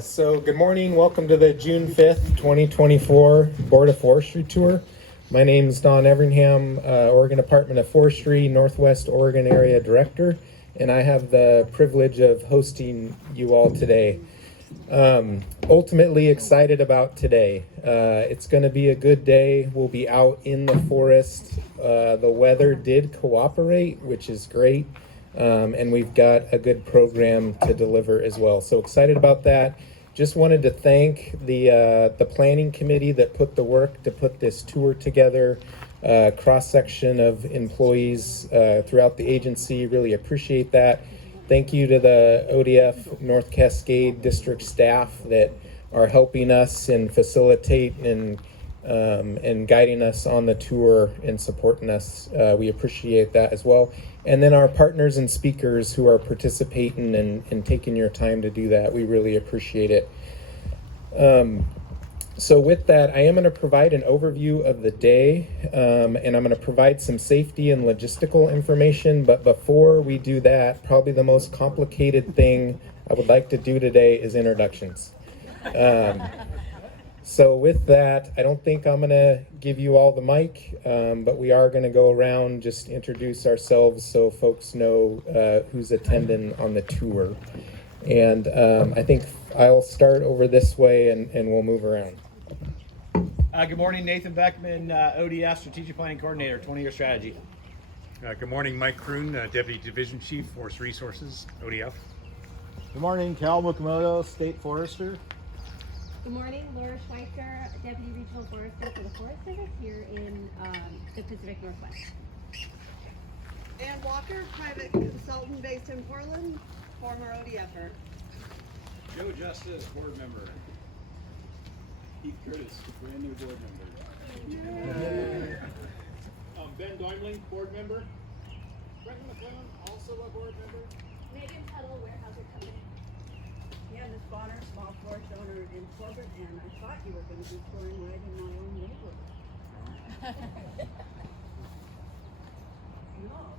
So good morning, welcome to the June 5th, 2024 Board of Forestry Tour. My name is Don Everingham, Oregon Department of Forestry, Northwest Oregon Area Director, and I have the privilege of hosting you all today. Ultimately excited about today. It's going to be a good day. We'll be out in the forest. The weather did cooperate, which is great. And we've got a good program to deliver as well. So excited about that. Just wanted to thank the planning committee that put the work to put this tour together. Cross-section of employees throughout the agency. Really appreciate that. Thank you to the ODF North Cascade District staff that are helping us and facilitate and guiding us on the tour and supporting us. We appreciate that as well. And then our partners and speakers who are participating and taking your time to do that. We really appreciate it. So with that, I am going to provide an overview of the day, and I'm going to provide some safety and logistical information. But before we do that, probably the most complicated thing I would like to do today is introductions. So with that, I don't think I'm going to give you all the mic, but we are going to go around, just introduce ourselves so folks know who's attending on the tour. And I think I'll start over this way and we'll move around. Good morning, Nathan Beckman, ODF Strategic Planning Coordinator, 20-year strategy. Good morning, Mike Kroon, Deputy Division Chief, Forest Resources, ODF. Good morning, Cal Mukumoto, State Forester. Good morning, Laura Schwitzer, Deputy Regional Forester for the Forest Service here in the Pacific Northwest. Ann Walker, private consultant based in Portland, former ODFer. Joe Justice, board member. Keith Curtis, brand new board member. Ben Doimling, board member. Brenton McClellan, also a board member. Megan Tuttle, Warehouser Company. Yeah, Ms. Bonner, small forest owner in Corbett, and I thought you were going to be touring right in my own neighborhood. No.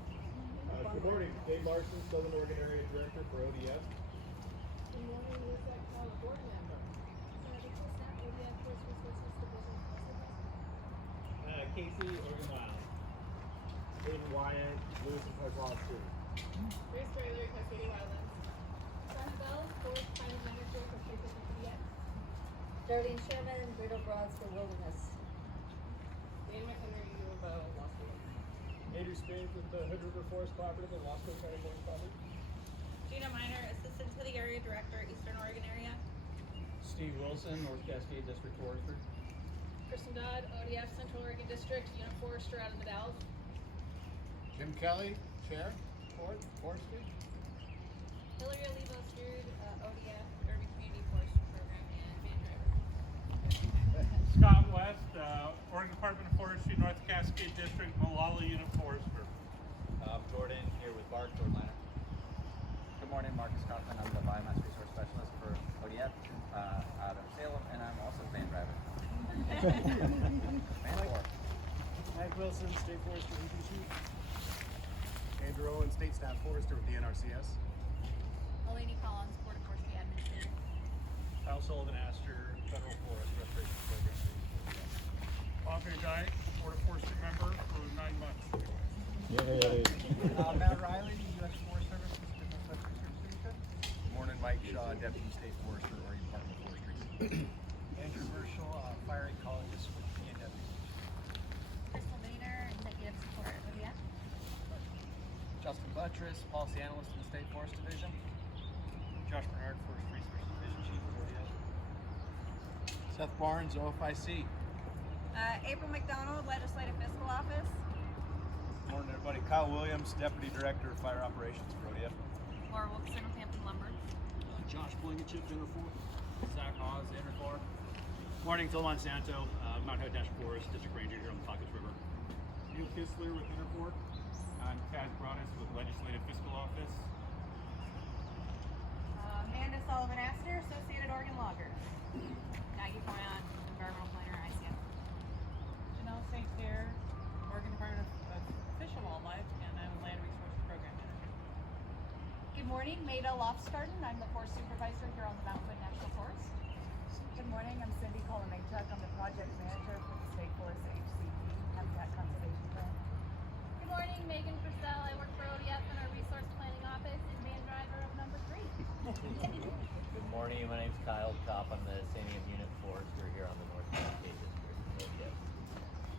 Good morning, Dave Larson, Southern Oregon Area Director for ODF. Good morning, Lisa Cala, board member. ODF Forest Resources Division. Casey, Oregon Wild. David Wyatt, Lewis and Clark Law School. Grace Trailer, Cascade Wildlands. Seth Bell, Forest Planning Manager for Spaeth and PDX. Darlene Sherman, Brittle Broads for Wilderness. Dan McHenry, UFO, Law School. Andrew Spaeth with the Hood River Forest Cooperative and Wasco County Forest Cooperative. Gina Miner, Assistant to the Area Director, Eastern Oregon Area. Steve Wilson, North Cascade District Forester. Kristin Dodd, ODF Central Oregon District, Unit Forester out of the Dalles. Jim Kelly, Chair, Forestry. Hillary Olivo Steered, ODF, Urban Community Forestry Program, and van driver. Scott West, Oregon Department of Forestry, North Cascade District, Molalla Unit Forester. Jordan here with Bark, Jordan Liner. Good morning, Marcus Kaufman. I'm the Biomass Resource Specialist for ODF out of Salem, and I'm also van driver. Mike Wilson, State Forester Agency. Andrew Owen, State Staff Forester with the NRCS. Eleni Collins, Board of Forestry Administrator. Kyle Sullivan-Astor, Federal Forest Restoration Program. Andre Dyke, Board of Forestry member for 9 months. Matt Riley, U.S. Forest Service, Business Research Division. Good morning, Mike Shaw, Deputy State Forester, Oregon Department of Forestry. Andrew Burschel, Fire Ecologist with PNW. Crystal Boehner, Executive Support, ODF. Justin Buttress, Policy Analyst in the State Forest Division. Josh Bernard, Forest Resources Division Chief of ODF. Seth Barnes, OFIC. April McDonald, Legislative Fiscal Office. Morning, everybody. Kyle Williams, Deputy Director of Fire Operations for ODF. Laura Wilson, Northampton Lumber. Josh Blankenship, Interfor. Zach Hawes, Interfor. Morning, Phil Monsanto, Mount Hood National Forest, District Ranger here on the Caucasus River. Neil Kistler with Interfor. I'm Kaz Broadus with Legislative Fiscal Office. Amanda Sullivan-Astor, Associated Oregon Logger. Maggie Foyan, Environmental Planner, ICF. Janelle St. Clair, Oregon Department of Fish and Wildlife, and I'm Land Resources Program Manager. Good morning, Maida Loftsgaarden. I'm the forest supervisor here on the Mountain Hood National Forest. Good morning, I'm Cindy Colomachuck. I'm the project manager for the State Forest HCP Habitat Conservation Plan. Good morning, Megan Purcell. I work for ODF in our resource planning office and van driver of number 3. Good morning, my name's Kyle Kopp. I'm the Sanium Unit Forester here on the North Cascade District.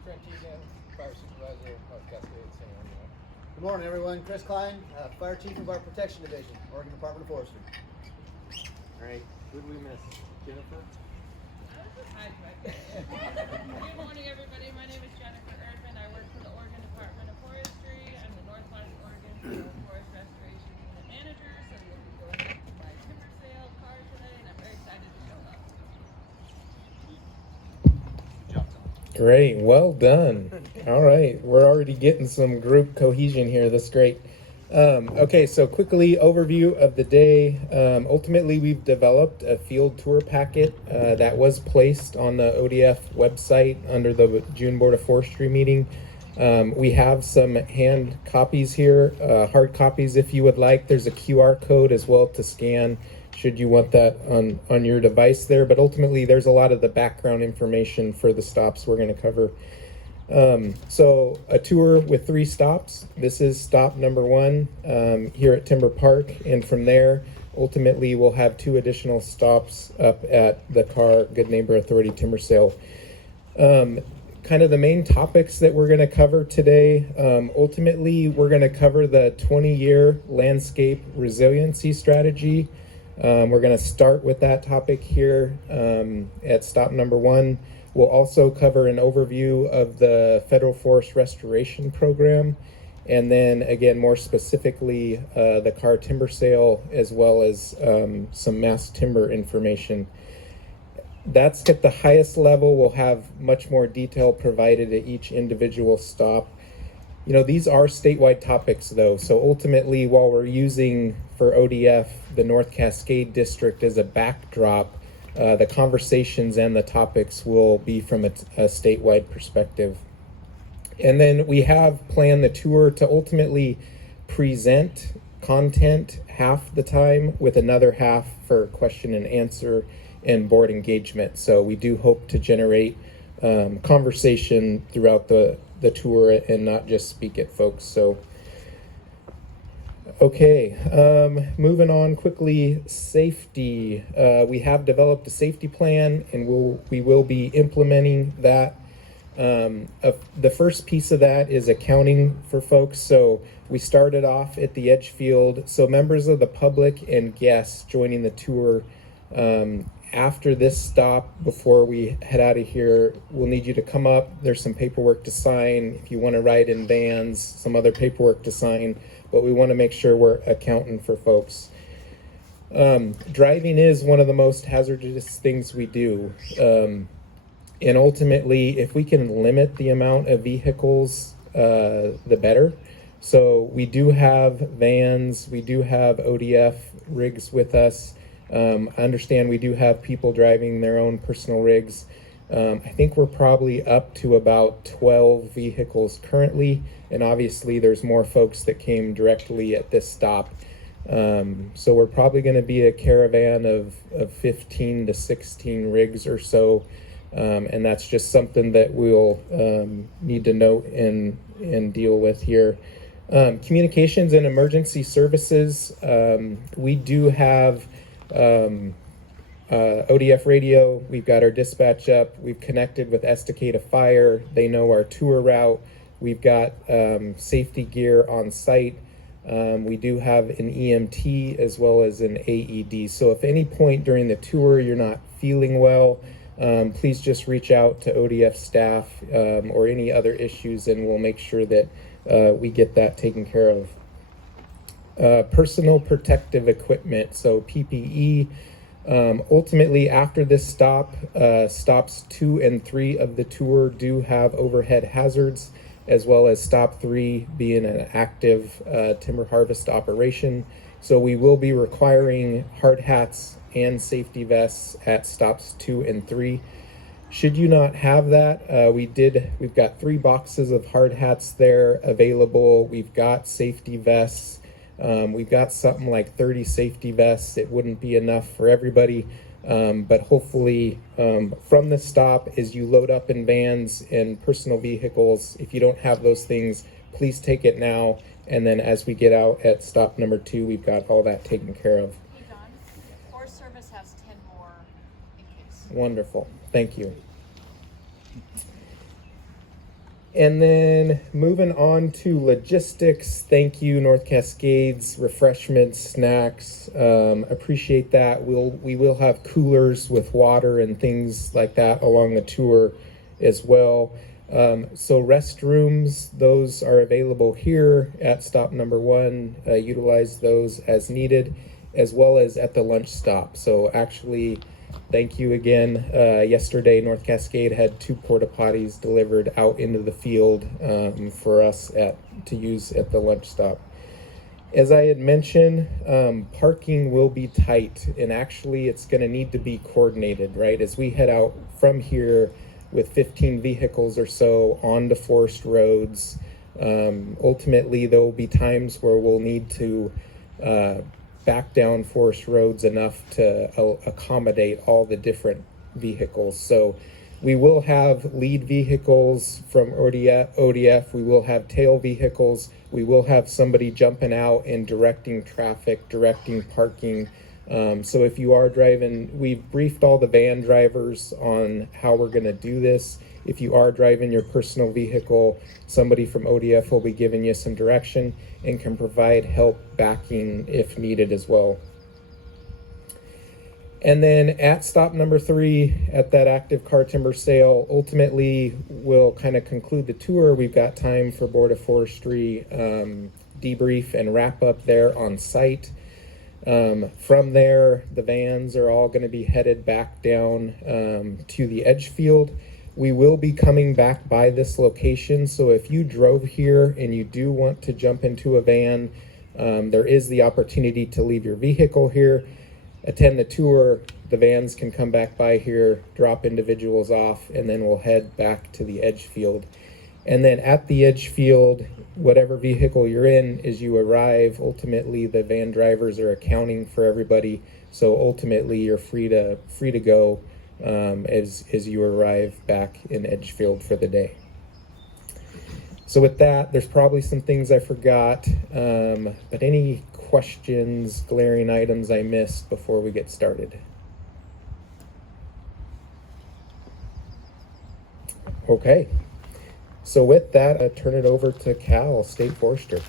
Trent Egan, Fire Supervisor, North Cascade, Sanium Unit. Good morning, everyone. Chris Klein, Fire Chief of our Protection Division, Oregon Department of Forestry. All right, who did we miss? Jennifer? Good morning, everybody. My name is Jennifer Erdman. I work for the Oregon Department of Forestry. I'm the Northwest Oregon Forest Restoration Unit Manager, so we'll be going up to my timber sale car today, and I'm very excited to show up. Great, well done. All right, we're already getting some group cohesion here. That's great. Okay, so quickly overview of the day. Ultimately, we've developed a field tour packet that was placed on the ODF website under the June Board of Forestry meeting. We have some hand copies here, hard copies if you would like. There's a QR code as well to scan should you want that on your device there. But ultimately, there's a lot of the background information for the stops we're going to cover. So a tour with 3 stops. This is stop number 1 here at Timber Park, and from there ultimately we'll have 2 additional stops up at the CAR Good Neighbor Authority Timber Sale. Kind of the main topics that we're going to cover today. Ultimately, we're going to cover the 20-year Landscape Resiliency Strategy. We're going to start with that topic here at stop number 1. We'll also cover an overview of the Federal Forest Restoration Program, and then again, more specifically, the CAR Timber Sale, as well as some mass timber information. That's at the highest level. We'll have much more detail provided at each individual stop. You know, these are statewide topics though, so ultimately, while we're using for ODF the North Cascade District as a backdrop, the conversations and the topics will be from a statewide perspective. And then we have planned the tour to ultimately present content half the time, with another half for question and answer and board engagement. So we do hope to generate conversation throughout the tour and not just speak at folks. So okay, moving on quickly, safety. We have developed a safety plan, and we will be implementing that. The first piece of that is accounting for folks. So we started off at the edge field. So members of the public and guests joining the tour, after this stop, before we head out of here, we'll need you to come up. There's some paperwork to sign. If you want to ride in vans, some other paperwork to sign. But we want to make sure we're accounting for folks. Driving is one of the most hazardous things we do. And ultimately, if we can limit the amount of vehicles, the better. So we do have vans, we do have ODF rigs with us. I understand we do have people driving their own personal rigs. I think we're probably up to about 12 vehicles currently, and obviously there's more folks that came directly at this stop. So we're probably going to be a caravan of 15 to 16 rigs or so, and that's just something that we'll need to note and deal with here. Communications and emergency services. We do have ODF radio. We've got our dispatch up. We've connected with Estacada Fire. They know our tour route. We've got safety gear on site. We do have an EMT as well as an AED. So if any point during the tour you're not feeling well, please just reach out to ODF staff or any other issues, and we'll make sure that we get that taken care of. Personal protective equipment, so PPE. Ultimately, after this stop, stops 2 and 3 of the tour do have overhead hazards, as well as stop 3 being an active timber harvest operation. So we will be requiring hard hats and safety vests at stops 2 and 3. Should you not have that, we've got 3 boxes of hard hats there available. We've got safety vests. We've got something like 30 safety vests. It wouldn't be enough for everybody, but hopefully from the stop, as you load up in vans and personal vehicles, if you don't have those things, please take it now. And then as we get out at stop number 2, we've got all that taken care of. Hey, Don, Forest Service has 10 more in case. Wonderful. Thank you. And then moving on to logistics, thank you, North Cascades, refreshments, snacks, appreciate that. We will have coolers with water and things like that along the tour as well. So restrooms, those are available here at stop number 1. Utilize those as needed, as well as at the lunch stop. So actually, thank you again. Yesterday, North Cascade had 2 porta potties delivered out into the field for us to use at the lunch stop. As I had mentioned, parking will be tight, and actually it's going to need to be coordinated, right? As we head out from here with 15 vehicles or so onto forest roads, ultimately there will be times where we'll need to back down forest roads enough to accommodate all the different vehicles. So we will have lead vehicles from ODF, we will have tail vehicles, we will have somebody jumping out and directing traffic, directing parking. So if you are driving, we've briefed all the van drivers on how we're going to do this. If you are driving your personal vehicle, somebody from ODF will be giving you some direction and can provide help backing if needed as well. And then at stop number 3, at that active car timber sale, ultimately we'll kind of conclude the tour. We've got time for Board of Forestry debrief and wrap up there on site. From there, the vans are all going to be headed back down to the edge field. We will be coming back by this location, so if you drove here and you do want to jump into a van, there is the opportunity to leave your vehicle here, attend the tour, the vans can come back by here, drop individuals off, and then we'll head back to the edge field. And then at the edge field, whatever vehicle you're in, as you arrive, ultimately the van drivers are accounting for everybody, so ultimately you're free to go as you arrive back in Edgefield for the day. So with that, there's probably some things I forgot, but any questions, glaring items I missed before we get started? Okay, so with that, I turn it over to Cal, State Forester.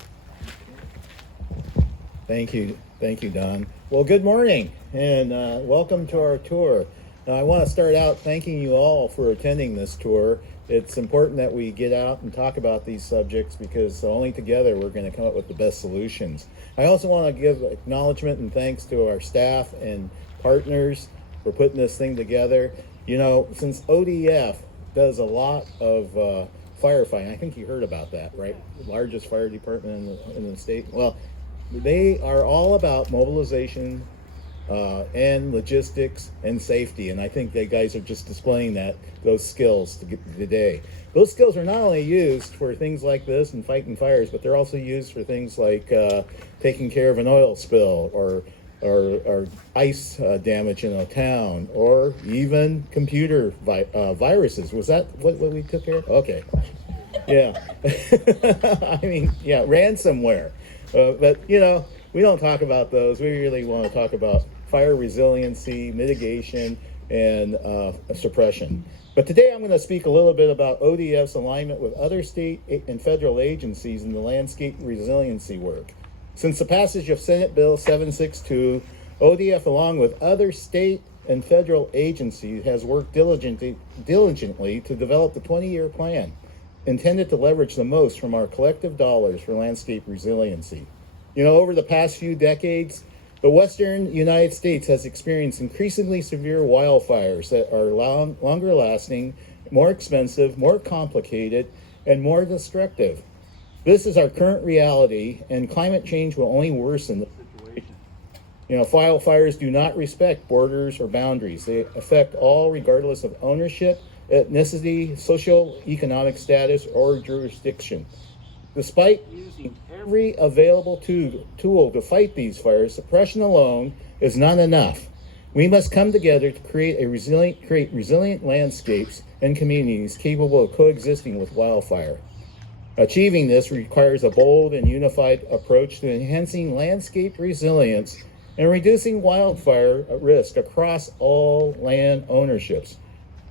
Thank you, Don. Well, good morning, and welcome to our tour. Now, I want to start out thanking you all for attending this tour. It's important that we get out and talk about these subjects because only together we're going to come up with the best solutions. I also want to give acknowledgement and thanks to our staff and partners for putting this thing together. You know, since ODF does a lot of firefighting, I think you heard about that, right? The largest fire department in the state. Well, they are all about mobilization, and logistics and safety, and I think they guys are just displaying those skills today. Those skills are not only used for things like this and fighting fires, but they're also used for things like taking care of an oil spill or ice damage in a town, or even computer viruses. Was that what we took care of? Okay, yeah. I mean, yeah, ransomware. But you know, we don't talk about those. We really want to talk about fire resiliency, mitigation, and suppression. But today I'm going to speak a little bit about ODF's alignment with other state and federal agencies in the landscape resiliency work. Since the passage of Senate Bill 762, ODF, along with other state and federal agencies, has worked diligently to develop the 20-year plan intended to leverage the most from our collective dollars for landscape resiliency. You know, over the past few decades, the western United States has experienced increasingly severe wildfires that are longer lasting, more expensive, more complicated, and more destructive. This is our current reality, and climate change will only worsen the situation. You know, wildfires do not respect borders or boundaries. They affect all regardless of ownership, ethnicity, socioeconomic status, or jurisdiction. Despite using every available tool to fight these fires, suppression alone is not enough. We must come together to create resilient landscapes and communities capable of coexisting with wildfire. Achieving this requires a bold and unified approach to enhancing landscape resilience and reducing wildfire risk across all land ownerships.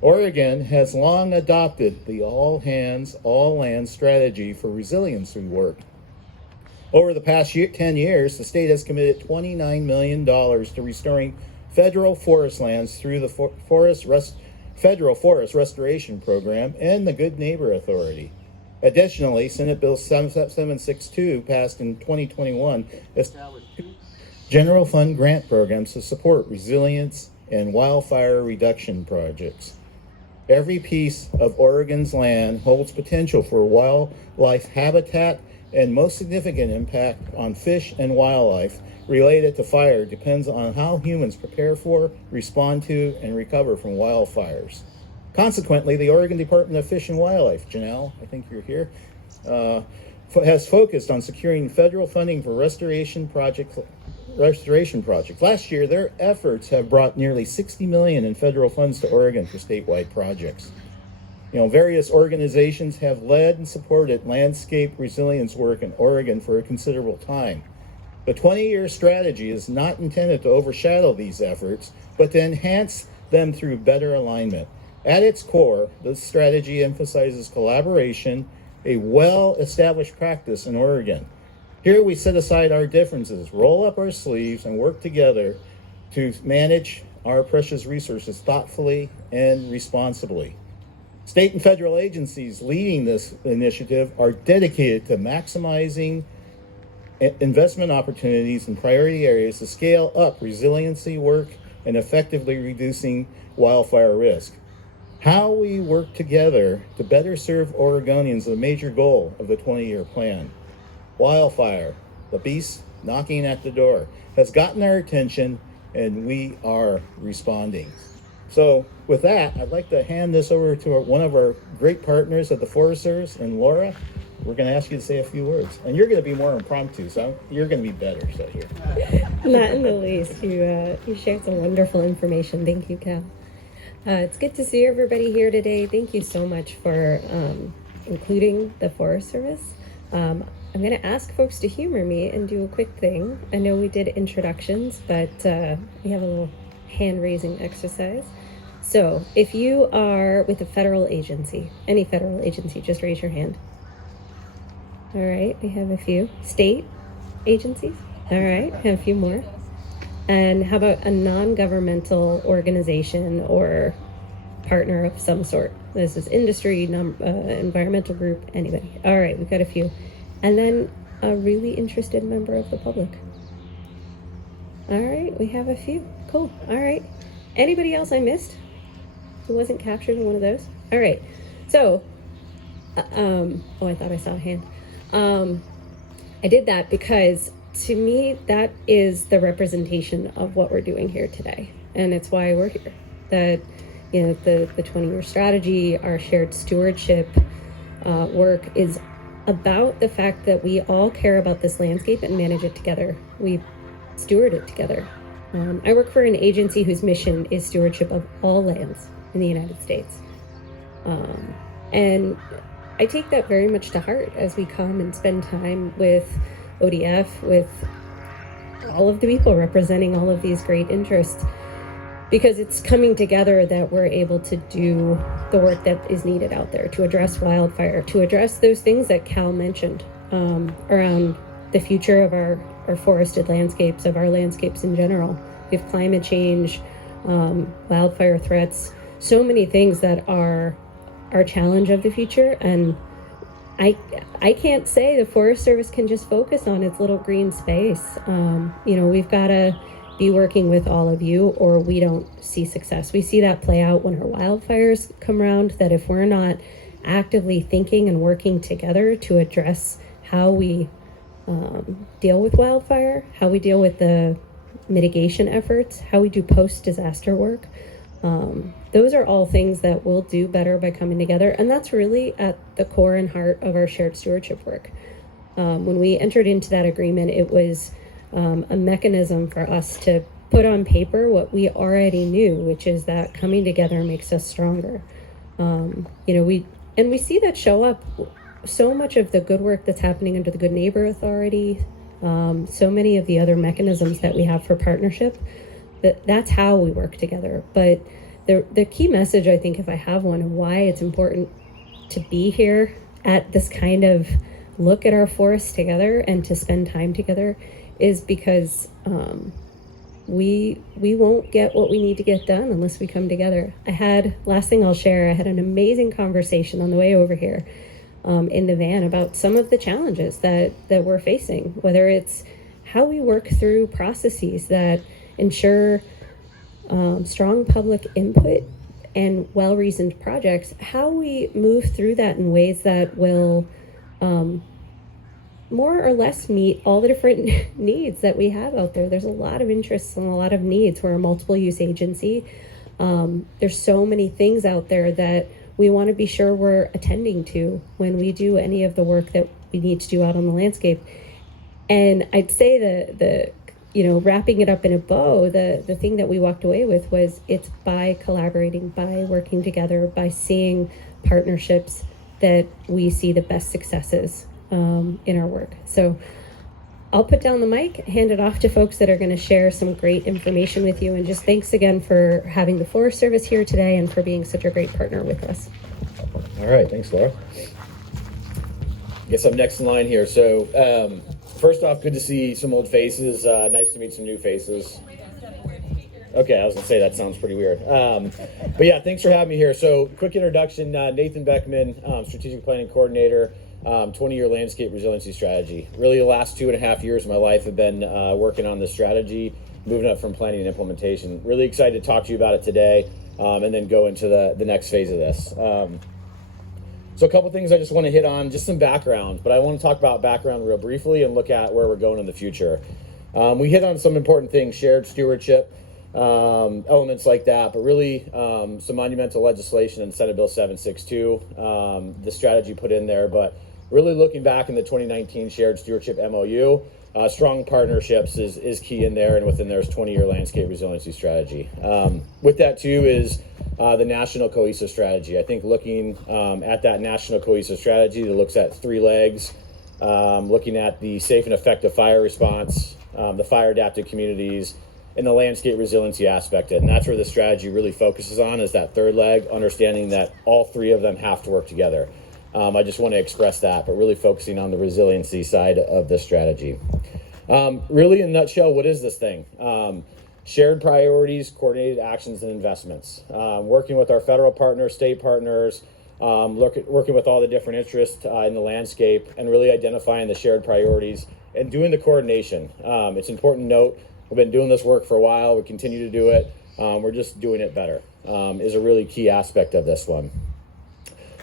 Oregon has long adopted the all hands, all land strategy for resiliency work. Over the past 10 years, the state has committed $29 million to restoring federal forest lands through the Federal Forest Restoration Program and the Good Neighbor Authority. Additionally, Senate Bill 7762, passed in 2021, established 2 general fund grant programs to support resilience and wildfire reduction projects. Every piece of Oregon's land holds potential for wildlife habitat, and most significant impact on fish and wildlife related to fire depends on how humans prepare for, respond to, and recover from wildfires. Consequently, the Oregon Department of Fish and Wildlife, Janelle, I think you're here, has focused on securing federal funding for restoration projects. Last year, their efforts have brought nearly $60 million in federal funds to Oregon for statewide projects. Various organizations have led and supported landscape resilience work in Oregon for a considerable time. The 20-year strategy is not intended to overshadow these efforts, but to enhance them through better alignment. At its core, this strategy emphasizes collaboration, a well-established practice in Oregon. Here we set aside our differences, roll up our sleeves, and work together to manage our precious resources thoughtfully and responsibly. State and federal agencies leading this initiative are dedicated to maximizing investment opportunities in priority areas to scale up resiliency work and effectively reducing wildfire risk. How we work together to better serve Oregonians is a major goal of the 20-year plan. Wildfire, the beast knocking at the door, has gotten our attention, and we are responding. So with that, I'd like to hand this over to one of our great partners at the Forest Service, and Laura, we're going to ask you to say a few words. And you're going to be more impromptu, so you're going to be better. So here. Not in the least. You shared some wonderful information. Thank you, Cal. It's good to see everybody here today. Thank you so much for including the Forest Service. I'm going to ask folks to humor me and do a quick thing. I know we did introductions, but we have a little hand-raising exercise. So if you are with a federal agency, any federal agency, just raise your hand. All right, we have a few. State agencies? All right, have a few more. And how about a non-governmental organization or partner of some sort? This is industry, environmental group, anybody. All right, we've got a few. And then a really interested member of the public. All right, we have a few. Cool. All right. Anybody else I missed who wasn't captured in one of those? All right. So, oh, I thought I saw a hand. I did that because to me, that is the representation of what we're doing here today. And it's why we're here. That, the 20-year strategy, our shared stewardship work is about the fact that we all care about this landscape and manage it together. We steward it together. I work for an agency whose mission is stewardship of all lands in the United States. And I take that very much to heart as we come and spend time with ODF, with all of the people representing all of these great interests, because it's coming together that we're able to do the work that is needed out there to address wildfire, to address those things that Cal mentioned around the future of our forested landscapes, of our landscapes in general. We have climate change, wildfire threats, so many things that are our challenge of the future. And I can't say the Forest Service can just focus on its little green space. We've got to be working with all of you, or we don't see success. We see that play out when our wildfires come around, that if we're not actively thinking and working together to address how we deal with wildfire, how we deal with the mitigation efforts, how we do post-disaster work, those are all things that we'll do better by coming together. And that's really at the core and heart of our shared stewardship work. When we entered into that agreement, it was a mechanism for us to put on paper what we already knew, which is that coming together makes us stronger. We see that show up. So much of the good work that's happening under the Good Neighbor Authority, so many of the other mechanisms that we have for partnership, that's how we work together. But the key message, I think, if I have one, of why it's important to be here at this kind of look at our forests together and to spend time together, is because we won't get what we need to get done unless we come together. Last thing I'll share, I had an amazing conversation on the way over here in the van about some of the challenges that we're facing, whether it's how we work through processes that ensure strong public input and well-reasoned projects, how we move through that in ways that will more or less meet all the different needs that we have out there. There's a lot of interests and a lot of needs. We're a multiple use agency. There's so many things out there that we want to be sure we're attending to when we do any of the work that we need to do out on the landscape. And I'd say the wrapping it up in a bow, the thing that we walked away with was it's by collaborating, by working together, by seeing partnerships that we see the best successes in our work. So I'll put down the mic, hand it off to folks that are going to share some great information with you. And just thanks again for having the Forest Service here today and for being such a great partner with us. All right, thanks, Laura. Guess I'm next in line here. So first off, good to see some old faces. Nice to meet some new faces. Okay, I was gonna say that sounds pretty weird. But yeah, thanks for having me here. So quick introduction, Nathan Beckman, Strategic Planning Coordinator, 20-year Landscape Resiliency Strategy. Really the last 2.5 years of my life have been working on this strategy, moving up from planning and implementation. Really excited to talk to you about it today and then go into the next phase of this. So a couple things I just want to hit on, just some background, but I want to talk about background real briefly and look at where we're going in the future. We hit on some important things, shared stewardship, elements like that, but really some monumental legislation in Senate Bill 762, the strategy put in there, but really looking back in the 2019 Shared Stewardship MOU, strong partnerships is key in there, and within there's 20-year Landscape Resiliency Strategy. With that too is the National Cohesive Strategy. I think looking at that National Cohesive Strategy that looks at 3 legs, looking at the safe and effective fire response, the fire adapted communities, and the landscape resiliency aspect of it. And that's where the strategy really focuses on, is that 3rd leg, understanding that all 3 of them have to work together. I just want to express that, but really focusing on the resiliency side of this strategy. Really in a nutshell, what is this thing? Shared priorities, coordinated actions, and investments. Working with our federal partners, state partners, working with all the different interests in the landscape, and really identifying the shared priorities and doing the coordination. It's important to note, we've been doing this work for a while, we continue to do it, we're just doing it better, is a really key aspect of this one.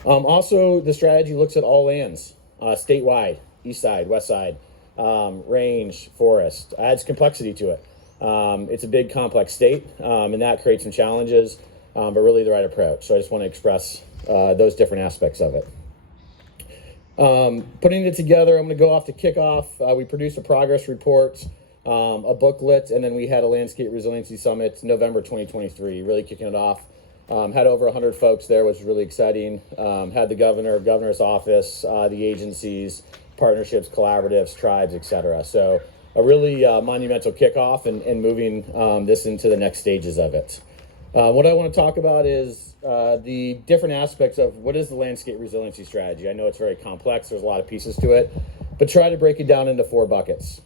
Also, the strategy looks at all lands, statewide, east side, west side, range, forest, adds complexity to it. It's a big complex state, and that creates some challenges, but really the right approach. So I just want to express those different aspects of it. Putting it together, I'm going to go off to kickoff. We produced a progress report, a booklet, and then we had a Landscape Resiliency Summit November 2023, really kicking it off. Had over 100 folks there, which was really exciting. Had the governor's office, the agencies, partnerships, collaboratives, tribes, etc. So a really monumental kickoff and moving this into the next stages of it. What I want to talk about is the different aspects of what is the Landscape Resiliency Strategy. I know it's very complex, there's a lot of pieces to it, but try to break it down into 4 buckets.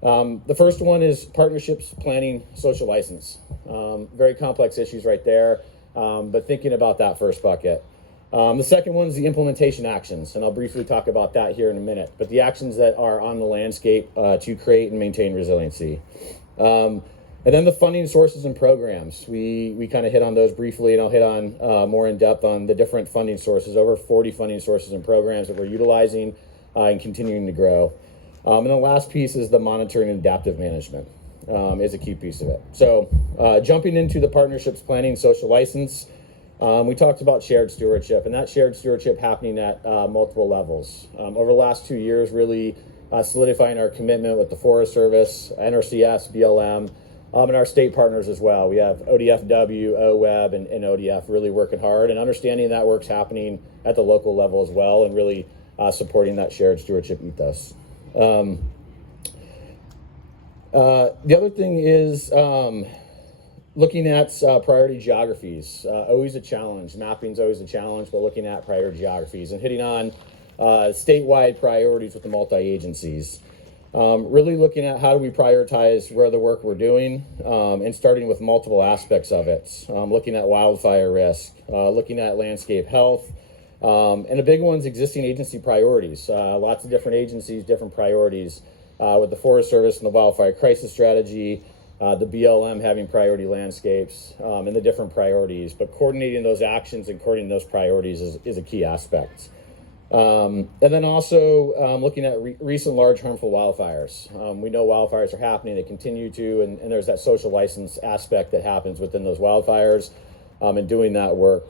The first one is partnerships, planning, social license. Very complex issues right there, but thinking about that first bucket. The second one is the implementation actions, and I'll briefly talk about that here in a minute, but the actions that are on the landscape to create and maintain resiliency. And then the funding sources and programs. We kind of hit on those briefly, and I'll hit on more in depth on the different funding sources, over 40 funding sources and programs that we're utilizing and continuing to grow. And the last piece is the monitoring and adaptive management is a key piece of it. So jumping into the partnerships, planning, social license, we talked about shared stewardship, and that shared stewardship happening at multiple levels. Over the last 2 years, really solidifying our commitment with the Forest Service, NRCS, BLM, and our state partners as well. We have ODFW, OWEB, and ODF really working hard and understanding that work's happening at the local level as well, and really supporting that shared stewardship ethos. The other thing is looking at priority geographies. Always a challenge. Mapping's always a challenge, but looking at priority geographies and hitting on statewide priorities with the multi-agencies. Really looking at how do we prioritize where the work we're doing, and starting with multiple aspects of it. Looking at wildfire risk, looking at landscape health, and a big one's existing agency priorities. Lots of different agencies, different priorities, with the Forest Service and the Wildfire Crisis Strategy, the BLM having priority landscapes, and the different priorities. But coordinating those actions and coordinating those priorities is a key aspect. And then also looking at recent large harmful wildfires. We know wildfires are happening, they continue to, and there's that social license aspect that happens within those wildfires, and doing that work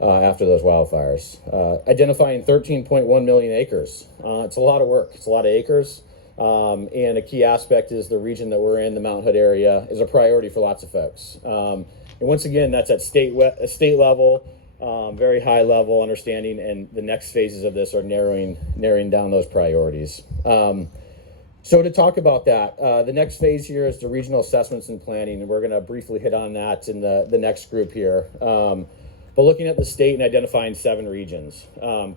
after those wildfires. Identifying 13.1 million acres. It's a lot of work, it's a lot of acres, and a key aspect is the region that we're in, the Mount Hood area, is a priority for lots of folks. And once again, that's at state level. Very high level understanding, and the next phases of this are narrowing down those priorities. So to talk about that, the next phase here is the regional assessments and planning, and we're going to briefly hit on that in the next group here. But looking at the state and identifying 7 regions,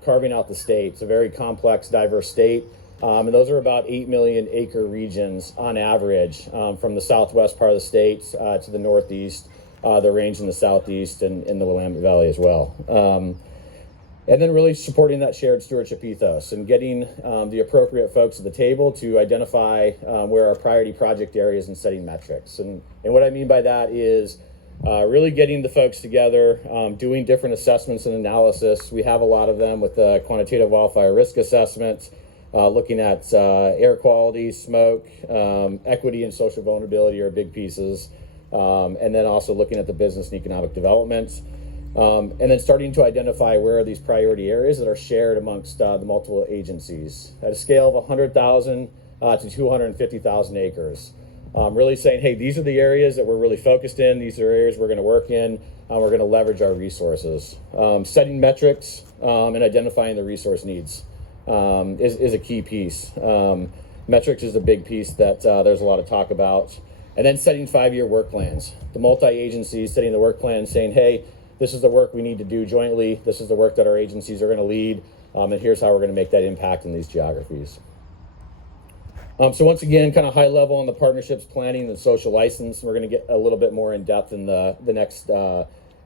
carving out the state. It's a very complex, diverse state, and those are about 8 million acre regions on average, from the southwest part of the state to the northeast. The range in the southeast and in the Willamette Valley as well. And then really supporting that shared stewardship ethos and getting the appropriate folks at the table to identify where our priority project areas and setting metrics. And what I mean by that is really getting the folks together, doing different assessments and analysis. We have a lot of them with the quantitative wildfire risk assessment, looking at air quality, smoke, equity and social vulnerability are big pieces. And then also looking at the business and economic development, and then starting to identify where are these priority areas that are shared amongst the multiple agencies at a scale of 100,000 to 250,000 acres. Really saying, hey, these are the areas that we're really focused in. These are areas we're going to work in. We're going to leverage our resources. Setting metrics and identifying the resource needs is a key piece. Metrics is a big piece that there's a lot of talk about. And then setting 5-year work plans. The multi-agencies setting the work plan, saying, hey, this is the work we need to do jointly. This is the work that our agencies are going to lead. And here's how we're going to make that impact in these geographies. So once again, kind of high level on the partnerships planning and social license. We're going to get a little bit more in depth in the next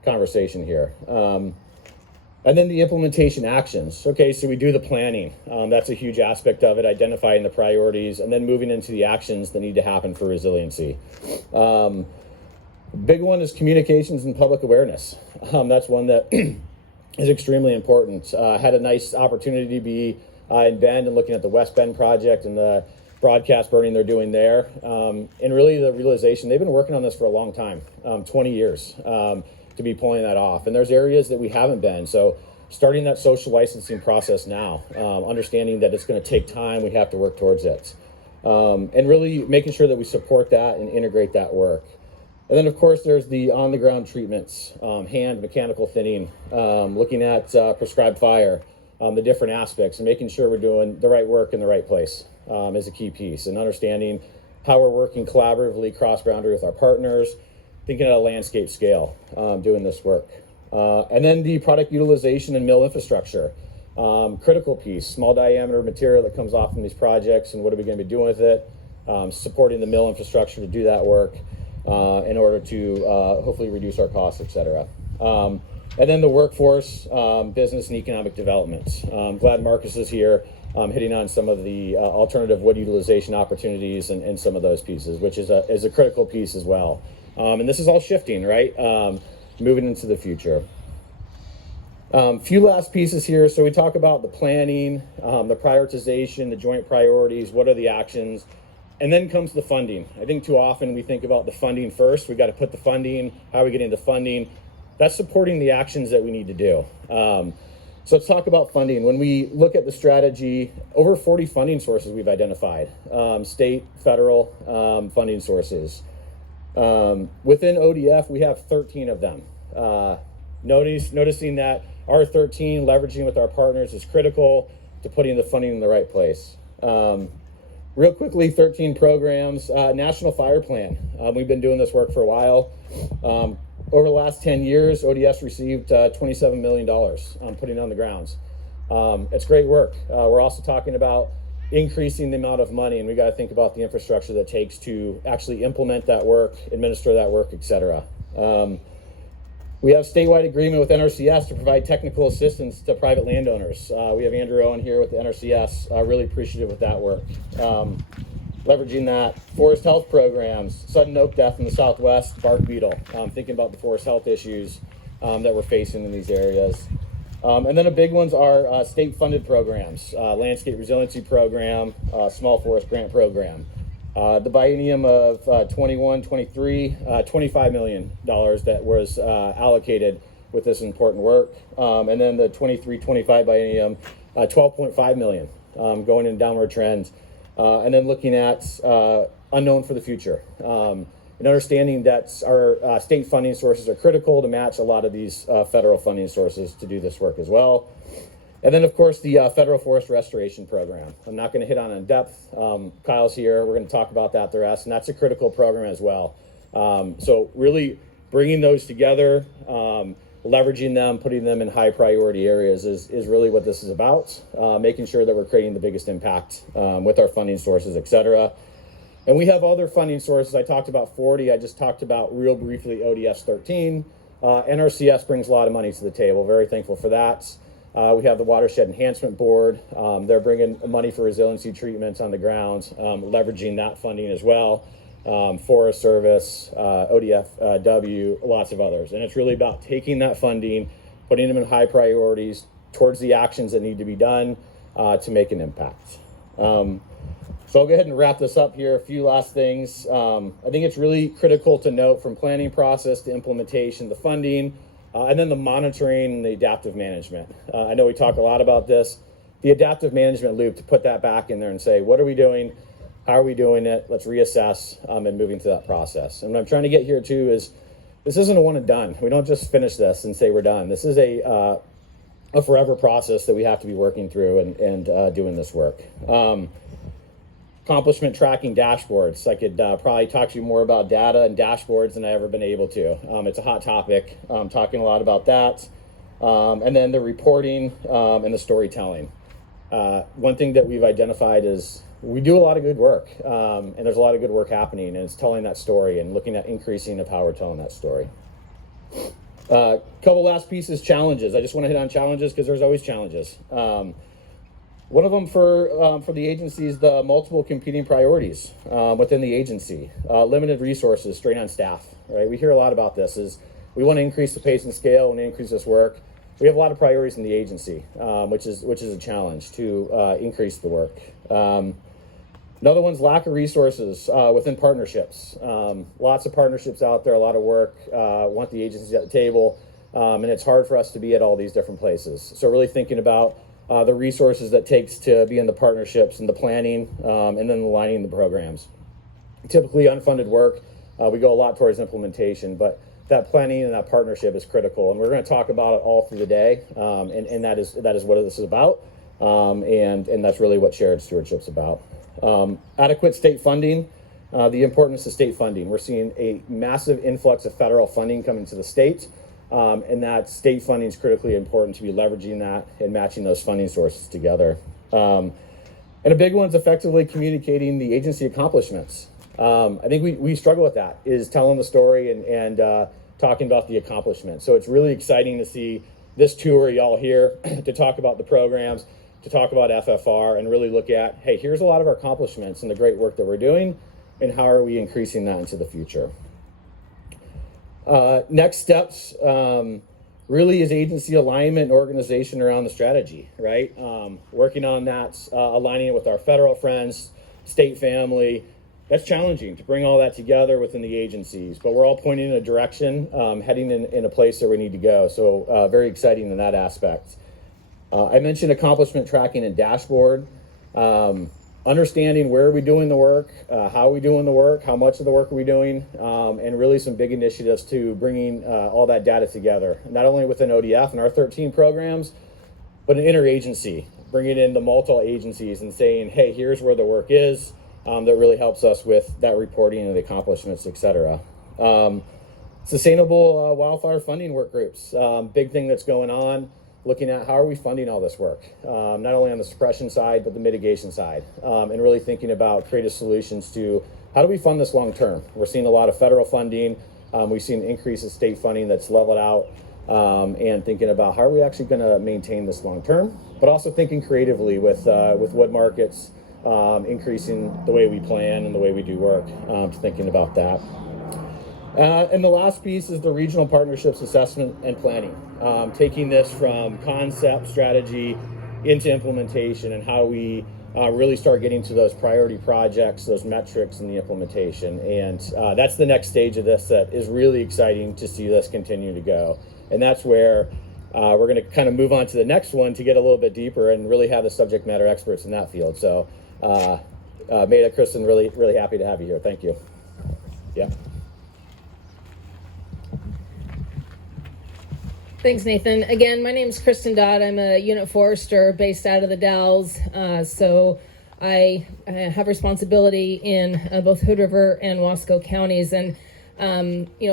conversation here. And then the implementation actions. Okay, so we do the planning. That's a huge aspect of it, identifying the priorities, and then moving into the actions that need to happen for resiliency. Big one is communications and public awareness. That's one that is extremely important. Had a nice opportunity to be in Bend and looking at the West Bend project and the broadcast burning they're doing there. And really the realization, they've been working on this for a long time, 20 years. To be pulling that off. And there's areas that we haven't been. So starting that social licensing process now, understanding that it's going to take time, we have to work towards it. And really making sure that we support that and integrate that work. And then of course there's the on-the-ground treatments, hand, mechanical thinning, looking at prescribed fire, the different aspects, and making sure we're doing the right work in the right place is a key piece. And understanding how we're working collaboratively cross-boundary with our partners, thinking at a landscape scale, doing this work. And then the product utilization and mill infrastructure. Critical piece, small diameter material that comes off from these projects, and what are we going to be doing with it? Supporting the mill infrastructure to do that work in order to hopefully reduce our costs, et cetera. And then the workforce, business and economic development. I'm glad Marcus is here, hitting on some of the alternative wood utilization opportunities and some of those pieces, which is a critical piece as well. And this is all shifting, right? Moving into the future. Few last pieces here. So we talk about the planning, the prioritization, the joint priorities, what are the actions, and then comes the funding. I think too often we think about the funding first. We got to put the funding, how are we getting the funding? That's supporting the actions that we need to do. So let's talk about funding. When we look at the strategy, over 40 funding sources we've identified, state, federal funding sources. Within ODF, we have 13 of them. Noticing that our 13, leveraging with our partners, is critical to putting the funding in the right place. Real quickly, 13 programs, National Fire Plan. We've been doing this work for a while. Over the last 10 years, ODS received $27 million putting on the grounds. It's great work. We're also talking about increasing the amount of money, and we got to think about the infrastructure that takes to actually implement that work, administer that work, etc. We have statewide agreement with NRCS to provide technical assistance to private landowners. We have Andrew Owen here with the NRCS, really appreciative of that work. Leveraging that, forest health programs, sudden oak death in the Southwest, bark beetle, thinking about the forest health issues that we're facing in these areas. And then the big ones are state-funded programs, Landscape Resiliency Program, Small Forest Grant Program. The biennium of 21-23, $25 million that was allocated with this important work. And then the 23-25 biennium, $12.5 million going in downward trend. And then looking at unknown for the future. And understanding that our state funding sources are critical to match a lot of these federal funding sources to do this work as well. And then, of course, the Federal Forest Restoration Program. I'm not going to hit on in depth. Kyle's here. We're going to talk about that the rest, and that's a critical program as well. So really bringing those together, leveraging them, putting them in high priority areas is really what this is about, making sure that we're creating the biggest impact with our funding sources, et cetera. And we have other funding sources. I talked about 40. I just talked about real briefly ODS 13. NRCS brings a lot of money to the table. Very thankful for that. We have the Watershed Enhancement Board. They're bringing money for resiliency treatments on the ground, leveraging that funding as well. Forest Service, ODFW, lots of others. And it's really about taking that funding, putting them in high priorities towards the actions that need to be done to make an impact. So I'll go ahead and wrap this up here. A few last things. I think it's really critical to note from planning process to implementation, the funding, and then the monitoring and the adaptive management. I know we talk a lot about this. The adaptive management loop, to put that back in there and say, what are we doing? How are we doing it? Let's reassess and moving through that process. And what I'm trying to get here too is this isn't a one and done. We don't just finish this and say we're done. This is a forever process that we have to be working through and doing this work. Accomplishment tracking dashboards. I could probably talk to you more about data and dashboards than I've ever been able to. It's a hot topic. I'm talking a lot about that. And then the reporting and the storytelling. One thing that we've identified is we do a lot of good work, and there's a lot of good work happening, and it's telling that story and looking at increasing of how we're telling that story. Couple last pieces, challenges. I just want to hit on challenges because there's always challenges. One of them for the agency is the multiple competing priorities within the agency. Limited resources, strain on staff, right? We hear a lot about this is we want to increase the pace and scale and increase this work. We have a lot of priorities in the agency, which is a challenge to increase the work. Another one's lack of resources within partnerships. Lots of partnerships out there, a lot of work, want the agencies at the table, and it's hard for us to be at all these different places. So really thinking about the resources that takes to be in the partnerships and the planning, and then aligning the programs. Typically unfunded work, we go a lot towards implementation, but that planning and that partnership is critical. And we're going to talk about it all through the day, and that is what this is about, and that's really what shared stewardship's about. Adequate state funding, the importance of state funding. We're seeing a massive influx of federal funding coming to the state. And that state funding is critically important to be leveraging that and matching those funding sources together. And a big one is effectively communicating the agency accomplishments. I think we struggle with that, is telling the story and talking about the accomplishments. So it's really exciting to see this tour, y'all here, to talk about the programs, to talk about FFR, and really look at, hey, here's a lot of our accomplishments and the great work that we're doing, and how are we increasing that into the future. Next steps really is agency alignment and organization around the strategy, right? Working on that, aligning it with our federal friends, state family. That's challenging to bring all that together within the agencies, but we're all pointing in a direction, heading in a place that we need to go. So very exciting in that aspect. I mentioned accomplishment tracking and dashboard. Understanding where are we doing the work, how are we doing the work, how much of the work are we doing, and really some big initiatives to bringing all that data together, not only within ODF and our 13 programs, but an interagency, bringing in the multiple agencies and saying, hey, here's where the work is, that really helps us with that reporting and the accomplishments, etc. Sustainable wildfire funding work groups, big thing that's going on. Looking at how are we funding all this work, not only on the suppression side, but the mitigation side, and really thinking about creative solutions to how do we fund this long term. We're seeing a lot of federal funding. We've seen an increase in state funding that's leveled out, and thinking about how are we actually going to maintain this long term, but also thinking creatively with wood markets, increasing the way we plan and the way we do work, thinking about that. And the last piece is the regional partnerships assessment and planning, taking this from concept strategy into implementation and how we really start getting to those priority projects, those metrics in the implementation. And that's the next stage of this that is really exciting to see this continue to go. And that's where we're going to kind of move on to the next one to get a little bit deeper and really have the subject matter experts in that field. So Maida, Kristin, really happy to have you here. Thank you. Yeah. Thanks, Nathan. Again, my name is Kristin Dodd. I'm a unit forester based out of the Dalles. So I have responsibility in both Hood River and Wasco counties. And,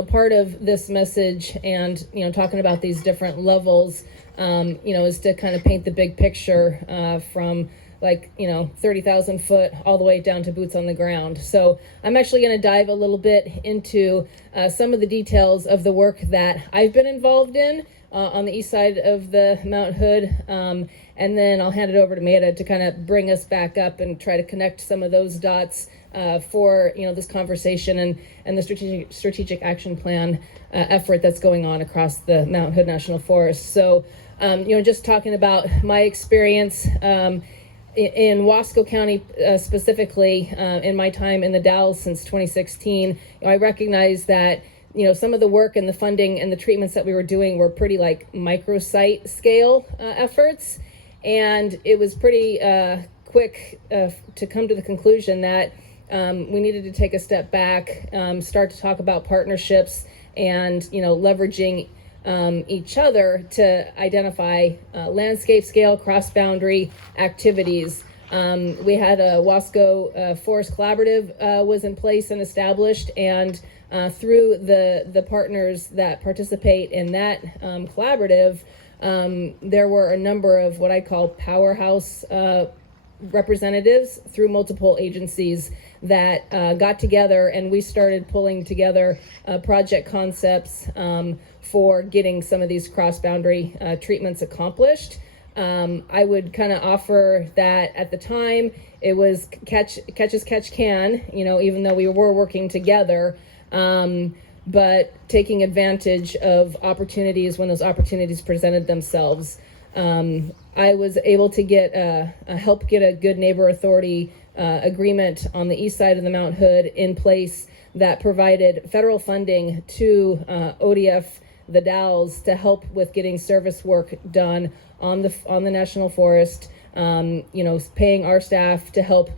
part of this message and, talking about these different levels, is to kind of paint the big picture from 30,000 foot all the way down to boots on the ground. So I'm actually going to dive a little bit into some of the details of the work that I've been involved in on the east side of the Mount Hood, and then I'll hand it over to Maida to kind of bring us back up and try to connect some of those dots for this conversation and the strategic action plan effort that's going on across the Mount Hood National Forest. So just talking about my experience in Wasco County specifically, in my time in the Dalles since 2016, I recognize that some of the work and the funding and the treatments that we were doing were pretty microsite scale efforts. And it was pretty quick to come to the conclusion that we needed to take a step back, start to talk about partnerships and, leveraging each other to identify landscape scale, cross-boundary activities. We had a Wasco Forest Collaborative was in place and established, and through the partners that participate in that collaborative, there were a number of what I call powerhouse representatives through multiple agencies that got together, and we started pulling together project concepts for getting some of these cross-boundary treatments accomplished. I would kind of offer that at the time it was catch as catch can, even though we were working together, but taking advantage of opportunities when those opportunities presented themselves. I was able to help get a good neighbor authority agreement on the east side of the Mount Hood in place that provided federal funding to ODF the Dalles to help with getting service work done on the national forest, paying our staff to help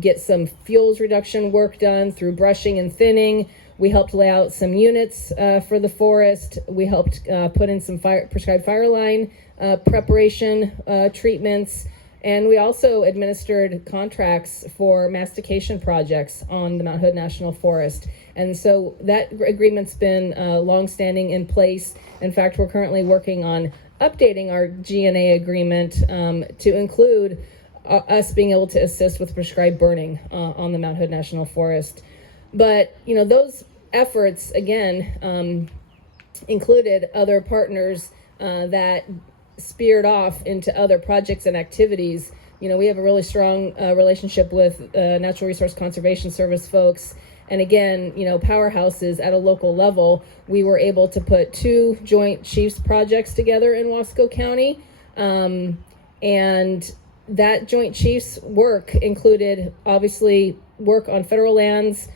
get some fuels reduction work done through brushing and thinning. We helped lay out some units for the forest. We helped put in some prescribed fire line preparation treatments. And we also administered contracts for mastication projects on the Mount Hood National Forest. And so that agreement's been longstanding in place. In fact, we're currently working on updating our GNA agreement to include us being able to assist with prescribed burning on the Mount Hood National Forest. But, those efforts, again, included other partners that speared off into other projects and activities. We have a really strong relationship with Natural Resource Conservation Service folks. And again, powerhouses at a local level. We were able to put 2 Joint Chiefs projects together in Wasco County. And that Joint Chiefs work included, obviously, work on federal lands,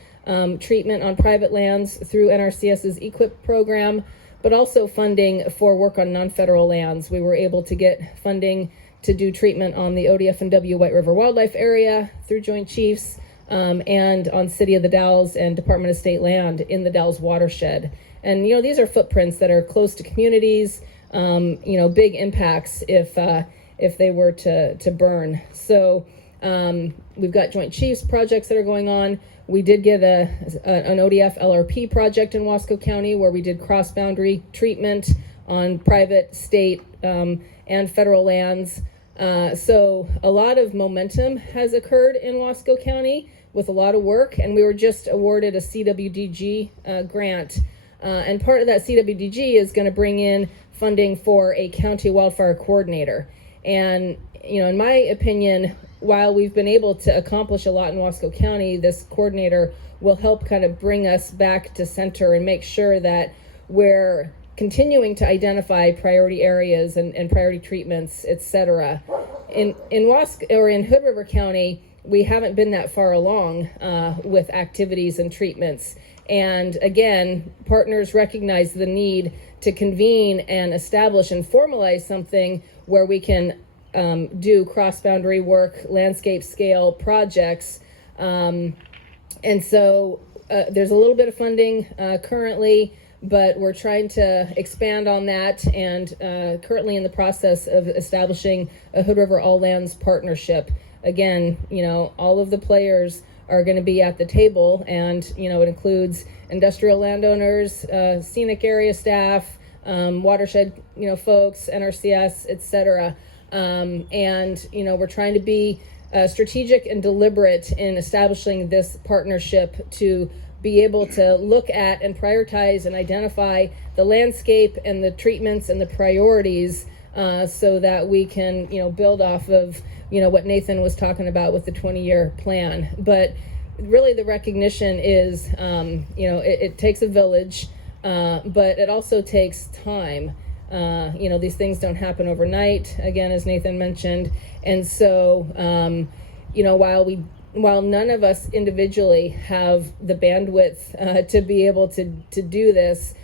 treatment on private lands through NRCS's EQIP program. but also funding for work on non-federal lands. We were able to get funding to do treatment on the ODF&W White River Wildlife Area through Joint Chiefs, and on City of the Dalles and Department of State land in the Dalles watershed. And these are footprints that are close to communities, big impacts if they were to burn. So we've got Joint Chiefs projects that are going on. We did get an ODF LRP project in Wasco County where we did cross-boundary treatment on private, state, and federal lands. So a lot of momentum has occurred in Wasco County with a lot of work, and we were just awarded a CWDG grant. And part of that CWDG is going to bring in funding for a county wildfire coordinator. And, in my opinion, while we've been able to accomplish a lot in Wasco County, this coordinator will help kind of bring us back to center and make sure that we're continuing to identify priority areas and priority treatments, etc. In Wasco or in Hood River County, we haven't been that far along with activities and treatments. And again, partners recognize the need to convene and establish and formalize something where we can do cross-boundary work, landscape scale projects. And so there's a little bit of funding currently, but we're trying to expand on that, and currently in the process of establishing a Hood River All Lands partnership. Again, all of the players are going to be at the table, and it includes industrial landowners, scenic area staff, watershed folks, NRCS, etc. And we're trying to be strategic and deliberate in establishing this partnership to be able to look at and prioritize and identify the landscape and the treatments and the priorities, so that we can build off of what Nathan was talking about with the 20-year plan. But really the recognition is it takes a village, but it also takes time. These things don't happen overnight, again, as Nathan mentioned. And so while none of us individually have the bandwidth to be able to do this,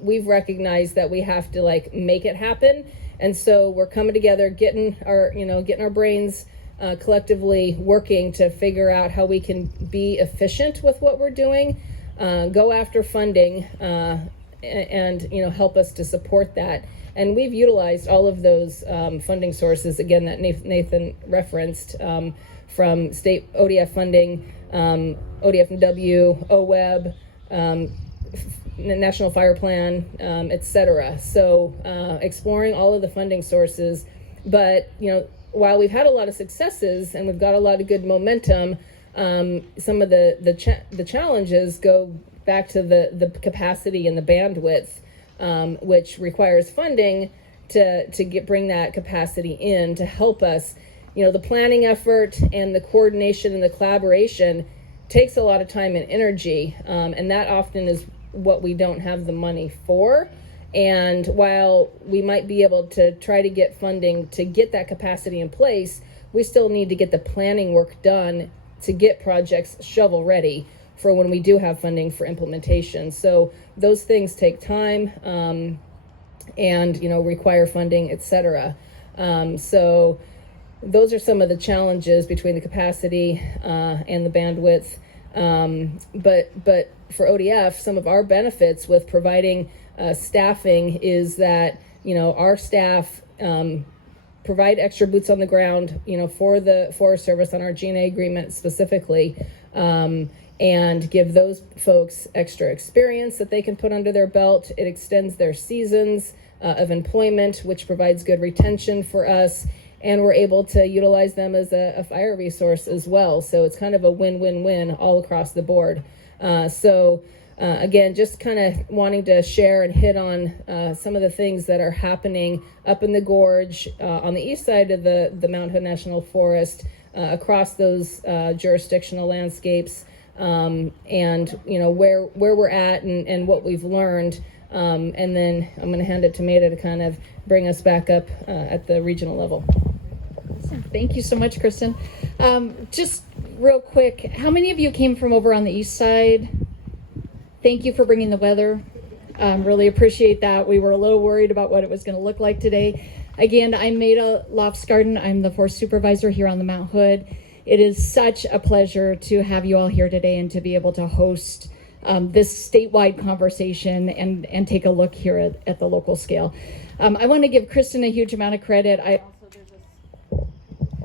we've recognized that we have to make it happen. And so we're coming together, getting our brains collectively working to figure out how we can be efficient with what we're doing, go after funding, and help us to support that. And we've utilized all of those funding sources, again, that Nathan referenced, from state ODF funding, ODF&W, OWEB, National Fire Plan, etc. So exploring all of the funding sources. But while we've had a lot of successes and we've got a lot of good momentum, some of the challenges go back to the capacity and the bandwidth, which requires funding to bring that capacity in to help us. The planning effort and the coordination and the collaboration takes a lot of time and energy, and that often is what we don't have the money for. And while we might be able to try to get funding to get that capacity in place, we still need to get the planning work done to get projects shovel ready for when we do have funding for implementation. So those things take time, and require funding, etc. So those are some of the challenges between the capacity and the bandwidth. But for ODF, some of our benefits with providing staffing is that our staff provide extra boots on the ground for the Forest Service on our G&A agreement specifically, and give those folks extra experience that they can put under their belt. It extends their seasons of employment, which provides good retention for us, and we're able to utilize them as a fire resource as well. So it's kind of a win-win-win all across the board. Again, just kind of wanting to share and hit on some of the things that are happening up in the gorge on the east side of the Mount Hood National Forest, across those jurisdictional landscapes, and where we're at and what we've learned. And then I'm going to hand it to Maida to kind of bring us back up at the regional level. Awesome. Thank you so much, Kristin. Just real quick, how many of you came from over on the east side? Thank you for bringing the weather. Really appreciate that. We were a little worried about what it was going to look like today. Again, I'm Maida Loftsgaarden. I'm the forest supervisor here on the Mount Hood. It is such a pleasure to have you all here today and to be able to host this statewide conversation and take a look here at the local scale. I want to give Kristin a huge amount of credit.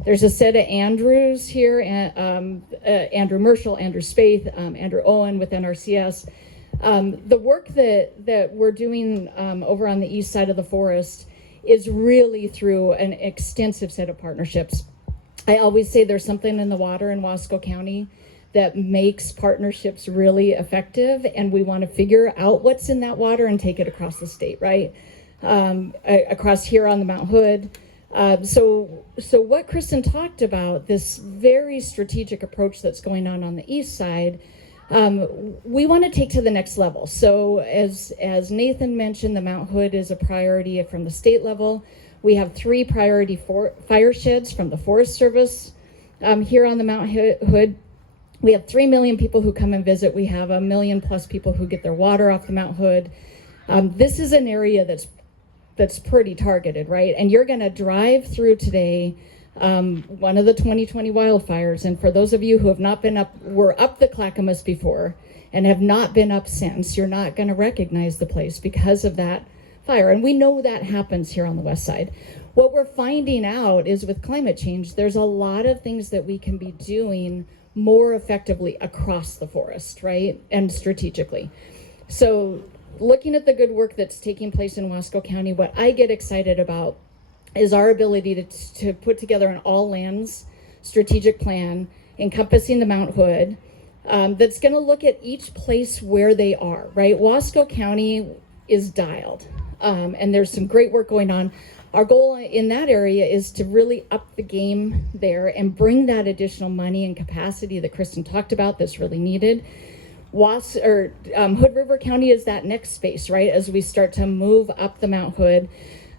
There's a set of Andrews here, Andrew Merschel, Andrew Spaeth, Andrew Owen with NRCS. The work that we're doing over on the east side of the forest is really through an extensive set of partnerships. I always say there's something in the water in Wasco County that makes partnerships really effective, and we want to figure out what's in that water and take it across the state, right? Across here on the Mount Hood. So what Kristin talked about, this very strategic approach that's going on the east side, we want to take to the next level. So as Nathan mentioned, the Mount Hood is a priority from the state level. We have 3 priority fire sheds from the Forest Service here on the Mount Hood. We have 3 million people who come and visit. We have 1 million plus people who get their water off the Mount Hood. This is an area that's pretty targeted, right? And you're going to drive through today one of the 2020 wildfires. And for those of you who have not been up, were up the Clackamas before and have not been up since, you're not going to recognize the place because of that fire. And we know that happens here on the west side. What we're finding out is with climate change, there's a lot of things that we can be doing more effectively across the forest, right? And strategically. So looking at the good work that's taking place in Wasco County, what I get excited about is our ability to put together an all lands strategic plan encompassing the Mount Hood that's going to look at each place where they are, right? Wasco County is dialed, and there's some great work going on. Our goal in that area is to really up the game there and bring that additional money and capacity that Kristin talked about that's really needed. Hood River County is that next space, right? As we start to move up the Mount Hood,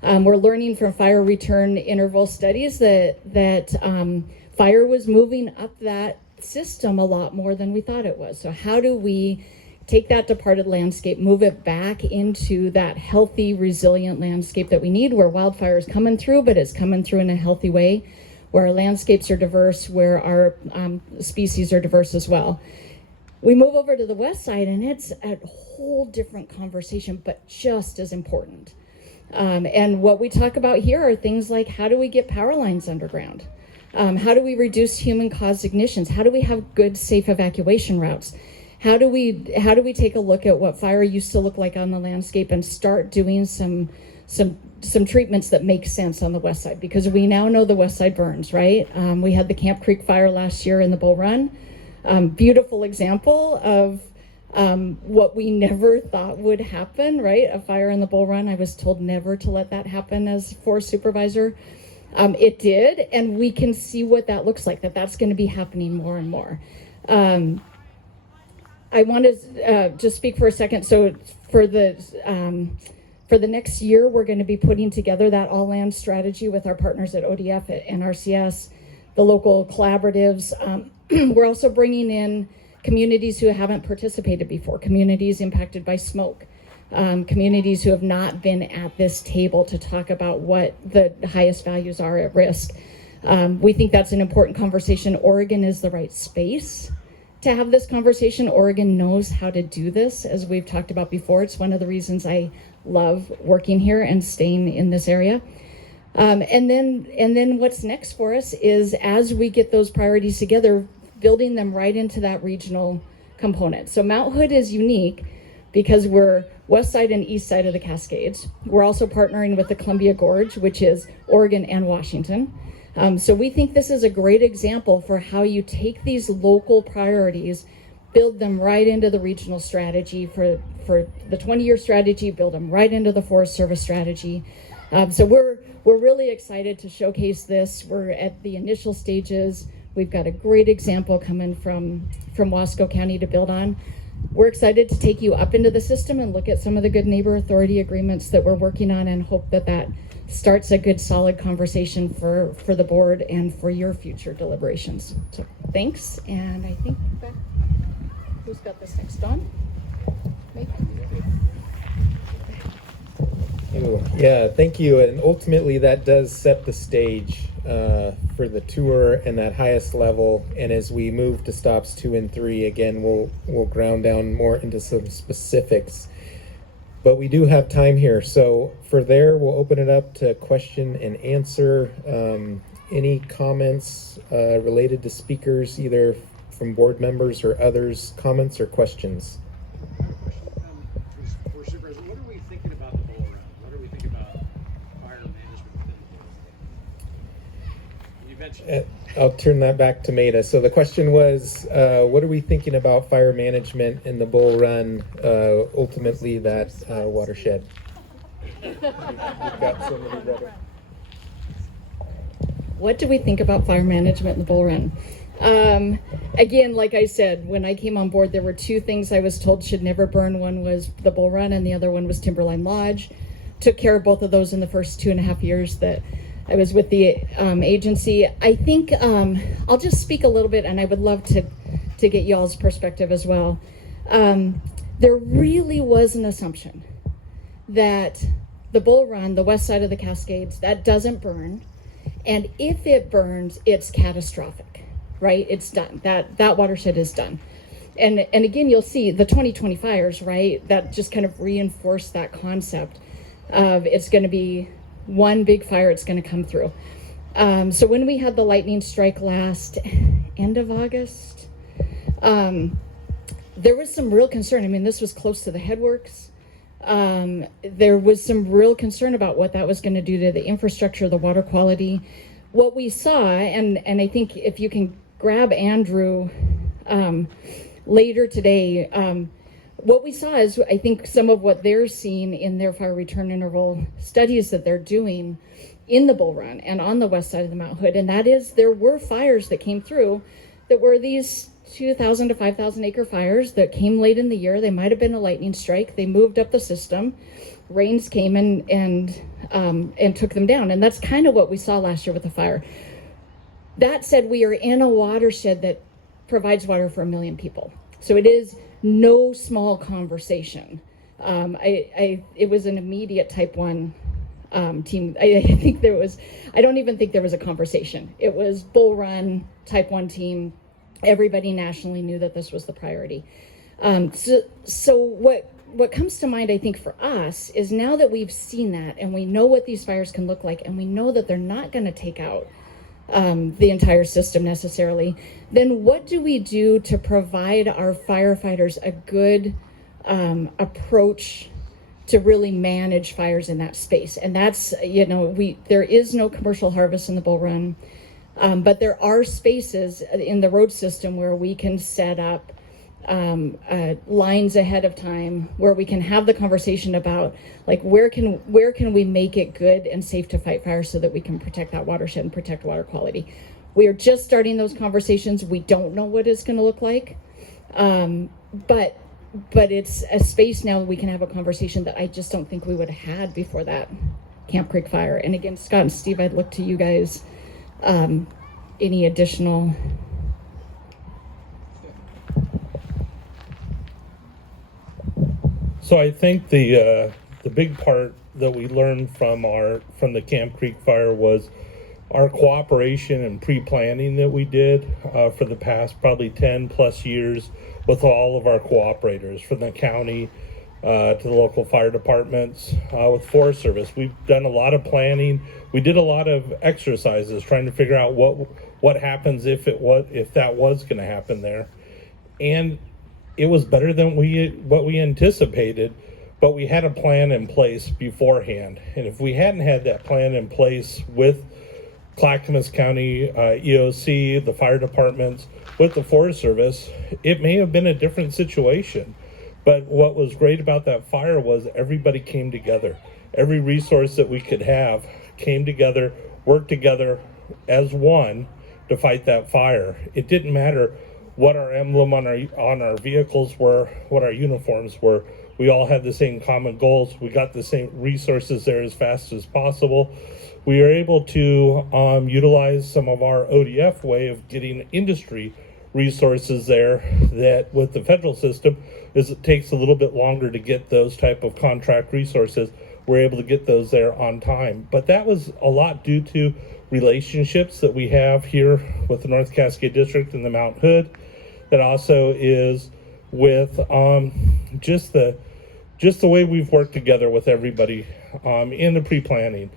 we're learning from fire return interval studies that fire was moving up that system a lot more than we thought it was. So how do we take that departed landscape, move it back into that healthy, resilient landscape that we need, where wildfire is coming through, but it's coming through in a healthy way, where our landscapes are diverse, where our species are diverse as well. We move over to the west side, and it's a whole different conversation, but just as important. And what we talk about here are things like, how do we get power lines underground? How do we reduce human-caused ignitions? How do we have good, safe evacuation routes? How do we take a look at what fire used to look like on the landscape and start doing some treatments that make sense on the west side? Because we now know the west side burns, right? We had the Camp Creek fire last year in the Bull Run. Beautiful example of what we never thought would happen, right? A fire in the Bull Run. I was told never to let that happen as forest supervisor. It did, and we can see what that looks like, that's going to be happening more and more. I want to just speak for a second. So for the next year, we're going to be putting together that all land strategy with our partners at ODF, at NRCS, the local collaboratives. We're also bringing in communities who haven't participated before, communities impacted by smoke, communities who have not been at this table to talk about what the highest values are at risk. We think that's an important conversation. Oregon is the right space to have this conversation. Oregon knows how to do this, as we've talked about before. It's one of the reasons I love working here and staying in this area. And then what's next for us is, as we get those priorities together, building them right into that regional component. So Mount Hood is unique because we're west side and east side of the Cascades. We're also partnering with the Columbia Gorge, which is Oregon and Washington. So we think this is a great example for how you take these local priorities, build them right into the regional strategy for the 20-year strategy, build them right into the Forest Service strategy. So we're really excited to showcase this. We're at the initial stages. We've got a great example coming from Wasco County to build on. We're excited to take you up into the system and look at some of the good neighbor authority agreements that we're working on, and hope that starts a good solid conversation for the board and for your future deliberations. So thanks, and I think who's got this next on? Maybe. Cool. Yeah, thank you. And ultimately, that does set the stage for the tour and that highest level. And as we move to stops 2 and 3, again, we'll ground down more into some specifics. But we do have time here, so for there, we'll open it up to question and answer. Any comments related to speakers, either from board members or others? Comments or questions? For Supervisor, what are we thinking about the bull run? What are we thinking about fire management within the bull run? You mentioned. I'll turn that back to Maida. So the question was, what are we thinking about fire management in the Bull Run, ultimately that watershed? You've got so many better. What do we think about fire management in the Bull Run? Again, like I said, when I came on board, there were 2 things I was told should never burn. One was the Bull Run and the other one was Timberline Lodge. Took care of both of those in the first 2.5 years that I was with the agency. I think I'll just speak a little bit, and I would love to get y'all's perspective as well. There really was an assumption that the Bull Run, the west side of the Cascades, that doesn't burn, and if it burns, it's catastrophic, right? It's done. That watershed is done. And again, you'll see the 2020 fires, right? That just kind of reinforced that concept of it's going to be one big fire, it's going to come through. So when we had the lightning strike last end of August, there was some real concern. I mean, this was close to the headworks. There was some real concern about what that was going to do to the infrastructure, the water quality. What we saw, and I think if you can grab Andrew later today, what we saw is, I think, some of what they're seeing in their fire return interval studies that they're doing in the Bull Run and on the west side of the Mount Hood, and that is there were fires that came through that were these 2,000 to 5,000 acre fires that came late in the year. They might have been a lightning strike. They moved up the system. Rains came and took them down, and that's kind of what we saw last year with the fire. That said, we are in a watershed that provides water for 1 million people, so it is no small conversation. It was an immediate type 1 team. I don't even think there was a conversation. It was Bull Run, type 1 team. Everybody nationally knew that this was the priority. So what comes to mind, I think, for us is now that we've seen that and we know what these fires can look like and we know that they're not going to take out the entire system necessarily, then what do we do to provide our firefighters a good approach to really manage fires in that space? And that's, there is no commercial harvest in the Bull Run, but there are spaces in the road system where we can set up lines ahead of time, where we can have the conversation about, like, where can we make it good and safe to fight fire so that we can protect that watershed and protect water quality. We are just starting those conversations. We don't know what it's going to look like, but it's a space now we can have a conversation that I just don't think we would have had before that Camp Creek fire. And again, Scott and Steve, I'd look to you guys. Any additional? So I think the big part that we learned from the Camp Creek fire was our cooperation and pre-planning that we did for the past probably 10 plus years with all of our cooperators, from the county to the local fire departments, with Forest Service. We've done a lot of planning. We did a lot of exercises trying to figure out what happens if that was going to happen there, and it was better than what we anticipated. But we had a plan in place beforehand, and if we hadn't had that plan in place with Clackamas County EOC, the fire departments, with the Forest Service, it may have been a different situation. But what was great about that fire was everybody came together. Every resource that we could have came together, worked together as one to fight that fire. It didn't matter what our emblem on our vehicles were, what our uniforms were. We all had the same common goals. We got the same resources there as fast as possible. We were able to utilize some of our ODF way of getting industry resources there, that with the federal system it takes a little bit longer to get those type of contract resources. we're able to get those there on time. But that was a lot due to relationships that we have here with the North Cascade District and the Mount Hood. That also is with just the way we've worked together with everybody in the pre-planning.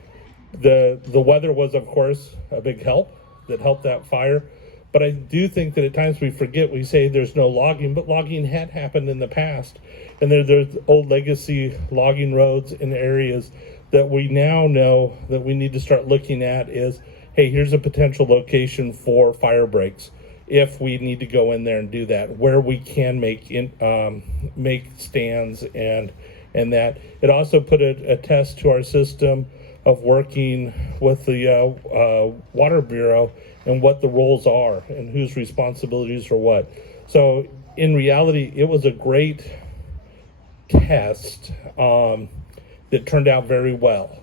The weather was, of course, a big help that helped that fire. But I do think that at times we forget, we say there's no logging, but logging had happened in the past. And there's old legacy logging roads in areas that we now know that we need to start looking at is, hey, here's a potential location for fire breaks. If we need to go in there and do that, where we can make stands and that. It also put a test to our system of working with the Water Bureau and what the roles are and whose responsibilities are what. So in reality, it was a great test that turned out very well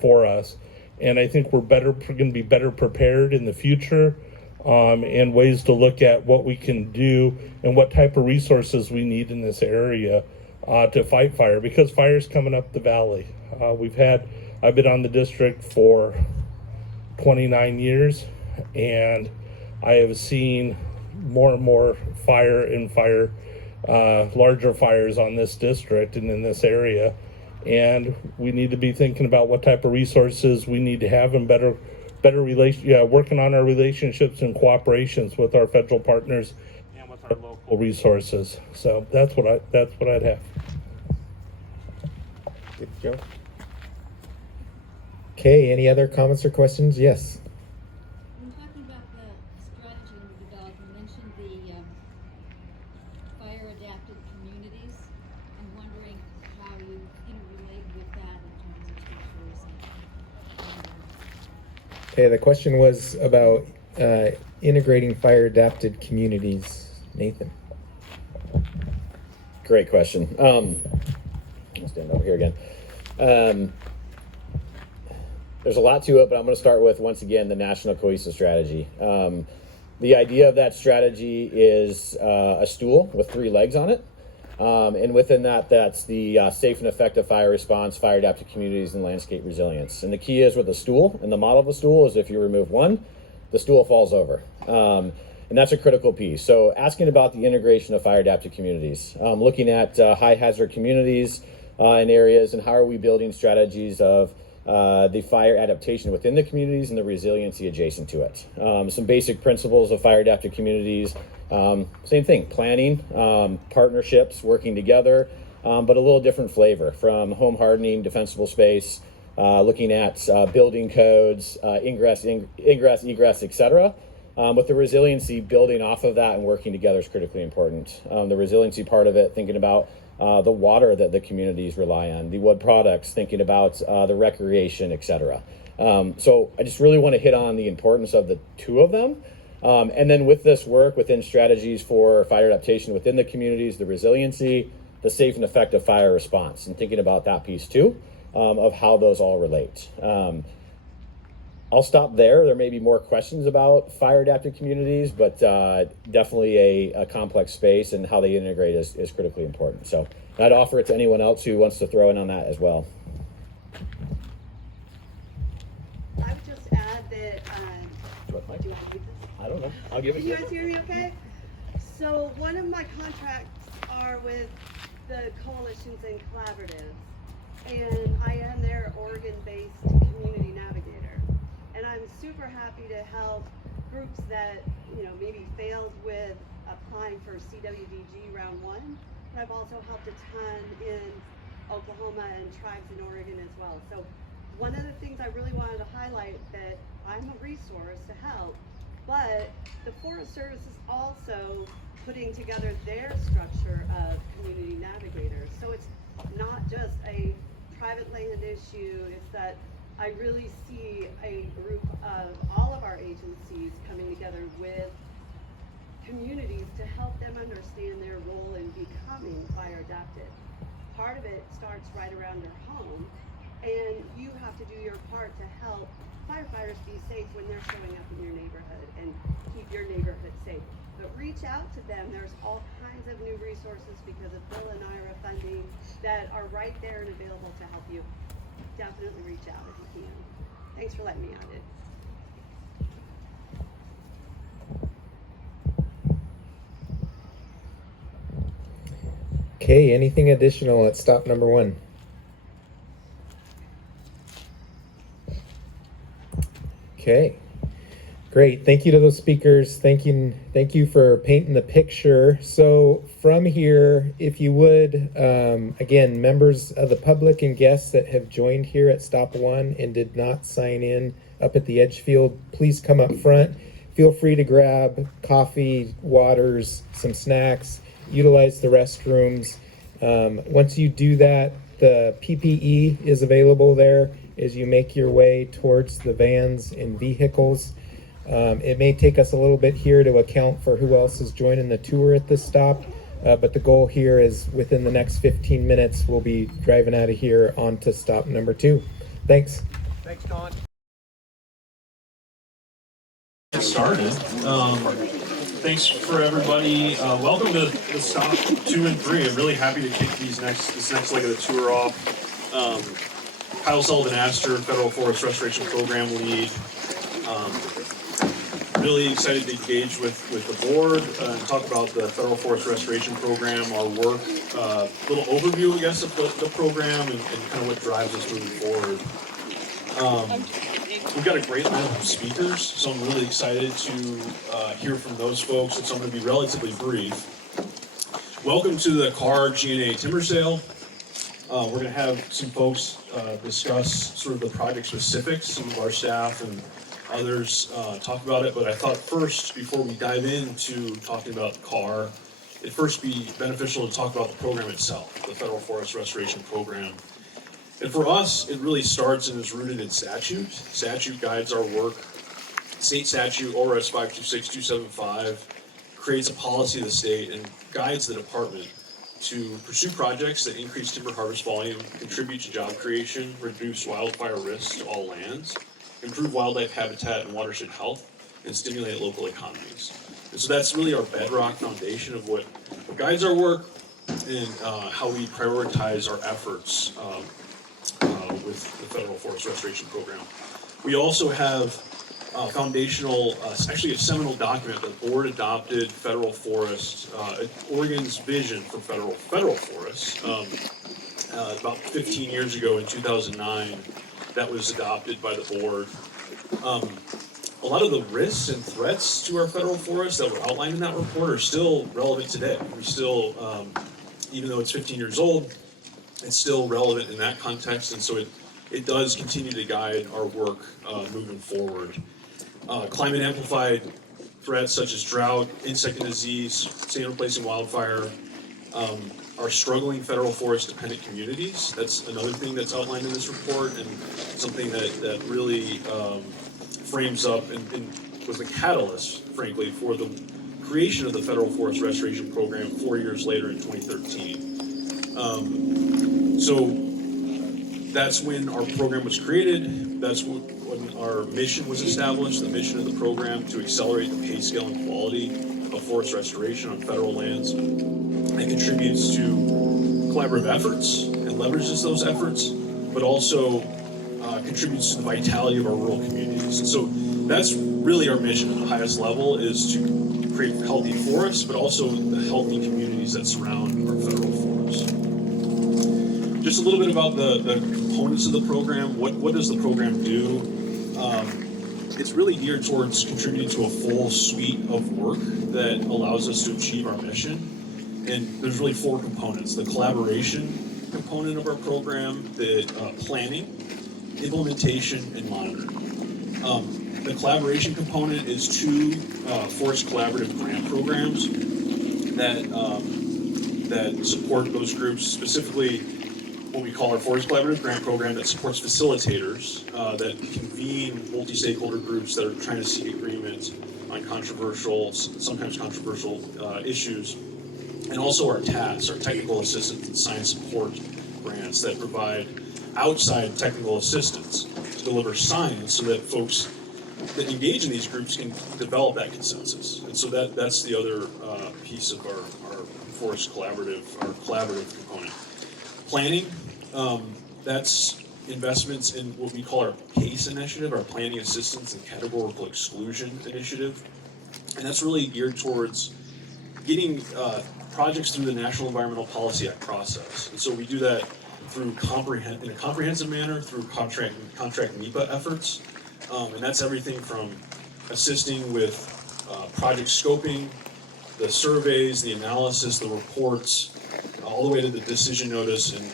for us. And I think we're going to be better prepared in the future and ways to look at what we can do and what type of resources we need in this area to fight fire, because fire's coming up the valley. I've been on the district for 29 years, and I have seen more and more larger fires on this district and in this area. And we need to be thinking about what type of resources we need to have and working on our relationships and cooperations with our federal partners and with our local resources. So that's what I'd have. Good, Joe. Okay, any other comments or questions? Yes. When talking about the strategy with the Dodd, you mentioned the fire-adapted communities. I'm wondering how you interrelate with that in terms of structures. Okay, the question was about integrating fire-adapted communities. Nathan. Great question. I'll stand over here again. There's a lot to it, but I'm going to start with, once again, the National Cohesive Strategy. The idea of that strategy is a stool with 3 legs on it. And within that, that's the safe and effective fire response, fire adapted communities, and landscape resilience. And the key is with the stool, and the model of a stool is if you remove one, the stool falls over. And that's a critical piece. So asking about the integration of fire adapted communities, looking at high hazard communities in areas, and how are we building strategies of the fire adaptation within the communities and the resiliency adjacent to it. Some basic principles of fire adapted communities, same thing, planning, partnerships, working together, but a little different flavor, from home hardening, defensible space, looking at building codes, ingress, egress, etc. With the resiliency, building off of that and working together is critically important. The resiliency part of it, thinking about the water that the communities rely on, the wood products, thinking about the recreation, etc. So I just really want to hit on the importance of the 2 of them. And then with this work within strategies for fire adaptation within the communities, the resiliency, the safe and effective fire response, and thinking about that piece too, of how those all relate. I'll stop there. There may be more questions about fire adapted communities, but definitely a complex space, and how they integrate is critically important. So I'd offer it to anyone else who wants to throw in on that as well. I would just add that, do you want to do this? I don't know. I'll give it to you. Can you guys hear me okay? So one of my contracts are with the coalitions and collaboratives, and I am their Oregon-based community navigator. And I'm super happy to help groups that, maybe failed with applying for CWDG round 1. But I've also helped a ton in Oklahoma and tribes in Oregon as well. So one of the things I really wanted to highlight, that I'm a resource to help, but the Forest Service is also putting together their structure of community navigators. So it's not just a private land issue, it's that I really see a group of all of our agencies coming together with communities to help them understand their role in becoming fire adapted. Part of it starts right around their home, and you have to do your part to help firefighters be safe when they're showing up in your neighborhood and keep your neighborhood safe. But reach out to them. There's all kinds of new resources because of Bill and IRA funding that are right there and available to help you. definitely reach out if you can. Thanks for letting me add it. Okay, anything additional at stop number 1? Okay, great. Thank you to those speakers. Thank you for painting the picture. So from here, if you would, again, members of the public and guests that have joined here at stop 1 and did not sign in up at the edge field, please come up front. Feel free to grab coffee, waters, some snacks, utilize the restrooms. Once you do that, the PPE is available there as you make your way towards the vans and vehicles. It may take us a little bit here to account for who else is joining the tour at this stop, but the goal here is within the next 15 minutes, we'll be driving out of here onto stop number 2. Thanks. Thanks, Don. Get started. Thanks for everybody. Welcome to the stop 2 and 3. I'm really happy to kick this next leg of the tour off. Kyle Sullivan-Astor, Federal Forest Restoration Program lead. Really excited to engage with the board and talk about the Federal Forest Restoration Program, our work, little overview, I guess, of the program and kind of what drives us moving forward. We've got a great lineup of speakers, so I'm really excited to hear from those folks, and so I'm going to be relatively brief. Welcome to the CAR G&A Timber Sale. We're going to have some folks discuss sort of the project specifics. Some of our staff and others talk about it, but I thought first, before we dive into talking about CAR, it'd first be beneficial to talk about the program itself, the Federal Forest Restoration Program. And for us, it really starts and is rooted in statute. Statute guides our work. State statute, ORS 526275, creates a policy of the state and guides the department to pursue projects that increase timber harvest volume, contribute to job creation, reduce wildfire risks to all lands, improve wildlife habitat and watershed health, and stimulate local economies. And so that's really our bedrock foundation of what guides our work and how we prioritize our efforts with the Federal Forest Restoration Program. We also have foundational, actually a seminal document that the board adopted federal forest, Oregon's vision for federal forests about 15 years ago in 2009. That was adopted by the board. A lot of the risks and threats to our federal forests that were outlined in that report are still relevant today. We still, even though it's 15 years old, it's still relevant in that context, and so it does continue to guide our work moving forward. Climate amplified threats such as drought, insect and disease, stand replacing wildfire, are struggling federal forest dependent communities. That's another thing that's outlined in this report, and something that really frames up and was the catalyst, frankly, for the creation of the Federal Forest Restoration Program 4 years later in 2013. So that's when our program was created. That's when our mission was established, the mission of the program to accelerate the pace, scale, and quality of forest restoration on federal lands. It contributes to collaborative efforts and leverages those efforts, but also contributes to the vitality of our rural communities. And so that's really our mission at the highest level, is to create healthy forests, but also the healthy communities that surround our federal forests. Just a little bit about the components of the program. What does the program do? It's really geared towards contributing to a full suite of work that allows us to achieve our mission. And there's really 4 components: the collaboration component of our program, the planning, implementation, and monitoring. The collaboration component is 2 forest collaborative grant programs that support those groups, specifically what we call our Forest Collaborative Grant Program, that supports facilitators that convene multi-stakeholder groups that are trying to seek agreement on sometimes controversial issues. And also our TAS, our Technical Assistance and Science Support grants that provide outside technical assistance to deliver science so that folks that engage in these groups can develop that consensus. And so that's the other piece of our Forest Collaborative, our collaborative component. Planning, that's investments in what we call our PACE initiative, our Planning Assistance and Categorical Exclusion initiative. And that's really geared towards getting projects through the National Environmental Policy Act process. And so we do that through in a comprehensive manner through contract NEPA efforts. And that's everything from assisting with project scoping, the surveys, the analysis, the reports, all the way to the decision notice and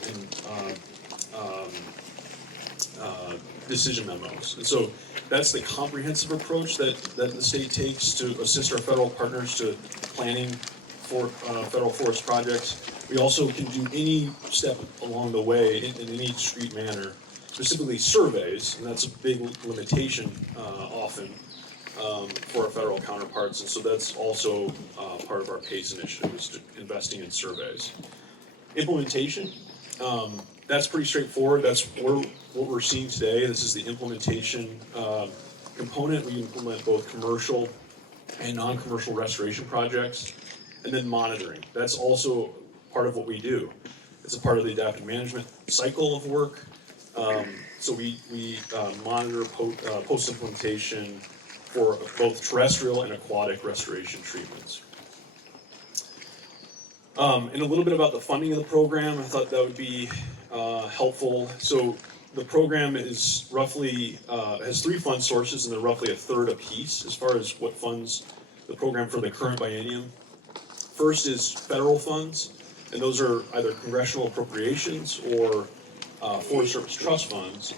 decision memos. And so that's the comprehensive approach that the state takes to assist our federal partners to planning for federal forest projects. We also can do any step along the way in any discrete manner, specifically surveys, and that's a big limitation often for our federal counterparts, and so that's also part of our PACE initiative, is investing in surveys. Implementation, that's pretty straightforward. That's what we're seeing today. This is the implementation component. We implement both commercial and non-commercial restoration projects, and then monitoring. That's also part of what we do. It's a part of the adaptive management cycle of work. So we monitor post-implementation for both terrestrial and aquatic restoration treatments. And a little bit about the funding of the program, I thought that would be helpful. So the program is roughly, has 3 fund sources, and they're roughly a third apiece as far as what funds the program for the current biennium. First is federal funds, and those are either congressional appropriations or Forest Service trust funds.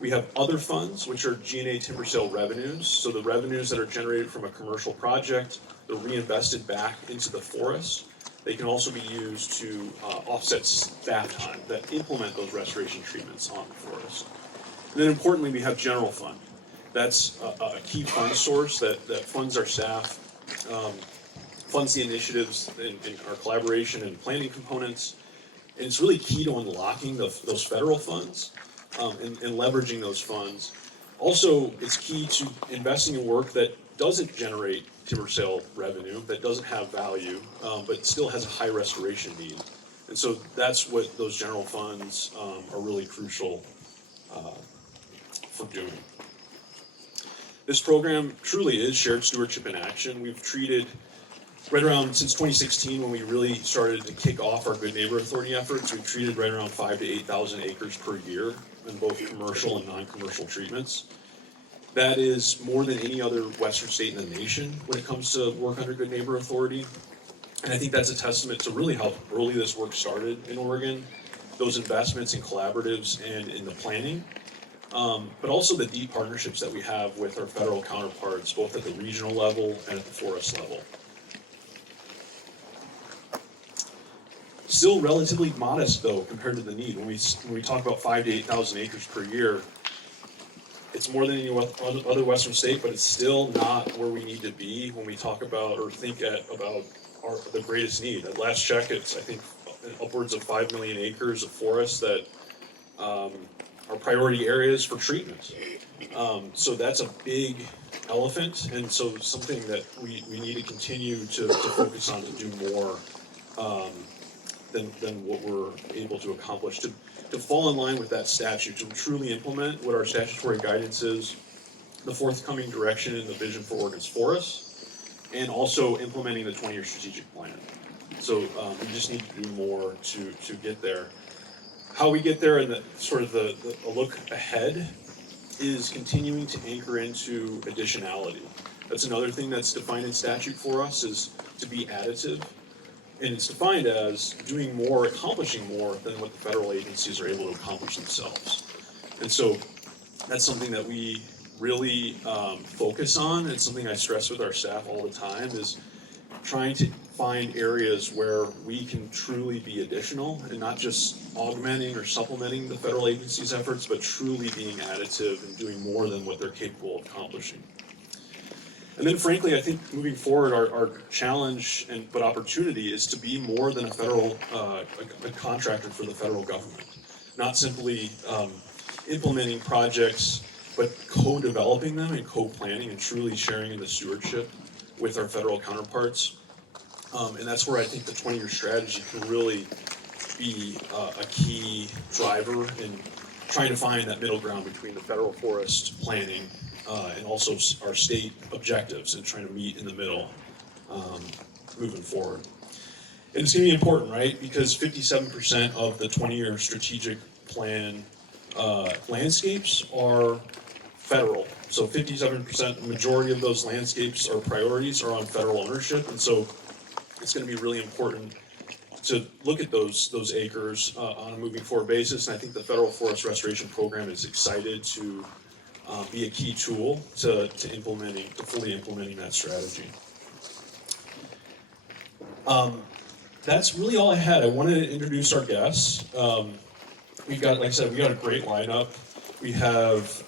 We have other funds, which are G&A timber sale revenues. So the revenues that are generated from a commercial project, they're reinvested back into the forest. They can also be used to offset staff time that implement those restoration treatments on the forest. And then importantly, we have general fund. That's a key fund source that funds our staff, funds the initiatives in our collaboration and planning components. And it's really key to unlocking those federal funds and leveraging those funds. Also, it's key to investing in work that doesn't generate timber sale revenue, that doesn't have value, but still has a high restoration need. And so that's what those general funds are really crucial for doing. This program truly is shared stewardship in action. We've treated right around, since 2016, when we really started to kick off our Good Neighbor Authority efforts, we've treated right around 5,000 to 8,000 acres per year in both commercial and non-commercial treatments. That is more than any other Western state in the nation when it comes to work under Good Neighbor Authority. And I think that's a testament to really how early this work started in Oregon, those investments in collaboratives and in the planning, but also the deep partnerships that we have with our federal counterparts, both at the regional level and at the forest level. Still relatively modest, though, compared to the need. When we talk about 5,000 to 8,000 acres per year, it's more than any other Western state, but it's still not where we need to be when we talk about or think about the greatest need. At last check, it's, I think, upwards of 5 million acres of forest that are priority areas for treatment. So that's a big elephant, and so something that we need to continue to focus on to do more than what we're able to accomplish, to fall in line with that statute, to truly implement what our statutory guidance is, the forthcoming direction and the vision for Oregon's forests, and also implementing the 20-year strategic plan. So we just need to do more to get there. How we get there and the look ahead is continuing to anchor into additionality. That's another thing that's defined in statute for us, is to be additive. And it's defined as doing more, accomplishing more than what the federal agencies are able to accomplish themselves. And so that's something that we really focus on. It's something I stress with our staff all the time, is trying to find areas where we can truly be additional and not just augmenting or supplementing the federal agencies' efforts, but truly being additive and doing more than what they're capable of accomplishing. And then frankly, I think moving forward, our challenge but opportunity is to be more than a federal a contractor for the federal government. Not simply implementing projects, but co-developing them and co-planning and truly sharing in the stewardship with our federal counterparts. And that's where I think the 20-year strategy can really be a key driver in trying to find that middle ground between the federal forest planning and also our state objectives and trying to meet in the middle moving forward. And it's going to be important, right? Because 57% of the 20-year strategic plan landscapes are federal. So 57%, the majority of those landscapes or priorities are on federal ownership. And so it's going to be really important to look at those acres on a moving forward basis. And I think the Federal Forest Restoration Program is excited to be a key tool to fully implementing that strategy. That's really all I had. I wanted to introduce our guests. We've got, like I said, we got a great lineup. We have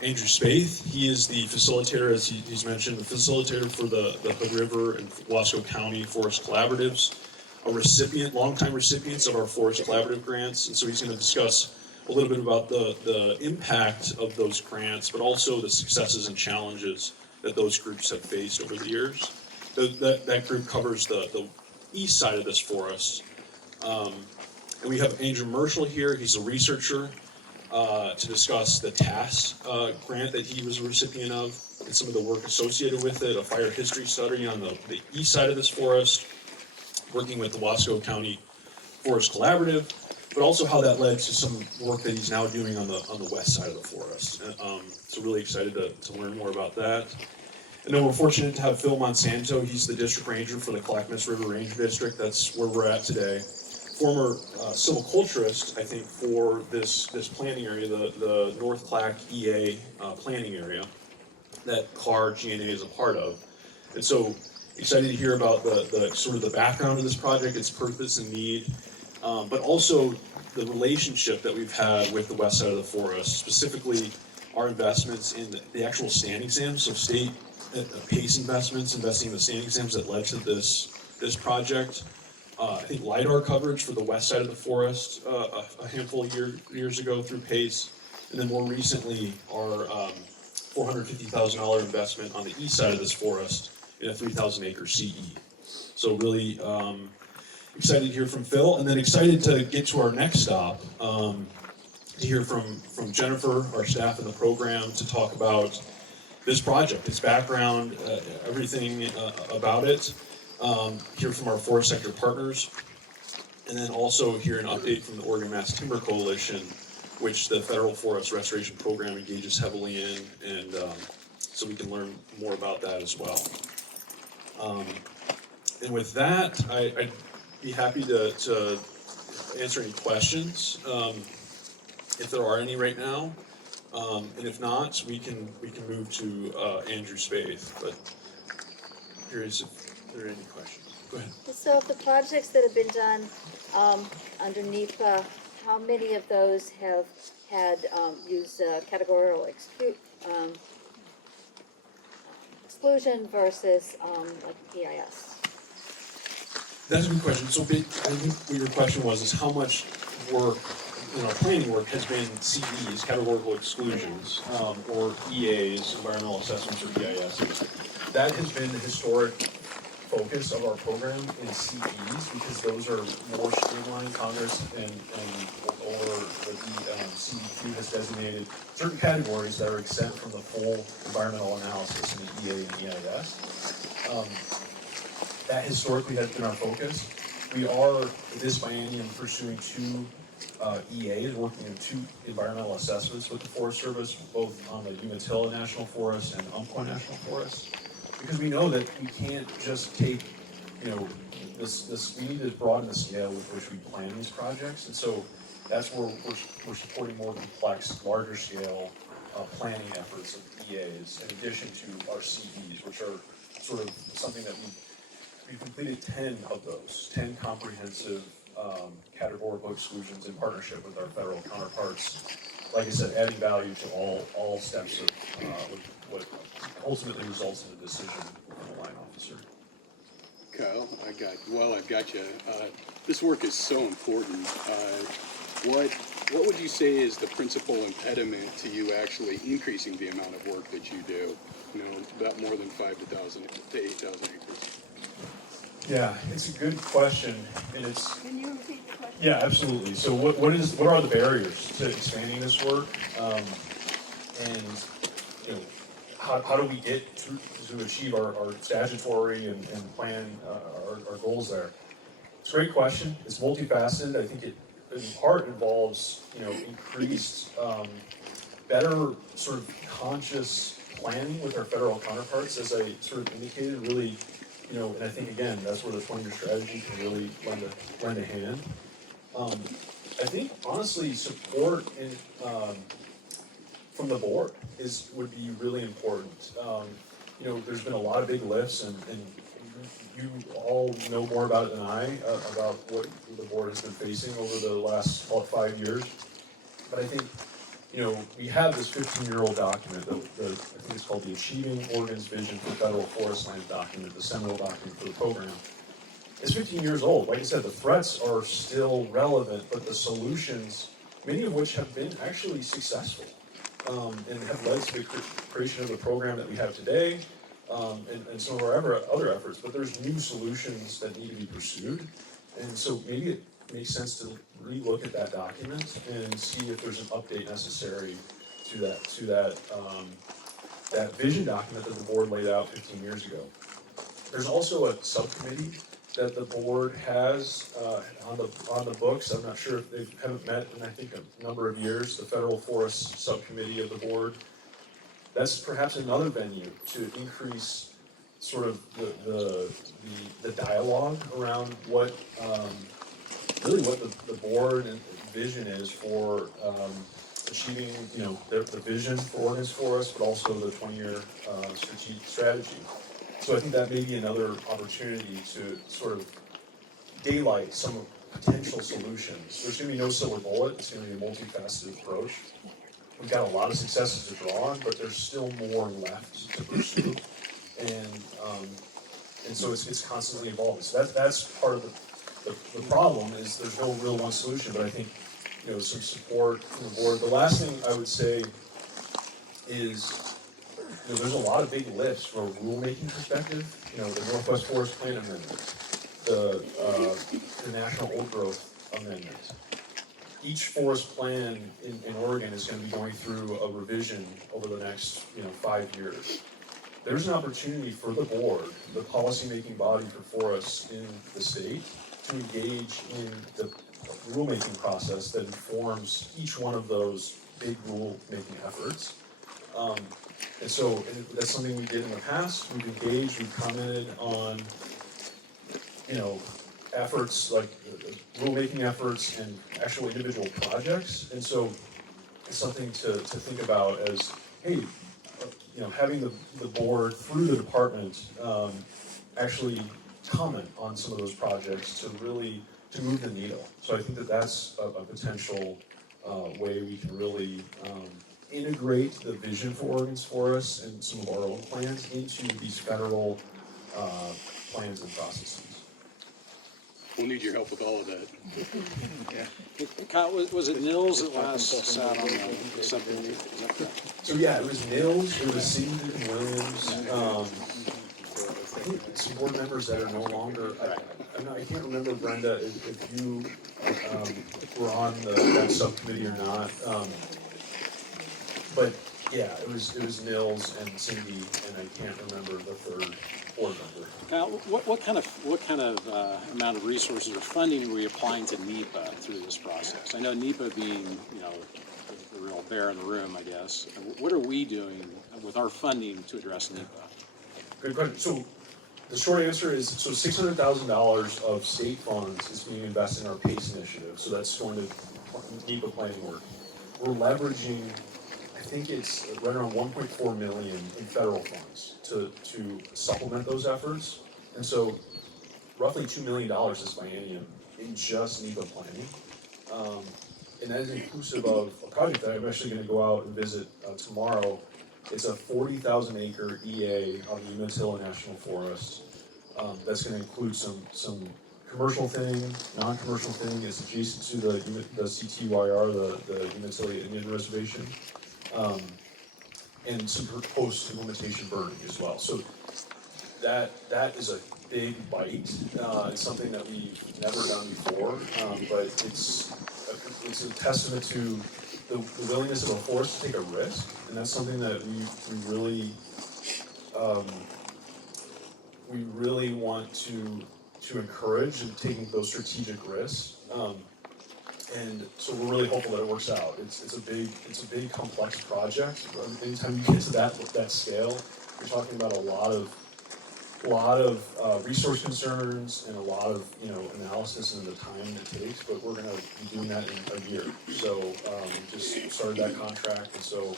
Andrew Spaeth. He is the facilitator, as he's mentioned, the facilitator for the Hood River and Wasco County Forest Collaboratives, a recipient, longtime recipients of our Forest Collaborative grants. And so he's going to discuss a little bit about the impact of those grants, but also the successes and challenges that those groups have faced over the years. That group covers the east side of this forest. And we have Andrew Merschel here. He's a researcher to discuss the TAS grant that he was a recipient of and some of the work associated with it, a fire history study on the east side of this forest, working with the Wasco County Forest Collaborative, but also how that led to some work that he's now doing on the west side of the forest. So really excited to learn more about that. And then we're fortunate to have Phil Monsanto. He's the district ranger for the Clackamas River Range District. That's where we're at today. Former silviculturist, I think, for this planning area, the North Clack EA planning area that CAR GNA is a part of. And so excited to hear about the sort of the background of this project, its purpose and need, but also the relationship that we've had with the west side of the forest, specifically our investments in the actual stand exams, so state PACE investments, investing in the stand exams that led to this project. I think LIDAR coverage for the west side of the forest a handful of years ago through PACE, and then more recently our $450,000 investment on the east side of this forest in a 3,000 acre CE. So really excited to hear from Phil, and then excited to get to our next stop, to hear from Jennifer, our staff in the program, to talk about this project, its background, everything about it. Hear from our forest sector partners, and then also hear an update from the Oregon Mass Timber Coalition, which the Federal Forest Restoration Program engages heavily in, and so we can learn more about that as well. And with that, I'd be happy to answer any questions, if there are any right now. And if not, we can move to Andrew Spaeth. But curious if there are any questions. Go ahead. So, of the projects that have been done underneath, how many of those have had used categorical exclusion versus like EIS? That's a good question. So, I think what your question was is how much work in our planning work has been CEs, categorical exclusions, or EAs, environmental assessments, or EISs. That has been the historic focus of our program in CEs because those are more streamlined. Congress and the CEQ has designated certain categories that are exempt from the full environmental analysis in the EA and EIS. That historically has been our focus. We are this biennium pursuing two EAs, working in two environmental assessments with the Forest Service, both on the Umatilla National Forest and Umpqua National Forest, because we know that we can't just take, this we need to broaden the scale with which we plan these projects, and so that's where we're supporting more complex, larger scale planning efforts of EAs, in addition to our CEs, which are sort of something that we've completed 10 of those, 10 comprehensive categorical exclusions in partnership with our federal counterparts. Like I said, adding value to all steps of what ultimately results in a decision from a line officer. Kyle, I've got you. This work is so important. What would you say is the principal impediment to you actually increasing the amount of work that you do? About more than 5,000 to 8,000 acres. Yeah, it's a good question, and it's. Can you repeat the question? Yeah, absolutely. So what are the barriers to expanding this work? And you know, how do we get to achieve our statutory and plan our goals there? It's a great question. It's multifaceted. I think it in part involves increased, better sort of conscious planning with our federal counterparts, as I sort of indicated. Really, and I think again that's where the 20-year strategy can really lend a hand. I think honestly support from the board would be really important. There's been a lot of big lifts, and you all know more about it than I, about what the board has been facing over the last 5 years. But I think, we have this 15-year-old document that I think it's called the Achieving Oregon's Vision for Federal Forest Land document, the seminal document for the program. It's 15 years old. Like I said, the threats are still relevant, but the solutions, many of which have been actually successful, and have led to the creation of the program that we have today, and some of our other efforts. But there's new solutions that need to be pursued, and so maybe it makes sense to relook at that document and see if there's an update necessary to that vision document that the board laid out 15 years ago. There's also a subcommittee that the board has on the books. I'm not sure if they haven't met in I think a number of years. The Federal Forest Subcommittee of the board. That's perhaps another venue to increase sort of the dialogue around what really what the board and vision is for achieving the vision for Oregon's forests, but also the 20-year strategic strategy. So I think that may be another opportunity to sort of daylight some potential solutions. There's going to be no silver bullet. It's going to be a multifaceted approach. We've got a lot of successes to draw on, but there's still more left to pursue, and so it's constantly evolving. So that's part of the problem is there's no real one solution. But I think some support from the board. The last thing I would say is. There's a lot of big lifts from a rulemaking perspective. The Northwest Forest Plan Amendment, the National Old Growth Amendment. Each forest plan in Oregon is going to be going through a revision over the next 5 years. There's an opportunity for the board, the policymaking body for forests in the state, to engage in the rulemaking process that informs each one of those big rulemaking efforts. And so that's something we did in the past. We've engaged, we've commented on, efforts like rulemaking efforts and actual individual projects. And so it's something to think about as, hey, having the board through the department actually comment on some of those projects to move the needle. So I think that's a potential way we can really integrate the vision for Oregon's forests and some of our own plans into these federal plans and processes. We'll need your help with all of that. Yeah. Kyle, was it Nils that last sat on the subcommittee? Is that correct? So yeah, it was Nils, it was Cindy and Williams. I think some board members that are no longer. I can't remember, Brenda, if you were on that subcommittee or not. But yeah, it was Nils and Cindy, and I can't remember the third board member. Now, what kind of amount of resources or funding were you applying to NEPA through this process? I know NEPA being the real bear in the room, I guess. What are we doing with our funding to address NEPA? Good question. So the short answer is $600,000 of state funds is being invested in our PACE initiative. So that's going to NEPA planning work. We're leveraging. I think it's right around 1.4 million in federal funds to supplement those efforts. And so roughly $2 million this biennium in just NEPA planning. And that is inclusive of a project that I'm actually going to go out and visit tomorrow. It's a 40,000 acre EA on the Umatilla National Forest. That's going to include some commercial thinning, non-commercial thinning. It's adjacent to the CTYR, the Umatilla Indian Reservation. And some post-implementation burning as well. So that is a big bite. It's something that we've never done before, but it's a testament to the willingness of a forest to take a risk, and that's something that we really want to encourage in taking those strategic risks. And so we're really hopeful that it works out. It's a big complex project. Anytime you get to that scale, you're talking about a lot of resource concerns and a lot of analysis and the time it takes. But we're going to be doing that in a year. So we just started that contract, and so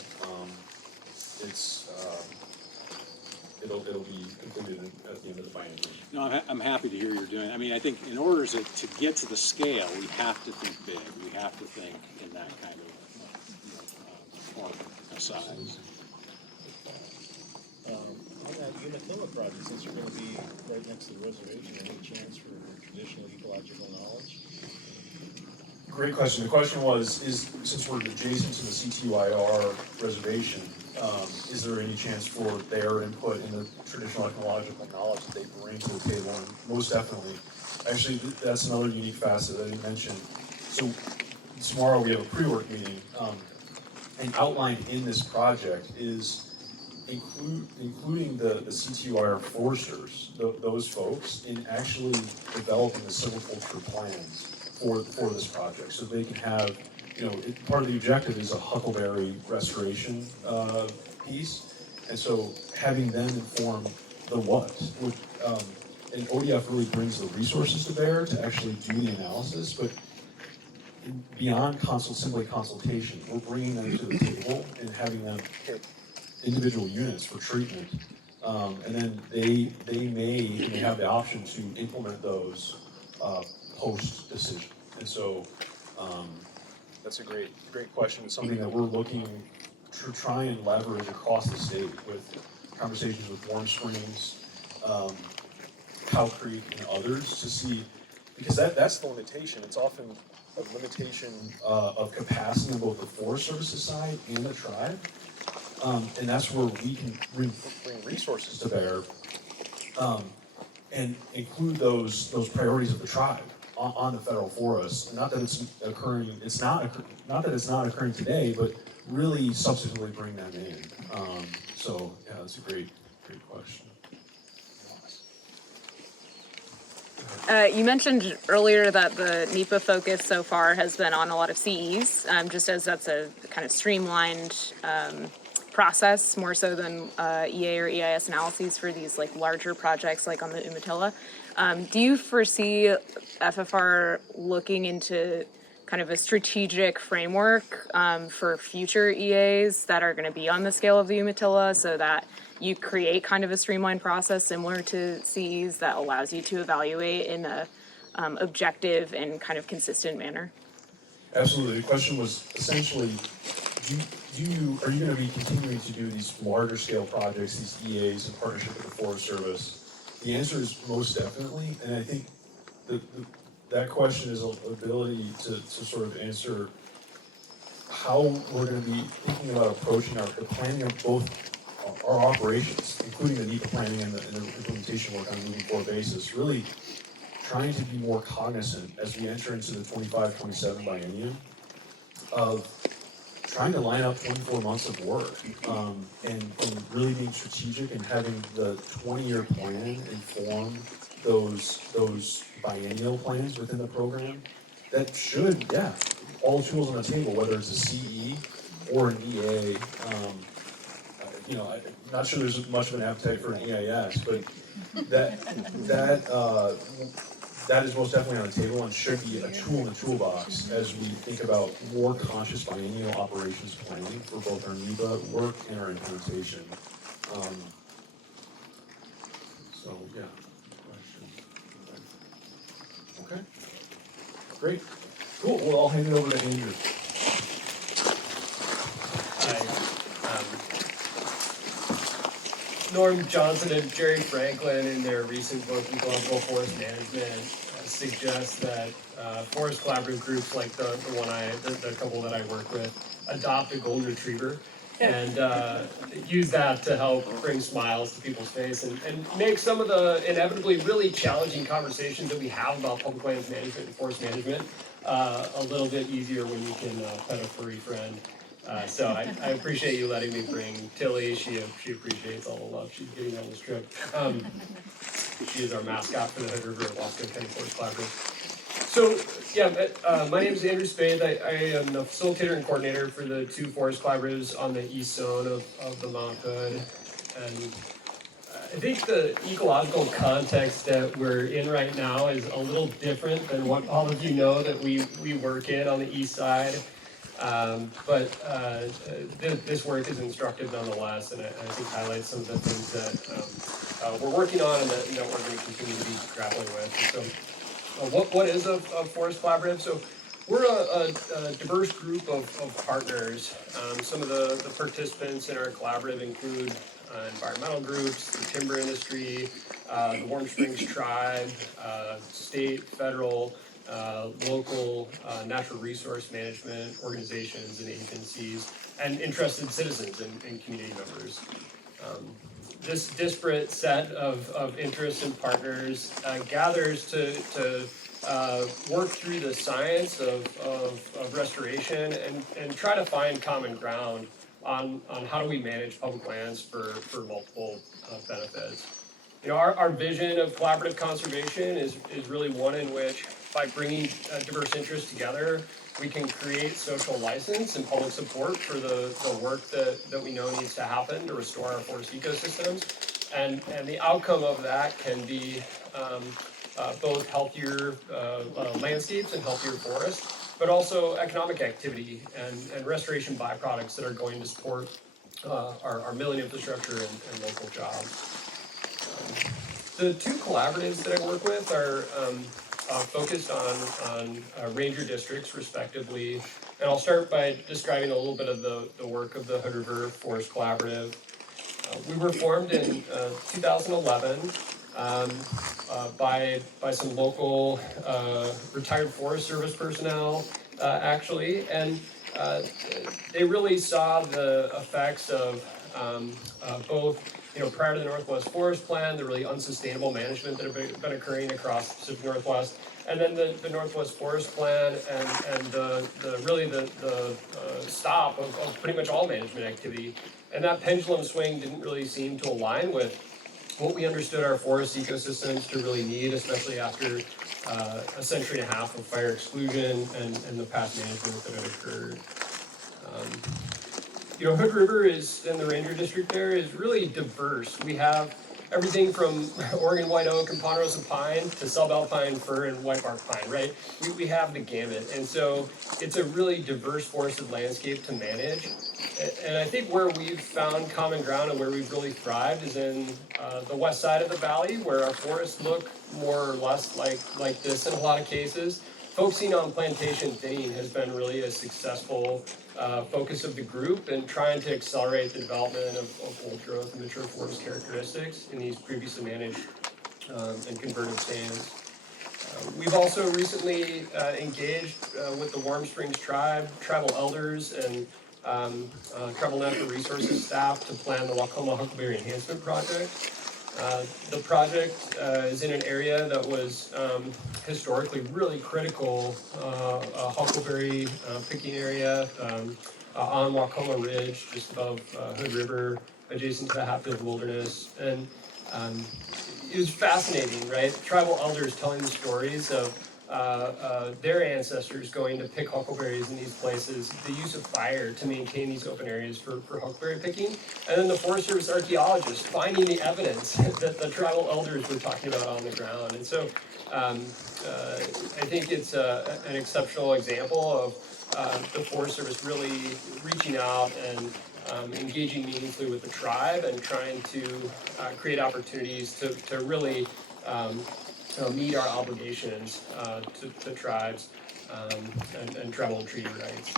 it'll be completed at the end of the biennium. No, I'm happy to hear you're doing it. I mean, I think in order to get to the scale, we have to think big. We have to think in that kind of size. On that Umatilla project, since you're going to be right next to the reservation, any chance for traditional ecological knowledge? Great question. The question was, since we're adjacent to the CTYR reservation, is there any chance for their input in the traditional ecological knowledge that they bring to the table? And most definitely. Actually, that's another unique facet that I didn't mention. So tomorrow we have a pre-work meeting, and outlined in this project is including the CTYR foresters, those folks, in actually developing the silviculture plans for this project, so they can have, part of the objective is a huckleberry restoration piece, and so having them inform the what, and ODF really brings the resources to bear to actually do the analysis, but beyond simply consultation, we're bringing them to the table and having them pick individual units for treatment, and then they may have the option to implement those post-decision. And so that's a great question. It's something that we're looking to try and leverage across the state with conversations with Warm Springs, Cow Creek, and others to see, because that's the limitation. It's often a limitation of capacity on both the Forest Services side and the tribe. And that's where we can bring resources to bear and include those priorities of the tribe on the federal forest. Not that it's occurring, not that it's not occurring today, but really subsequently bring them in. So yeah, that's a great question. You mentioned earlier that the NEPA focus so far has been on a lot of CEs, just as that's a kind of streamlined process, more so than EA or EIS analyses for these like larger projects like on the Umatilla. Do you foresee FFR looking into kind of a strategic framework for future EAs that are going to be on the scale of the Umatilla, so that you create kind of a streamlined process similar to CEs that allows you to evaluate in a objective and kind of consistent manner? Absolutely. The question was essentially, are you going to be continuing to do these larger scale projects, these EAs in partnership with the Forest Service? The answer is most definitely, and I think that question is an ability to sort of answer how we're going to be thinking about approaching the planning of both our operations, including the NEPA planning and the implementation work on a moving forward basis, really trying to be more cognizant as we enter into the 25-27 biennium of trying to line up 24 months of work and really being strategic and having the 20-year plan inform those biennial plans within the program that should, all tools on the table, whether it's a CE or an EA. I'm not sure there's much of an appetite for an EIS, but that is most definitely on the table and should be a tool in the toolbox as we think about more conscious biennial operations planning for both our NEPA work and our implementation. Okay, great, cool. Well, I'll hand it over to Andrew. Norm Johnson and Jerry Franklin, in their recent book, Ecological Forest Management, suggest that forest collaborative groups like the couple that I work with adopt a golden retriever and use that to help bring smiles to people's face and make some of the inevitably really challenging conversations that we have about public lands management and forest management a little bit easier when you can pet a furry friend. So I appreciate you letting me bring Tilly. She appreciates all the love she's getting on this trip. She is our mascot for the Hood River Wasco County Forest Collaborative. So, yeah, my name is Andrew Spaeth. I am the facilitator and coordinator for the 2 forest collaboratives on the east zone of the Mount Hood. And I think the ecological context that we're in right now is a little different than what all of you know that we work in on the east side. But this work is instructive nonetheless, and I think highlights some of the things that we're working on and that we're going to continue to be grappling with. And so, what is a forest collaborative? So we're a diverse group of partners. Some of the participants in our collaborative include environmental groups, the timber industry, the Warm Springs Tribe, state, federal, local natural resource management organizations and agencies, and interested citizens and community members. This disparate set of interests and partners gathers to work through the science of restoration and try to find common ground on how do we manage public lands for multiple benefits. Our vision of collaborative conservation is really one in which, by bringing diverse interests together, we can create social license and public support for the work that we know needs to happen to restore our forest ecosystems. And the outcome of that can be both healthier landscapes and healthier forests, but also economic activity and restoration byproducts that are going to support our milling infrastructure and local jobs. The 2 collaboratives that I work with are focused on ranger districts, respectively. And I'll start by describing a little bit of the work of the Hood River Forest Collaborative. We were formed in 2011 by some local retired Forest Service personnel, actually, and they really saw the effects of both, prior to the Northwest Forest Plan, the really unsustainable management that had been occurring across the Pacific Northwest, and then the Northwest Forest Plan and the stop of pretty much all management activity. And that pendulum swing didn't really seem to align with what we understood our forest ecosystems to really need, especially after a century and a half of fire exclusion and the past management that had occurred. Hood River is, in the Ranger District there, is really diverse. We have everything from Oregon white oak and ponderosa pine to subalpine fir and whitebark pine, right? We have the gamut. And so it's a really diverse forested landscape to manage. And I think where we've found common ground and where we've really thrived is in the west side of the valley, where our forests look more or less like this in a lot of cases. Focusing on plantation thinning has been really a successful focus of the group, and trying to accelerate the development of old growth and mature forest characteristics in these previously managed and converted stands. We've also recently engaged with the Warm Springs Tribe, tribal elders, and tribal natural resources staff to plan the Waukoma Huckleberry Enhancement Project. The project is in an area that was historically really critical, a huckleberry picking area on Waukoma Ridge, just above Hood River, adjacent to the Hatfield Wilderness. And it was fascinating, right? Tribal elders telling the stories of their ancestors going to pick huckleberries in these places, the use of fire to maintain these open areas for huckleberry picking, and then the Forest Service archaeologists finding the evidence that the tribal elders were talking about on the ground. And so I think it's an exceptional example of the Forest Service really reaching out and engaging meaningfully with the tribe and trying to create opportunities to really meet our obligations to tribes and tribal and treaty rights.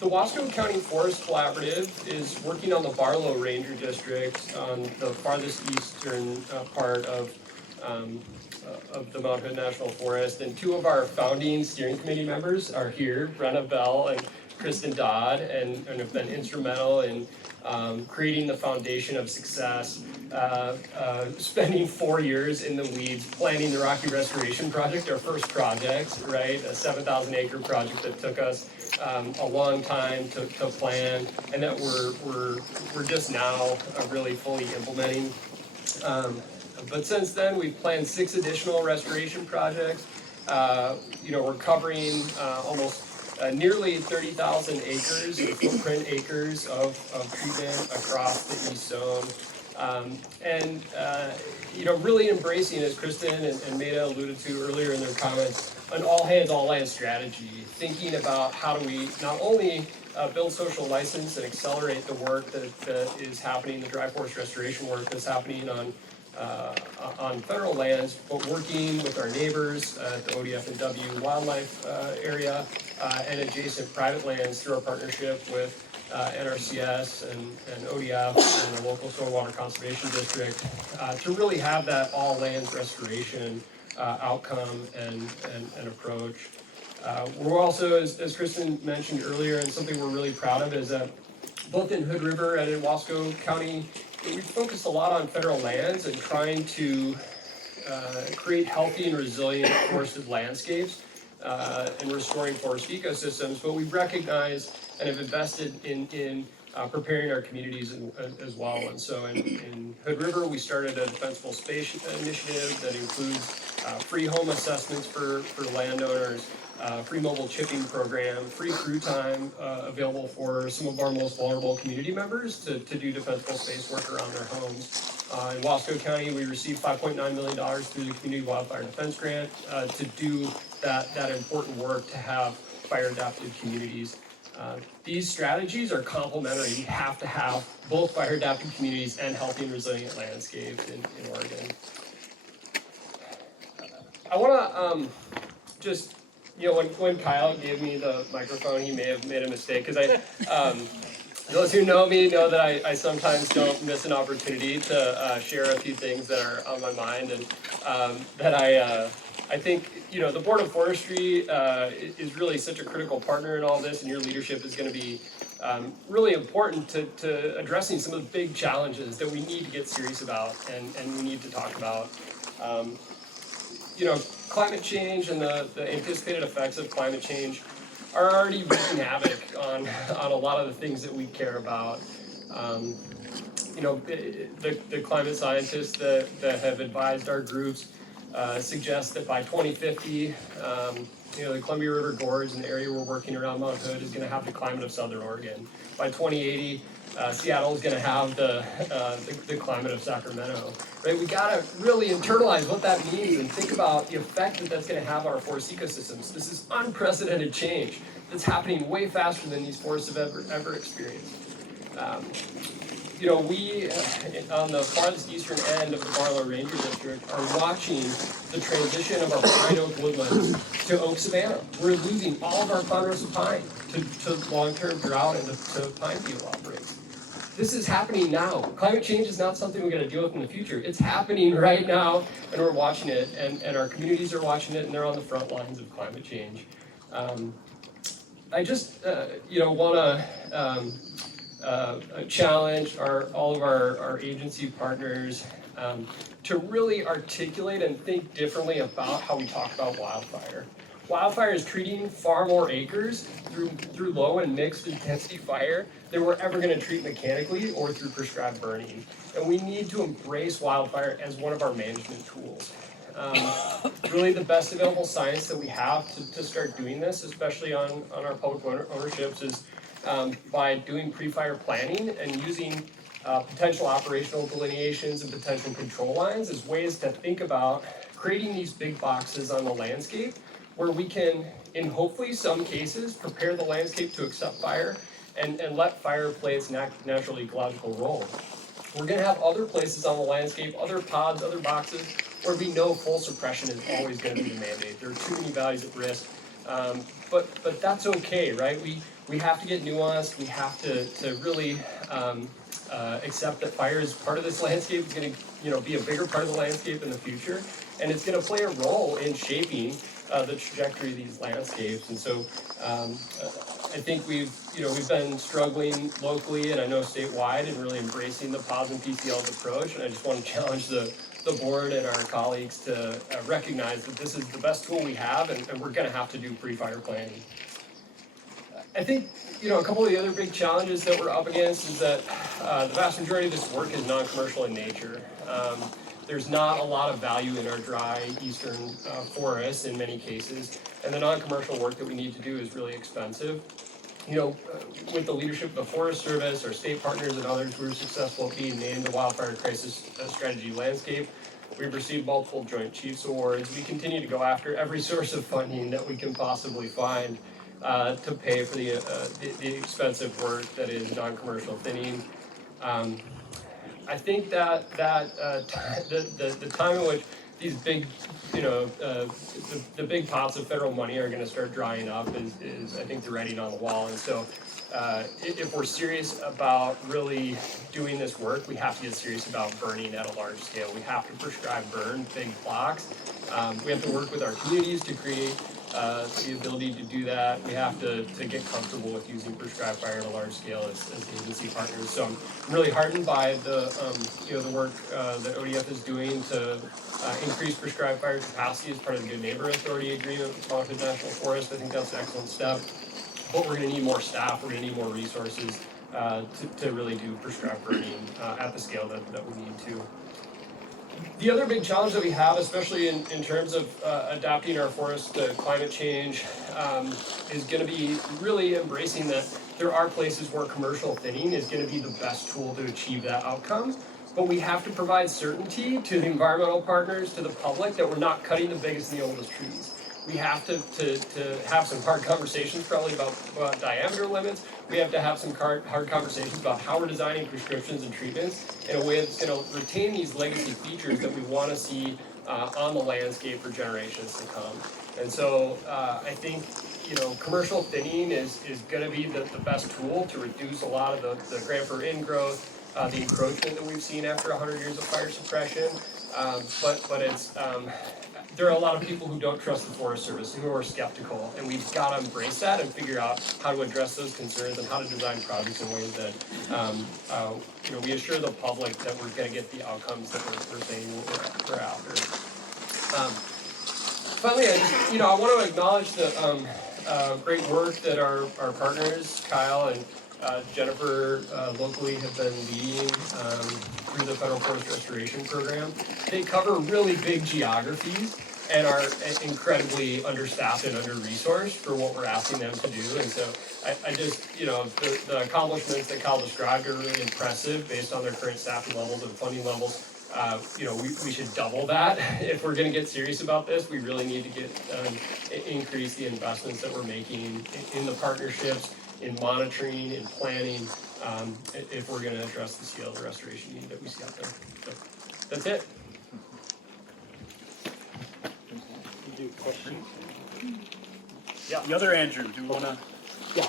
The Wasco County Forest Collaborative is working on the Barlow Ranger District on the farthest eastern part of of the Mount Hood National Forest. And two of our founding steering committee members are here, Brenna Bell and Kristin Dodd, and have been instrumental in creating the foundation of success, spending 4 years in the weeds, planning the Rocky Restoration Project, our first project, right? A 7,000 acre project that took us a long time to plan, and that we're just now really fully implementing. But since then, we've planned 6 additional restoration projects. We're covering almost nearly 30,000 acres, or footprint acres of treatment across the East Zone. Really embracing, as Kristin and Maida alluded to earlier in their comments, an all hands, all land strategy, thinking about how do we not only build social license and accelerate the work that is happening, the dry forest restoration work that's happening on federal lands, but working with our neighbors at the ODF and W wildlife area and adjacent private lands through our partnership with NRCS and ODF and the local stormwater conservation district to really have that all lands restoration outcome and approach. We're also, as Kristin mentioned earlier, and something we're really proud of is that both in Hood River and in Wasco County, we focused a lot on federal lands and trying to create healthy and resilient forested landscapes and restoring forest ecosystems, but we've recognized and have invested in preparing our communities as well. And so in Hood River, we started a defensible space initiative that includes free home assessments for landowners, free mobile chipping program, free crew time available for some of our most vulnerable community members to do defensible space work around their homes. In Wasco County, we received $5.9 million through the Community Wildfire Defense Grant to do that important work to have fire-adapted communities. These strategies are complementary. We have to have both fire-adapted communities and healthy and resilient landscapes in Oregon. I want to just, when Kyle gave me the microphone, he may have made a mistake, because those who know me know that I sometimes don't miss an opportunity to share a few things that are on my mind, and that I think, the Board of Forestry is really such a critical partner in all this, and your leadership is going to be really important to addressing some of the big challenges that we need to get serious about and we need to talk about. Climate change and the anticipated effects of climate change are already wreaking havoc on a lot of the things that we care about. The climate scientists that have advised our groups suggest that by 2050, the Columbia River Gorge and the area we're working around Mount Hood is going to have the climate of Southern Oregon. By 2080, Seattle is going to have the climate of Sacramento. Right? We got to really internalize what that means and think about the effect that that's going to have on our forest ecosystems. This is unprecedented change that's happening way faster than these forests have ever experienced. We, on the farthest eastern end of the Barlow Ranger District, are watching the transition of our pine oak woodlands to oak savanna. We're losing all of our ponderosa pine to long-term drought and to pine beetle outbreaks. This is happening now. Climate change is not something we're going to deal with in the future. It's happening right now, and we're watching it, and our communities are watching it, and they're on the front lines of climate change. I just, want to challenge all of our agency partners to really articulate and think differently about how we talk about wildfire. Wildfire is treating far more acres through low and mixed intensity fire than we're ever going to treat mechanically or through prescribed burning. And we need to embrace wildfire as one of our management tools. Really the best available science that we have to start doing this, especially on our public ownerships, is by doing pre-fire planning and using potential operational delineations and potential control lines as ways to think about creating these big boxes on the landscape where we can, in hopefully some cases, prepare the landscape to accept fire and let fire play its natural ecological role. We're going to have other places on the landscape, other pods, other boxes, where we know full suppression is always going to be the mandate. There are too many values at risk, but that's okay, right? We have to get nuanced. We have to really accept that fire is part of this landscape. It's going to be a bigger part of the landscape in the future, and it's going to play a role in shaping the trajectory of these landscapes. And so I think we've been struggling locally, and I know statewide, and really embracing the POS and PCL's approach. And I just want to challenge the board and our colleagues to recognize that this is the best tool we have, and we're going to have to do pre-fire planning. I think a couple of the other big challenges that we're up against is that the vast majority of this work is non-commercial in nature. There's not a lot of value in our dry eastern forests in many cases, and the non-commercial work that we need to do is really expensive. With the leadership of the Forest Service, our state partners, and others, we were successful at being named the Wildfire Crisis Strategy Landscape. We've received multiple Joint Chiefs Awards. We continue to go after every source of funding that we can possibly find to pay for the expensive work that is non-commercial thinning. I think that the time in which these big, the big pots of federal money are going to start drying up is I think the writing on the wall. And so if we're serious about really doing this work, we have to get serious about burning at a large scale. We have to prescribe burn big blocks. We have to work with our communities to create the ability to do that. We have to get comfortable with using prescribed fire at a large scale as agency partners. So I'm really heartened by the work that ODF is doing to increase prescribed fire capacity as part of the Good Neighbor Authority agreement with Monmouth National Forest. I think that's an excellent step. But we're going to need more staff. We're going to need more resources to really do prescribed burning at the scale that we need to. The other big challenge that we have, especially in terms of adapting our forest to climate change, is going to be really embracing that there are places where commercial thinning is going to be the best tool to achieve that outcome. But we have to provide certainty to the environmental partners, to the public, that we're not cutting the biggest and the oldest trees. We have to have some hard conversations probably about diameter limits. We have to have some hard conversations about how we're designing prescriptions and treatments in a way that's going to retain these legacy features that we want to see on the landscape for generations to come. And so I think commercial thinning is going to be the best tool to reduce a lot of the grandfather ingrowth, the encroachment that we've seen after 100 years of fire suppression. But it's there are a lot of people who don't trust the Forest Service, who are skeptical, and we've got to embrace that and figure out how to address those concerns and how to design projects in ways that we assure the public that we're going to get the outcomes that we're saying we're after. Finally, I want to acknowledge the great work that our partners, Kyle and Jennifer, locally have been leading through the Federal Forest Restoration Program. They cover really big geographies and are incredibly understaffed and under-resourced for what we're asking them to do. And so I just, the accomplishments that Kyle described are really impressive based on their current staffing levels and funding levels. We should double that. If we're going to get serious about this, we really need to increase the investments that we're making in the partnerships, in monitoring, in planning, if we're going to address the scale of the restoration need that we see out there. So that's it. Yeah, the other Andrew, do you want to? Yeah.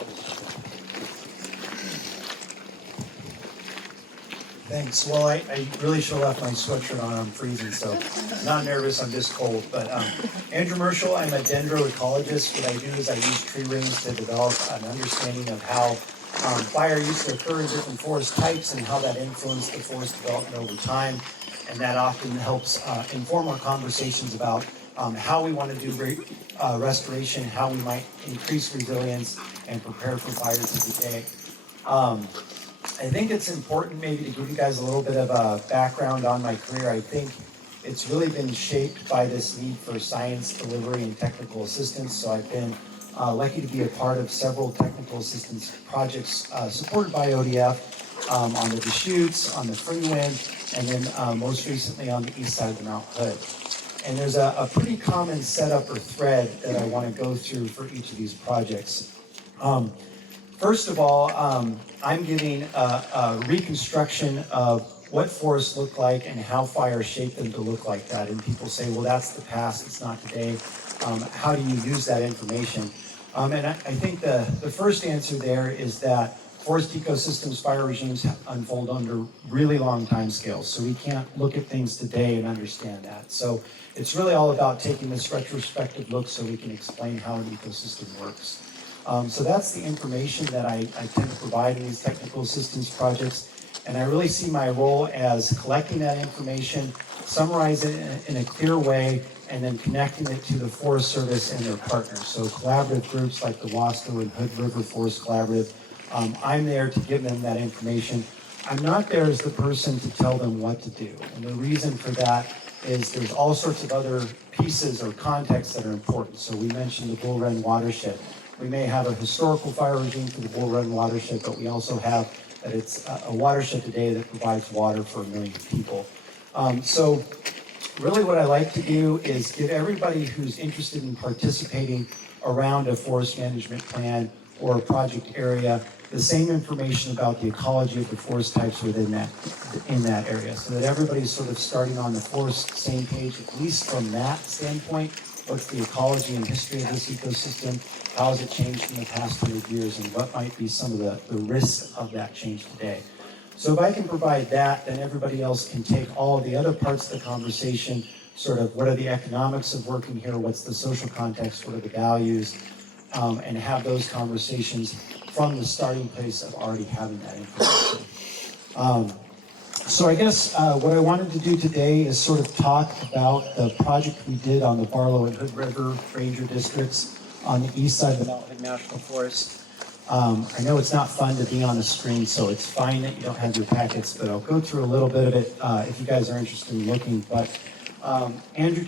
Thanks. Well, I really should have left my sweatshirt on. I'm freezing, so not nervous. I'm just cold. But Andrew Marshall, I'm a dendroecologist. What I do is I use tree rings to develop an understanding of how fire used to occur in different forest types and how that influenced the forest development over time. And that often helps inform our conversations about how we want to do restoration, how we might increase resilience and prepare for fires of the day. I think it's important maybe to give you guys a little bit of a background on my career. I think it's really been shaped by this need for science delivery and technical assistance. So I've been lucky to be a part of several technical assistance projects supported by ODF on the Deschutes, on the Freewind, and then most recently on the east side of the Mount Hood. And there's a pretty common setup or thread that I want to go through for each of these projects. First of all, I'm giving a reconstruction of what forests look like and how fire shaped them to look like that. And people say, well, that's the past, it's not today. How do you use that information? And I think the first answer there is that forest ecosystems, fire regimes unfold under really long time scales. So we can't look at things today and understand that. So it's really all about taking this retrospective look so we can explain how an ecosystem works. So that's the information that I tend to provide in these technical assistance projects. And I really see my role as collecting that information, summarizing it in a clear way, and then connecting it to the Forest Service and their partners. So collaborative groups like the Wasco and Hood River Forest Collaborative, I'm there to give them that information. I'm not there as the person to tell them what to do. And the reason for that is there's all sorts of other pieces or contexts that are important. So we mentioned the Bull Run watershed. We may have a historical fire regime for the Bull Run watershed, but we also have that it's a watershed today that provides water for 1 million people. So really what I like to do is give everybody who's interested in participating around a forest management plan or a project area the same information about the ecology of the forest types within that area, so that everybody's sort of starting on the forest same page, at least from that standpoint. What's the ecology and history of this ecosystem? How has it changed in the past 100 years? And what might be some of the risks of that change today? So if I can provide that, then everybody else can take all of the other parts of the conversation, sort of what are the economics of working here, what's the social context, what are the values, and have those conversations from the starting place of already having that information. So I guess what I wanted to do today is sort of talk about the project we did on the Barlow and Hood River Ranger Districts on the east side of the Mount Hood National Forest. I know it's not fun to be on the screen, so it's fine that you don't have your packets, but I'll go through a little bit of it if you guys are interested in looking. But Andrew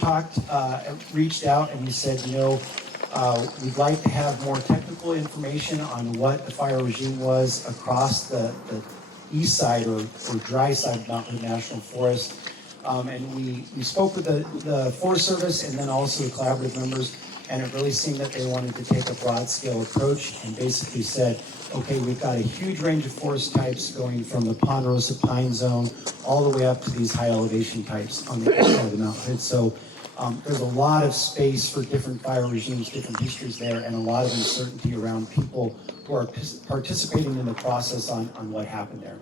reached out and he said, you know, we'd like to have more technical information on what the fire regime was across the east side or dry side of Mount Hood National Forest. And we spoke with the Forest Service and then also the collaborative members, and it really seemed that they wanted to take a broad scale approach and basically said, okay, we've got a huge range of forest types going from the ponderosa pine zone all the way up to these high elevation types on the east side of the Mount Hood. So there's a lot of space for different fire regimes, different histories there, and a lot of uncertainty around people who are participating in the process on what happened there.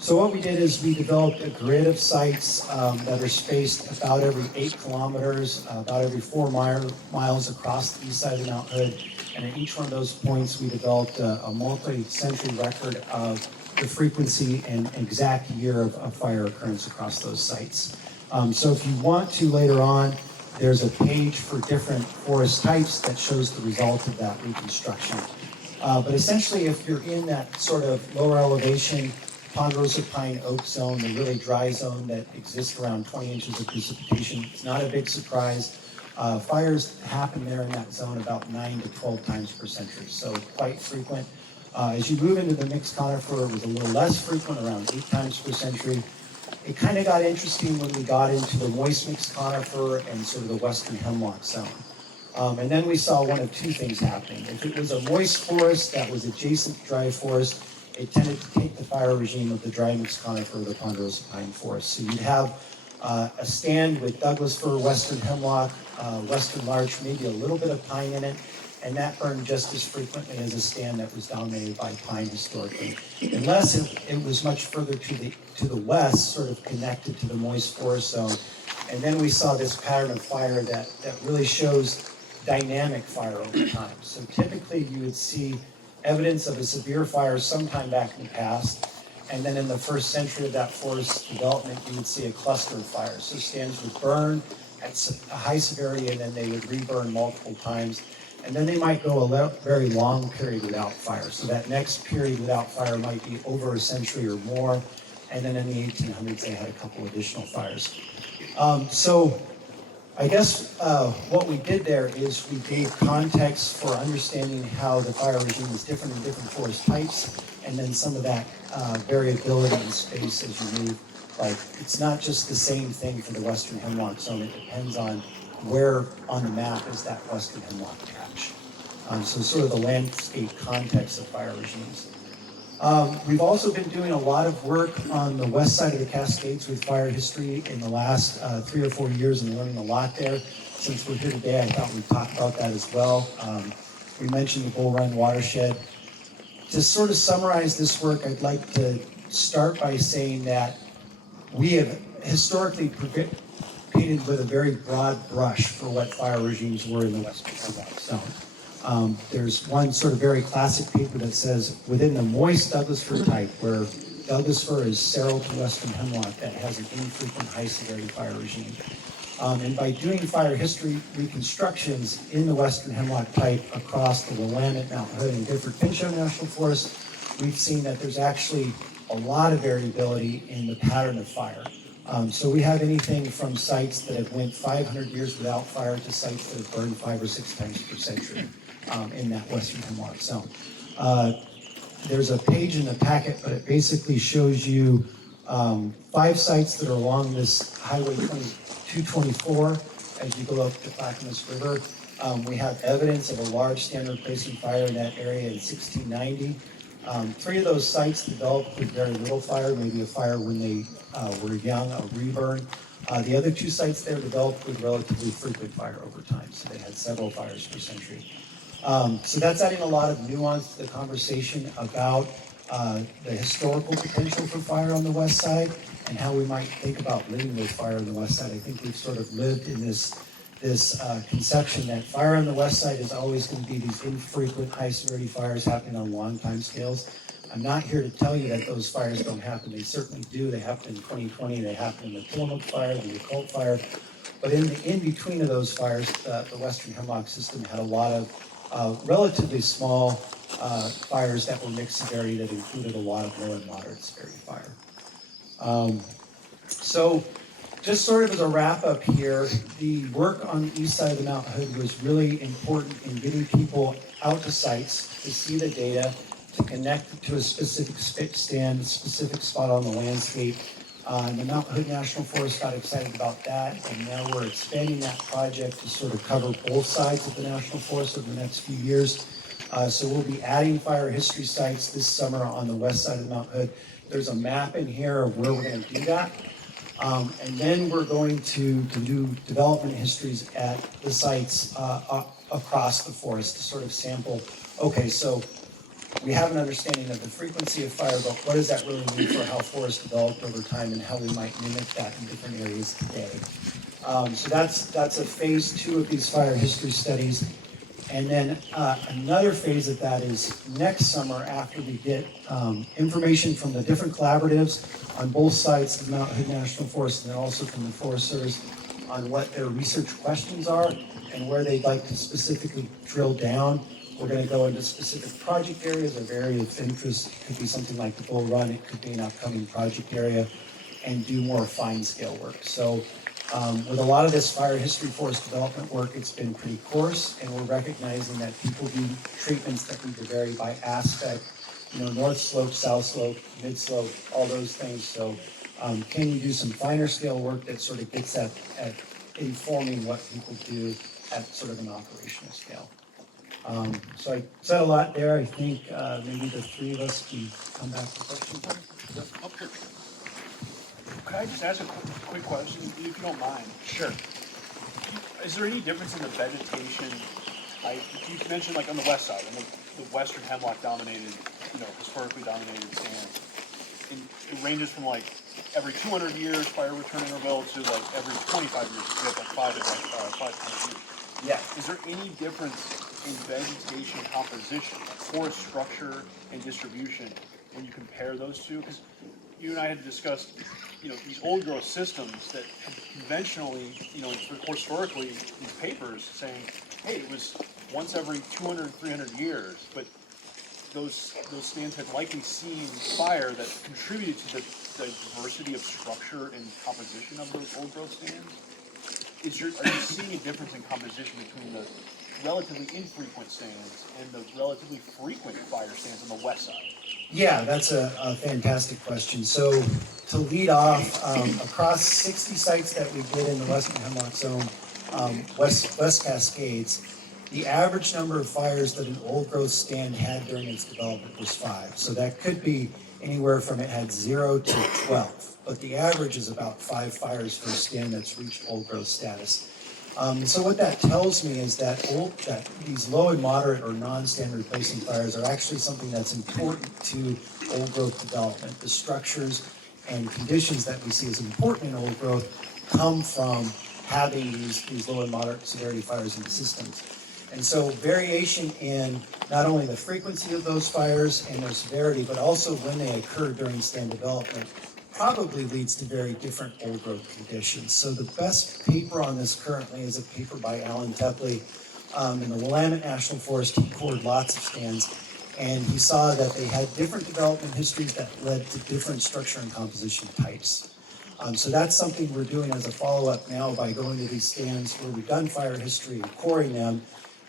So what we did is we developed a grid of sites that are spaced about every 8 kilometers, about every 4 miles across the east side of Mount Hood. And at each one of those points, we developed a multi-century record of the frequency and exact year of fire occurrence across those sites. So if you want to later on, there's a page for different forest types that shows the result of that reconstruction. But essentially, if you're in that sort of lower elevation, ponderosa pine oak zone, the really dry zone that exists around 20 inches of precipitation, it's not a big surprise. Fires happen there in that zone about 9 to 12 times per century, so quite frequent. As you move into the mixed conifer, it was a little less frequent, around 8 times per century. It kind of got interesting when we got into the moist mixed conifer and sort of the western hemlock zone. And then we saw one of two things happening. If it was a moist forest that was adjacent to dry forest, it tended to take the fire regime of the dry mixed conifer or the ponderosa pine forest. So you'd have a stand with Douglas fir, western hemlock, western larch, maybe a little bit of pine in it, and that burned just as frequently as a stand that was dominated by pine historically, unless it was much further to the west, sort of connected to the moist forest zone. And then we saw this pattern of fire that really shows dynamic fire over time. So typically you would see evidence of a severe fire sometime back in the past, and then in the first century of that forest development, you would see a cluster of fires. So stands would burn at a high severity, and then they would reburn multiple times. And then they might go a very long period without fire. So that next period without fire might be over a century or more. And then in the 1800s, they had a couple additional fires. So I guess what we did there is we gave context for understanding how the fire regime is different in different forest types, and then some of that variability in space as you move. Like, it's not just the same thing for the western hemlock zone. It depends on where on the map is that western hemlock patch. So sort of the landscape context of fire regimes. We've also been doing a lot of work on the west side of the Cascades with fire history in the last 3 or 4 years and learning a lot there. Since we're here today, I thought we'd talk about that as well. We mentioned the Bull Run watershed. To sort of summarize this work, I'd like to start by saying that we have historically painted with a very broad brush for what fire regimes were in the Western Hemlock Zone. There's one sort of very classic paper that says within the moist Douglas fir type, where Douglas fir is sterile to Western hemlock, that has an infrequent high severity fire regime. And by doing fire history reconstructions in the Western hemlock type across the Willamette, Mount Hood, and Gifford-Pinchot National Forest, we've seen that there's actually a lot of variability in the pattern of fire. So we have anything from sites that have went 500 years without fire to sites that have burned 5 or 6 times per century in that Western hemlock zone. There's a page in the packet, but it basically shows you 5 sites that are along this Highway 224 as you go up the Clackamas River. We have evidence of a large stand replacement fire in that area in 1690. 3 of those sites developed with very little fire, maybe a fire when they were young, a reburn. The other 2 sites there developed with relatively frequent fire over time, so they had several fires per century. So that's adding a lot of nuance to the conversation about the historical potential for fire on the west side and how we might think about living with fire on the west side. I think we've sort of lived in this conception that fire on the west side is always going to be these infrequent high severity fires happening on long time scales. I'm not here to tell you that those fires don't happen. They certainly do. They happened in 2020. They happened in the Tillamook fire, the Yakult fire. But in between of those fires, the Western Hemlock system had a lot of relatively small fires that were mixed severity that included a lot of low and moderate severity fire. So just sort of as a wrap up here, the work on the east side of the Mount Hood was really important in getting people out to sites to see the data, to connect to a specific stand, a specific spot on the landscape. And the Mount Hood National Forest got excited about that, and now we're expanding that project to sort of cover both sides of the National Forest over the next few years. So we'll be adding fire history sites this summer on the west side of Mount Hood. There's a map in here of where we're going to do that. And then we're going to do development histories at the sites across the forest to sort of sample, okay, so we have an understanding of the frequency of fire, but what does that really mean for how forests developed over time and how we might mimic that in different areas today? So that's a phase 2 of these fire history studies. And then another phase of that is next summer after we get information from the different collaboratives on both sides of Mount Hood National Forest and then also from the Forest Service on what their research questions are and where they'd like to specifically drill down. We're going to go into specific project areas or areas of interest. It could be something like the Bull Run. It could be an upcoming project area and do more fine scale work. So with a lot of this fire history forest development work, it's been pretty coarse, and we're recognizing that people do treatments that need to vary by aspect, north slope, south slope, mid slope, all those things. So can we do some finer scale work that sort of gets at informing what people do at sort of an operational scale? So I said a lot there. I think maybe the 3 of us can come back to questions. Could I just ask a quick question, if you don't mind? Sure. Is there any difference in the vegetation? You mentioned like on the west side, and the western hemlock dominated, historically dominated stands. And it ranges from like every 200 years fire return interval to like every 25 years. You have like 5 years. Yeah. Is there any difference in vegetation composition, like forest structure and distribution, when you compare those two? Because you and I had discussed, these old growth systems that conventionally, historically, these papers saying, hey, it was once every 200, 300 years, but those stands had likely seen fire that contributed to the diversity of structure and composition of those old growth stands. Are you seeing a difference in composition between the relatively infrequent stands and the relatively frequent fire stands on the west side? Yeah, that's a fantastic question. So to lead off, across 60 sites that we did in the Western Hemlock Zone, West Cascades, the average number of fires that an old growth stand had during its development was 5. So that could be anywhere from it had 0 to 12. But the average is about 5 fires for a stand that's reached old growth status. So what that tells me is that these low and moderate or non-standard replacing fires are actually something that's important to old growth development. The structures and conditions that we see as important in old growth come from having these low and moderate severity fires in the systems. And so variation in not only the frequency of those fires and their severity, but also when they occur during stand development, probably leads to very different old growth conditions. So the best paper on this currently is a paper by Alan Tepley in the Willamette National Forest. He cored lots of stands, and he saw that they had different development histories that led to different structure and composition types. So that's something we're doing as a follow-up now by going to these stands where we've done fire history and coring them,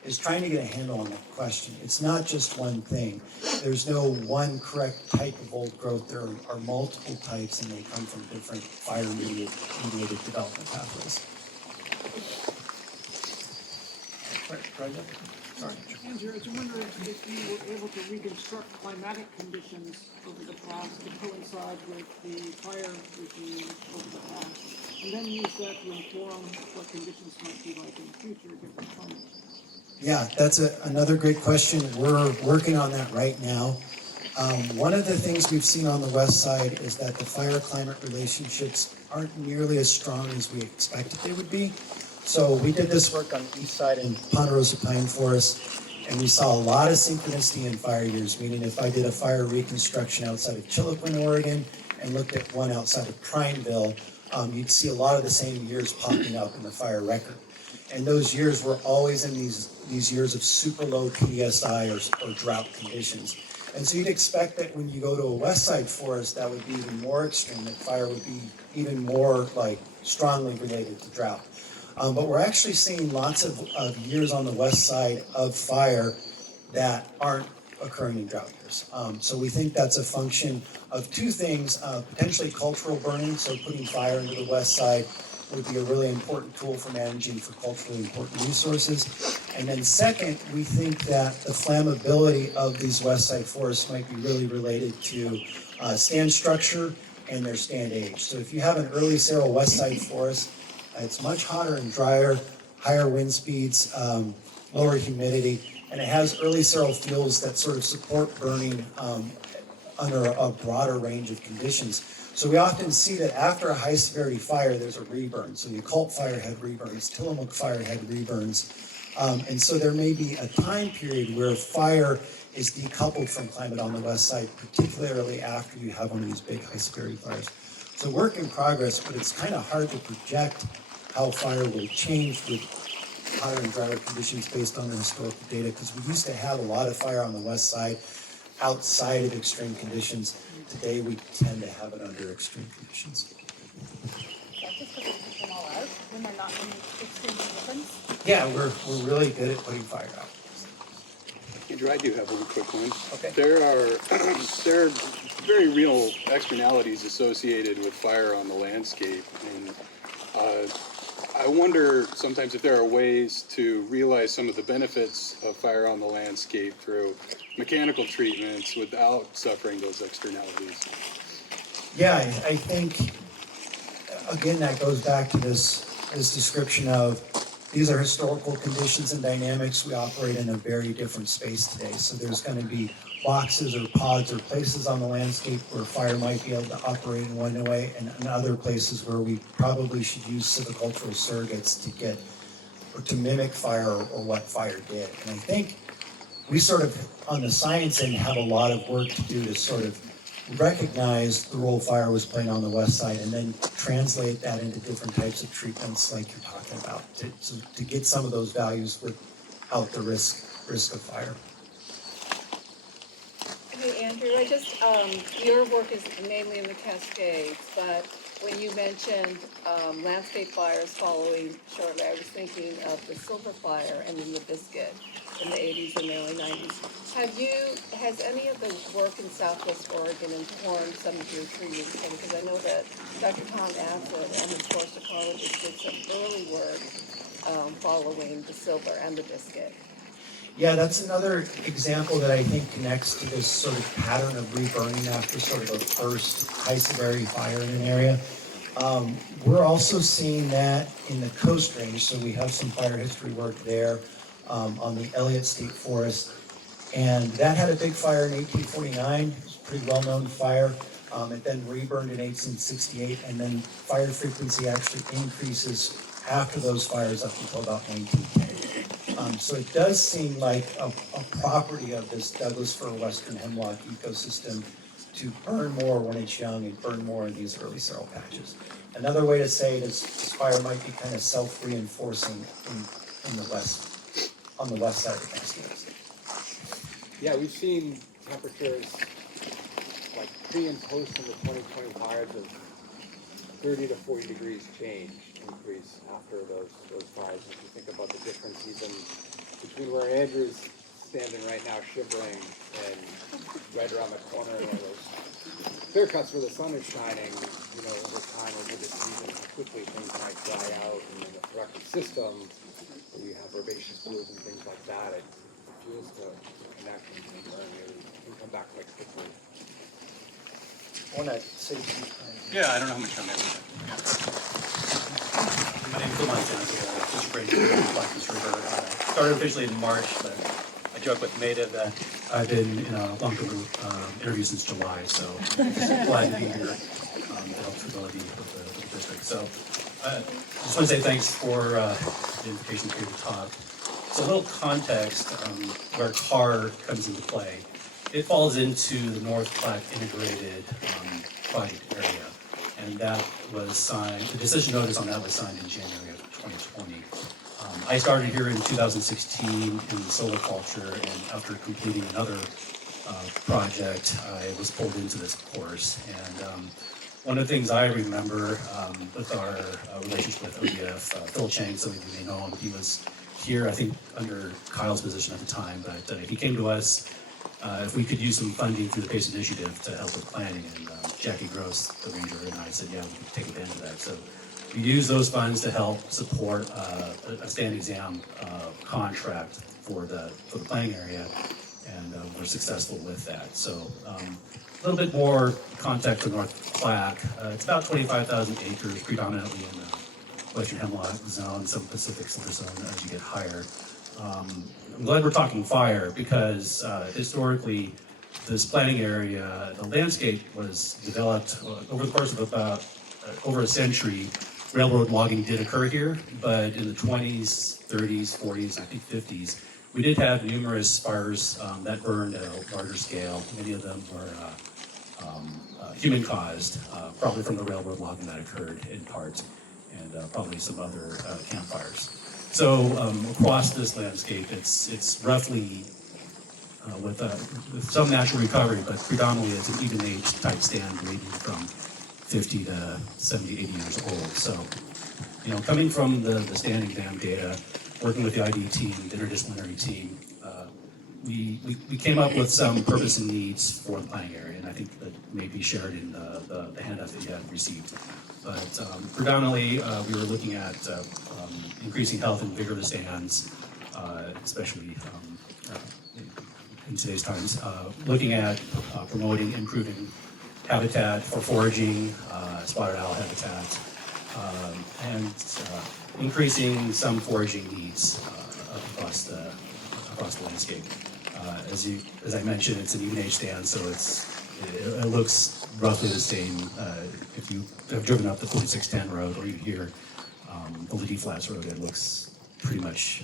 is trying to get a handle on that question. It's not just one thing. There's no one correct type of old growth. There are multiple types, and they come from different fire-mediated development pathways. Sorry. Andrew, I was wondering if you were able to reconstruct climatic conditions over the past to coincide with the fire regime over the past, and then use that to inform what conditions might be like in the future, different climates. Yeah, that's another great question. We're working on that right now. One of the things we've seen on the west side is that the fire-climate relationships aren't nearly as strong as we expected they would be. So we did this work on the east side in Ponderosa Pine Forest, and we saw a lot of synchronicity in fire years, meaning if I did a fire reconstruction outside of Chiloquin, Oregon, and looked at one outside of Prineville, you'd see a lot of the same years popping up in the fire record. And those years were always in these years of super low PDSI or drought conditions. And so you'd expect that when you go to a west side forest, that would be even more extreme, that fire would be even more like strongly related to drought. But we're actually seeing lots of years on the west side of fire that aren't occurring in drought years. So we think that's a function of two things, potentially cultural burning, so putting fire into the west side would be a really important tool for managing for culturally important resources. And then second, we think that the flammability of these west side forests might be really related to stand structure and their stand age. So if you have an early seral west side forest, it's much hotter and drier, higher wind speeds, lower humidity, and it has early seral fuels that sort of support burning under a broader range of conditions. So we often see that after a high severity fire, there's a reburn. So the Occult fire had reburns, Tillamook fire had reburns. And so there may be a time period where fire is decoupled from climate on the west side, particularly after you have one of these big high severity fires. So work in progress, but it's kind of hard to project how fire will change with hotter and drier conditions based on the historical data, because we used to have a lot of fire on the west side outside of extreme conditions. Today we tend to have it under extreme conditions. That's just because we keep them all out when they're not in extreme conditions? Yeah, we're really good at putting fire out. Andrew, I do have one quick one. Okay. There are very real externalities associated with fire on the landscape, and I wonder sometimes if there are ways to realize some of the benefits of fire on the landscape through mechanical treatments without suffering those externalities. Yeah, I think, again, that goes back to this description of these are historical conditions and dynamics. We operate in a very different space today. So there's going to be boxes or pods or places on the landscape where fire might be able to operate in one way, and in other places where we probably should use silvicultural surrogates to get or to mimic fire or what fire did. And I think we sort of, on the science end, have a lot of work to do to sort of recognize the role fire was playing on the west side and then translate that into different types of treatments like you're talking about to get some of those values without the risk of fire. Hey, Andrew, I just, your work is mainly in the Cascades, but when you mentioned landscape fires following shortly, I was thinking of the Silver Fire and then the Biscuit in the 80s and early 90s. Has any of the work in Southwest Oregon informed some of your tree research? Because I know that Dr. Tom Assett and his forest ecologist did some early work following the Silver and the Biscuit. Yeah, that's another example that I think connects to this sort of pattern of reburning after sort of a first high severity fire in an area. We're also seeing that in the Coast Range, so we have some fire history work there on the Elliott State Forest. And that had a big fire in 1849. It was a pretty well-known fire. It then reburned in 1868, and then fire frequency actually increases after those fires up until about 1910. So it does seem like a property of this Douglas fir western hemlock ecosystem to burn more when it's young and burn more in these early seral patches. Another way to say it is this fire might be kind of self-reinforcing in the west, on the west side of the Cascades. Yeah, we've seen temperatures like pre and post in the 2020 fires of 30 to 40 degrees change increase after those fires. If you think about the difference even between where Andrew's standing right now shivering and right around the corner of those clear cuts where the sun is shining, you know, over time, over the season, how quickly things might dry out in the productive system, where you have herbaceous pools and things like that. It feels to connect and burn really can come back quite quickly. I want to say two times. Yeah, I don't know how much time I have. My name is Phil Montana, just great to Black River. Started officially in March, but I joke with Maida that I've been in a long-term interview since July, so just glad to be here to help stability with the district. So I just want to say thanks for the invitation to talk. So a little context where CAR comes into play. It falls into the North Platte Integrated Project area, and that was signed, the decision notice on that was signed in January of 2020. I started here in 2016 in silviculture, and after completing another project, I was pulled into this course. And one of the things I remember with our relationship with ODF, Phil Chang, some of you may know him, he was here, I think, under Kyle's position at the time, but he came to us if we could use some funding through the PACE initiative to help with planning, and Jackie Gross, the ranger, and I said, yeah, we can take advantage of that. So we used those funds to help support a stand exam contract for the planning area, and we're successful with that. So a little bit more context for North Platte. It's about 25,000 acres, predominantly in the western hemlock zone, some Pacific silver zone as you get higher. I'm glad we're talking fire because historically, this planting area, the landscape was developed over the course of about over a century. Railroad logging did occur here, but in the 20s, 30s, 40s, I think 50s, we did have numerous fires that burned at a larger scale. Many of them were human-caused, probably from the railroad logging that occurred in part, and probably some other campfires. So across this landscape, it's roughly with some natural recovery, but predominantly it's an even age type stand ranging from 50 to 70, 80 years old. So, you know, coming from the stand exam data, working with the ID team, the interdisciplinary team, we came up with some purpose and needs for the planning area, and I think that may be shared in the handout that you have received. But predominantly, we were looking at increasing health and vigor of the stands, especially in today's times. Looking at promoting, improving habitat for foraging, spotted owl habitat, and increasing some foraging needs across the landscape. As I mentioned, it's an even age stand, so it looks roughly the same. If you have driven up the 4610 road or you hear the Liddy Flats Road, it looks pretty much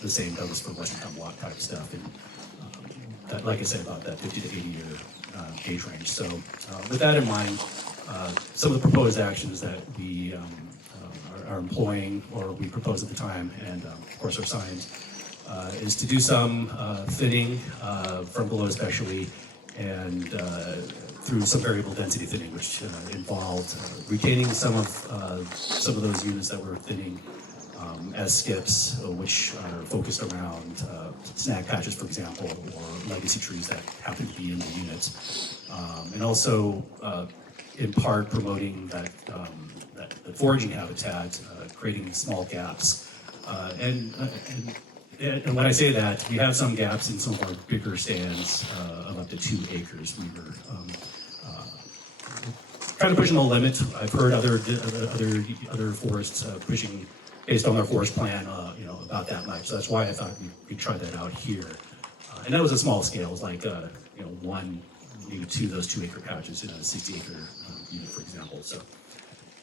the same Douglas for western hemlock type stuff. And that, like I said, about that 50 to 80 year age range. So with that in mind, some of the proposed actions that we are employing or we proposed at the time, and of course are signed, is to do some thinning from below especially, and through some variable density thinning, which involved retaining some of those units that we're thinning as skips, which are focused around snag patches, for example, or legacy trees that happen to be in the units, and also in part promoting that foraging habitat, creating small gaps, and when I say that, we have some gaps in some of our bigger stands of up to 2 acres. We were kind of pushing the limit. I've heard other forests pushing based on their forest plan, about that much. So that's why I thought we'd try that out here. And that was a small scale. It was like, one, maybe two of those 2 acre patches in a 60 acre unit, for example. So,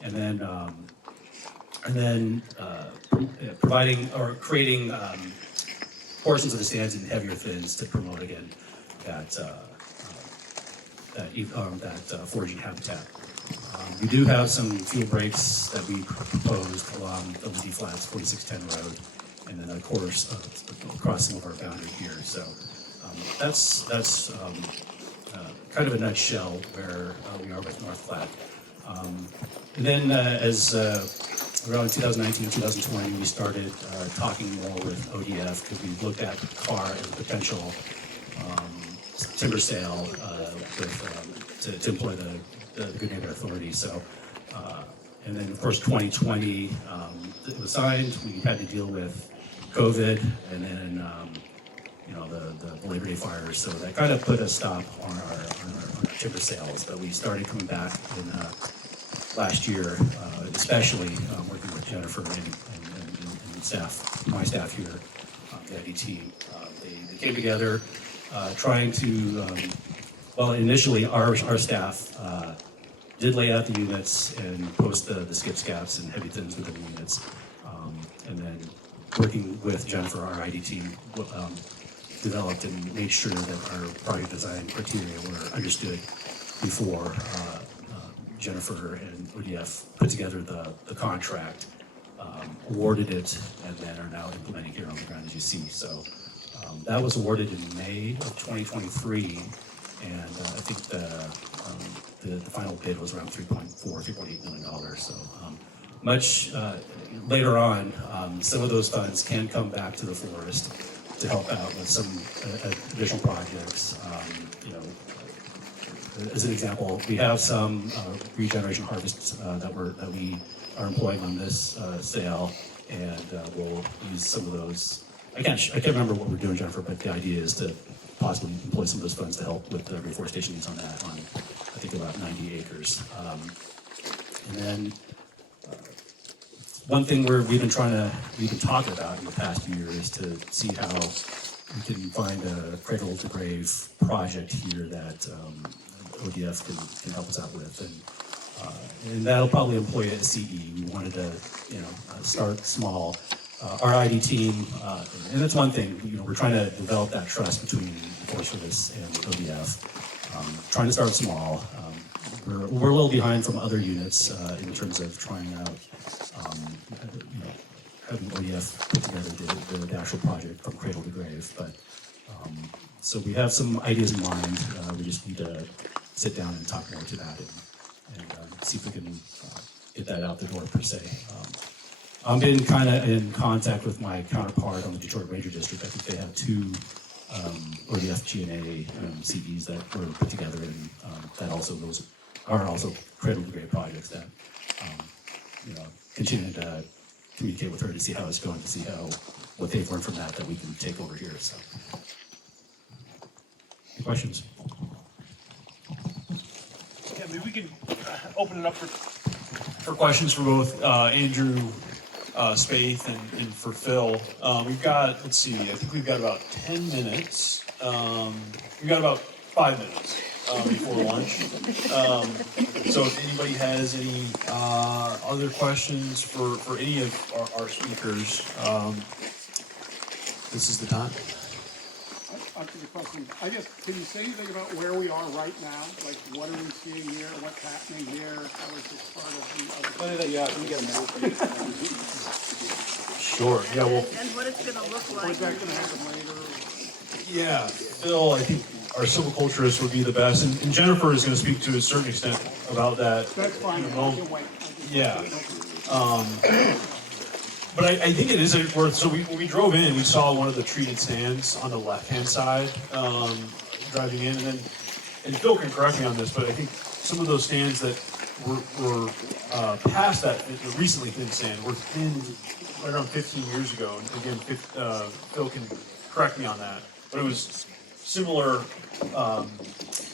and then providing or creating portions of the stands in heavier thins to promote again that foraging habitat. We do have some fuel breaks that we proposed along the Lindy Flats 4610 road, and then of course across some of our boundary here. So that's kind of a nutshell where we are with North Flat. And then as around 2019, 2020, we started talking more with ODF because we looked at CAR as a potential timber sale to employ the Good Neighbor Authority. So, and then of course 2020 it was signed. We had to deal with COVID, and then the Labor Day fires. So that kind of put a stop on our timber sales. But we started coming back in last year, especially working with Jennifer and staff, my staff here, the ID team. They came together trying to, initially our staff did lay out the units and post the skip scabs and heavy thins within the units. And then working with Jennifer, our ID team, developed and made sure that our project design criteria were understood before Jennifer and ODF put together the contract, awarded it, and then are now implementing here on the ground, as you see. So that was awarded in May of 2023, and I think the final bid was around $3.8 million. So much later on, some of those funds can come back to the forest to help out with some additional projects. As an example, we have some regeneration harvests that we are employing on this sale, and we'll use some of those. I can't remember what we're doing, Jennifer, but the idea is to possibly employ some of those funds to help with the reforestation needs on that, on I think about 90 acres. And then one thing we've been talking about in the past year is to see how we can find a cradle to grave project here that ODF can help us out with, and that'll probably employ a CE. We wanted to, start small. Our ID team, and that's one thing. We're trying to develop that trust between the Forest Service and ODF. Trying to start small. We're a little behind from other units in terms of trying out, having ODF put together the actual project from cradle to grave. But so we have some ideas in mind. We just need to sit down and talk more to that and see if we can get that out the door per se. I've been kind of in contact with my counterpart on the Detroit Ranger District. I think they have 2 ODF G&A CEs that were put together, and that also are also cradle to grave projects that continue to communicate with her to see how it's going, to see what they've learned from that we can take over here. So, any questions? Yeah, maybe we can open it up for questions for both Andrew, Spaeth, and for Phil. We've got, let's see, I think we've got about 10 minutes. We've got about 5 minutes before lunch. So if anybody has any other questions for any of our speakers, this is the time. I'll give you a question. I guess, can you say anything about where we are right now? Like, what are we seeing here? What's happening here? How is this part of the other? Yeah, let me get a map. Sure. Yeah. Well. And what it's going to look like. What's that going to happen later? Yeah, Phil, I think our silviculturist would be the best, and Jennifer is going to speak to a certain extent about that. That's fine. In a I moment. can wait. Yeah. But I think it is worth. So when we drove in, we saw one of the treated stands on the left-hand side, driving in, and Phil can correct me on this, but I think some of those stands that were past that, the recently thinned stand, were thinned right around 15 years ago. And again, Phil can correct me on that, but it was similar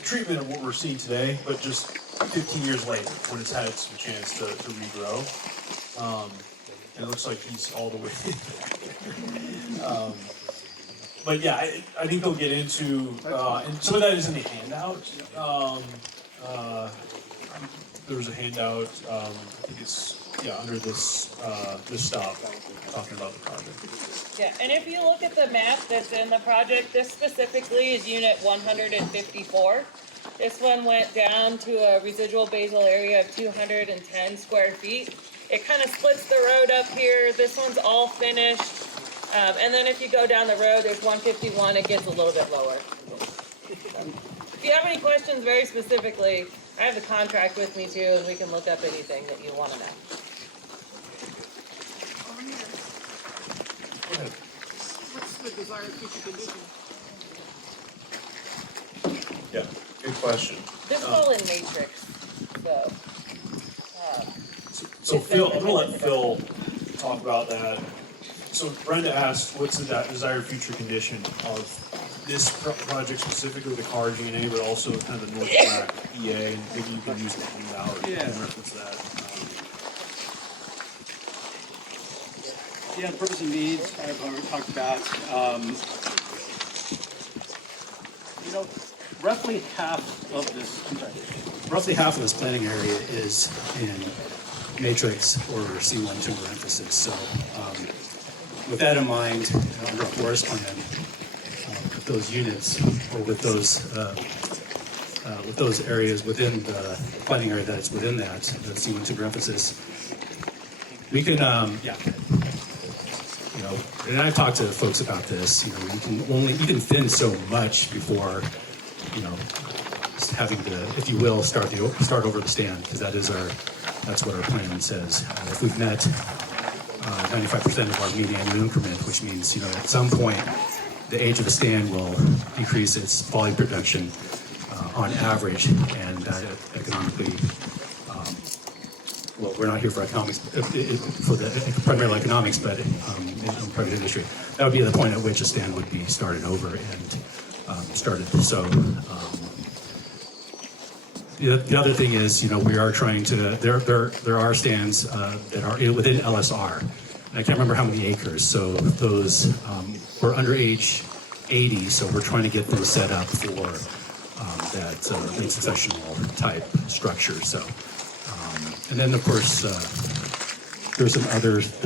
treatment of what we're seeing today, but just 15 years later when it's had some chance to regrow. It looks like he's all the way there. But yeah, I think they'll get into, and some of that is in the handout. There's a handout, I think it's, under this stop, talking about the project. Yeah, and if you look at the map that's in the project, this specifically is unit 154. This one went down to a residual basal area of 210 square feet. It kind of splits the road up here. This one's all finished. And then if you go down the road, there's 151, it gets a little bit lower. If you have any questions very specifically, I have the contract with me too, and we can look up anything that you want to know. What's the desired future condition? Yeah, good question. This is all in matrix, so. So Phil, I'm gonna let Phil talk about that. So Brenda asked, what's the desired future condition of this project, specifically the car G&A, but also kind of the North Track EA, and maybe you can use the handout and reference that. Yeah, the purpose and needs I've already talked about. Roughly half of this planning area is in matrix or C1 timber emphasis. So with that in mind, under a forest plan, with those units or with those areas within the planning area that's within that, the C1 timber emphasis, we can, and I've talked to folks about this. You can thin so much before, having to, if you will, start over the stand, because that's what our plan says. If we've met 95% of our median increment, which means at some point the age of the stand will increase its volume production on average, and that economically. Well, we're not here for economics, for the primarily economics, but in private industry. That would be the point at which a stand would be started over and started. So the other thing is, we are trying to. There are stands that are within LSR. And I can't remember how many acres. So those we're under age 80, so we're trying to get them set up for that late successional type structure. So. And then, of course, there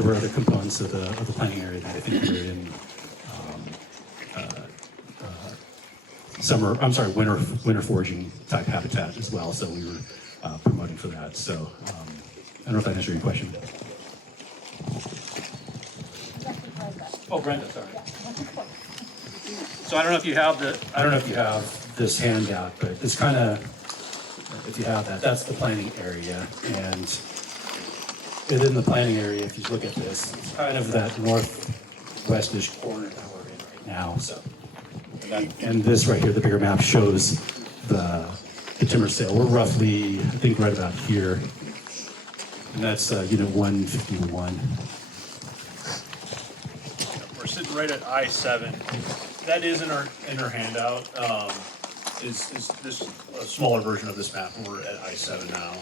were other components of the planning area that I think were in winter foraging type habitat as well. So we were promoting for that. So I don't know if that answered your question. Oh, Brenda, sorry. So I don't know if you have this handout, but it's kind of. If you have that, that's the planning area, and within the planning area, if you look at this, it's kind of that northwestish corner that we're in right now. So, and this right here, the bigger map shows the timber sale. We're roughly, I think, right about here, and that's unit 151. We're sitting right at I-7. That is in our handout. Is this a smaller version of this map? We're at I-7 now.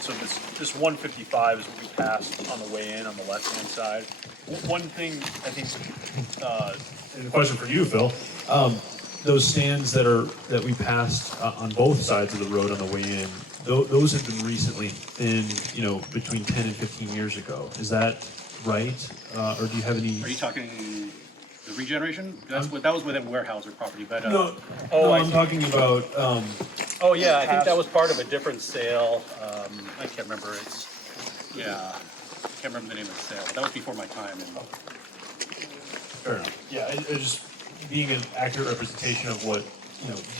So this 155 is what we passed on the way in on the left-hand side. One thing I think, and a question for you, Phil, those stands that we passed on both sides of the road on the way in, those have been recently thinned, between 10 and 15 years ago. Is that right? Or do you have any? Are you talking the regeneration? That was within Weyerhaeuser property, but I'm talking about. Oh yeah, I think that was part of a different sale. I can't remember. I can't remember the name of the sale. That was before my time. Fair enough. Yeah, it just being an accurate representation of what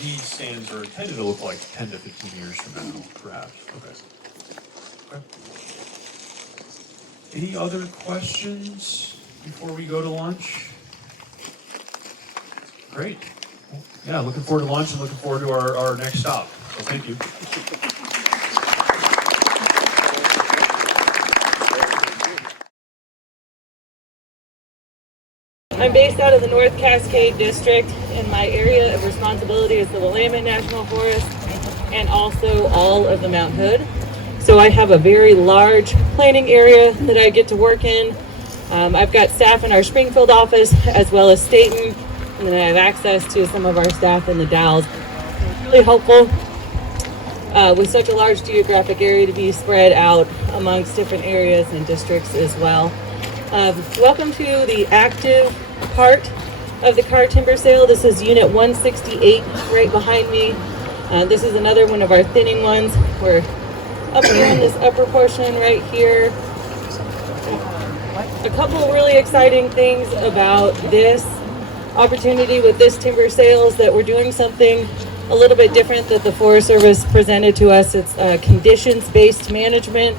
these stands are intended to look like 10 to 15 years from now, perhaps. Okay. Any other questions before we go to lunch? Great. Yeah, looking forward to lunch and looking forward to our next stop. So thank you. I'm based out of the North Cascade District, and my area of responsibility is the Willamette National Forest and also all of the Mount Hood. So I have a very large planning area that I get to work in. I've got staff in our Springfield office as well as Staten, and then I have access to some of our staff in the Dalles. It's really helpful with such a large geographic area to be spread out amongst different areas and districts as well. Welcome to the active part of the car timber sale. This is unit 168 right behind me. This is another one of our thinning ones. We're up here in this upper portion right here. A couple really exciting things about this opportunity with this timber sales that we're doing something a little bit different that the Forest Service presented to us. It's conditions-based management.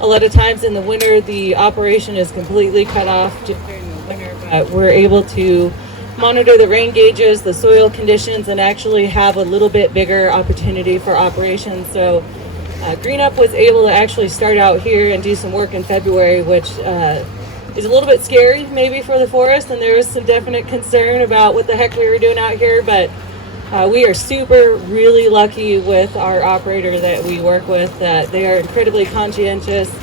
A lot of times in the winter, the operation is completely cut off during the winter, but we're able to monitor the rain gauges, the soil conditions, and actually have a little bit bigger opportunity for operations. So Green Up was able to actually start out here and do some work in February, which is a little bit scary maybe for the forest, and there was some definite concern about what the heck we were doing out here, but we are really lucky with our operator that we work with, that they are incredibly conscientious,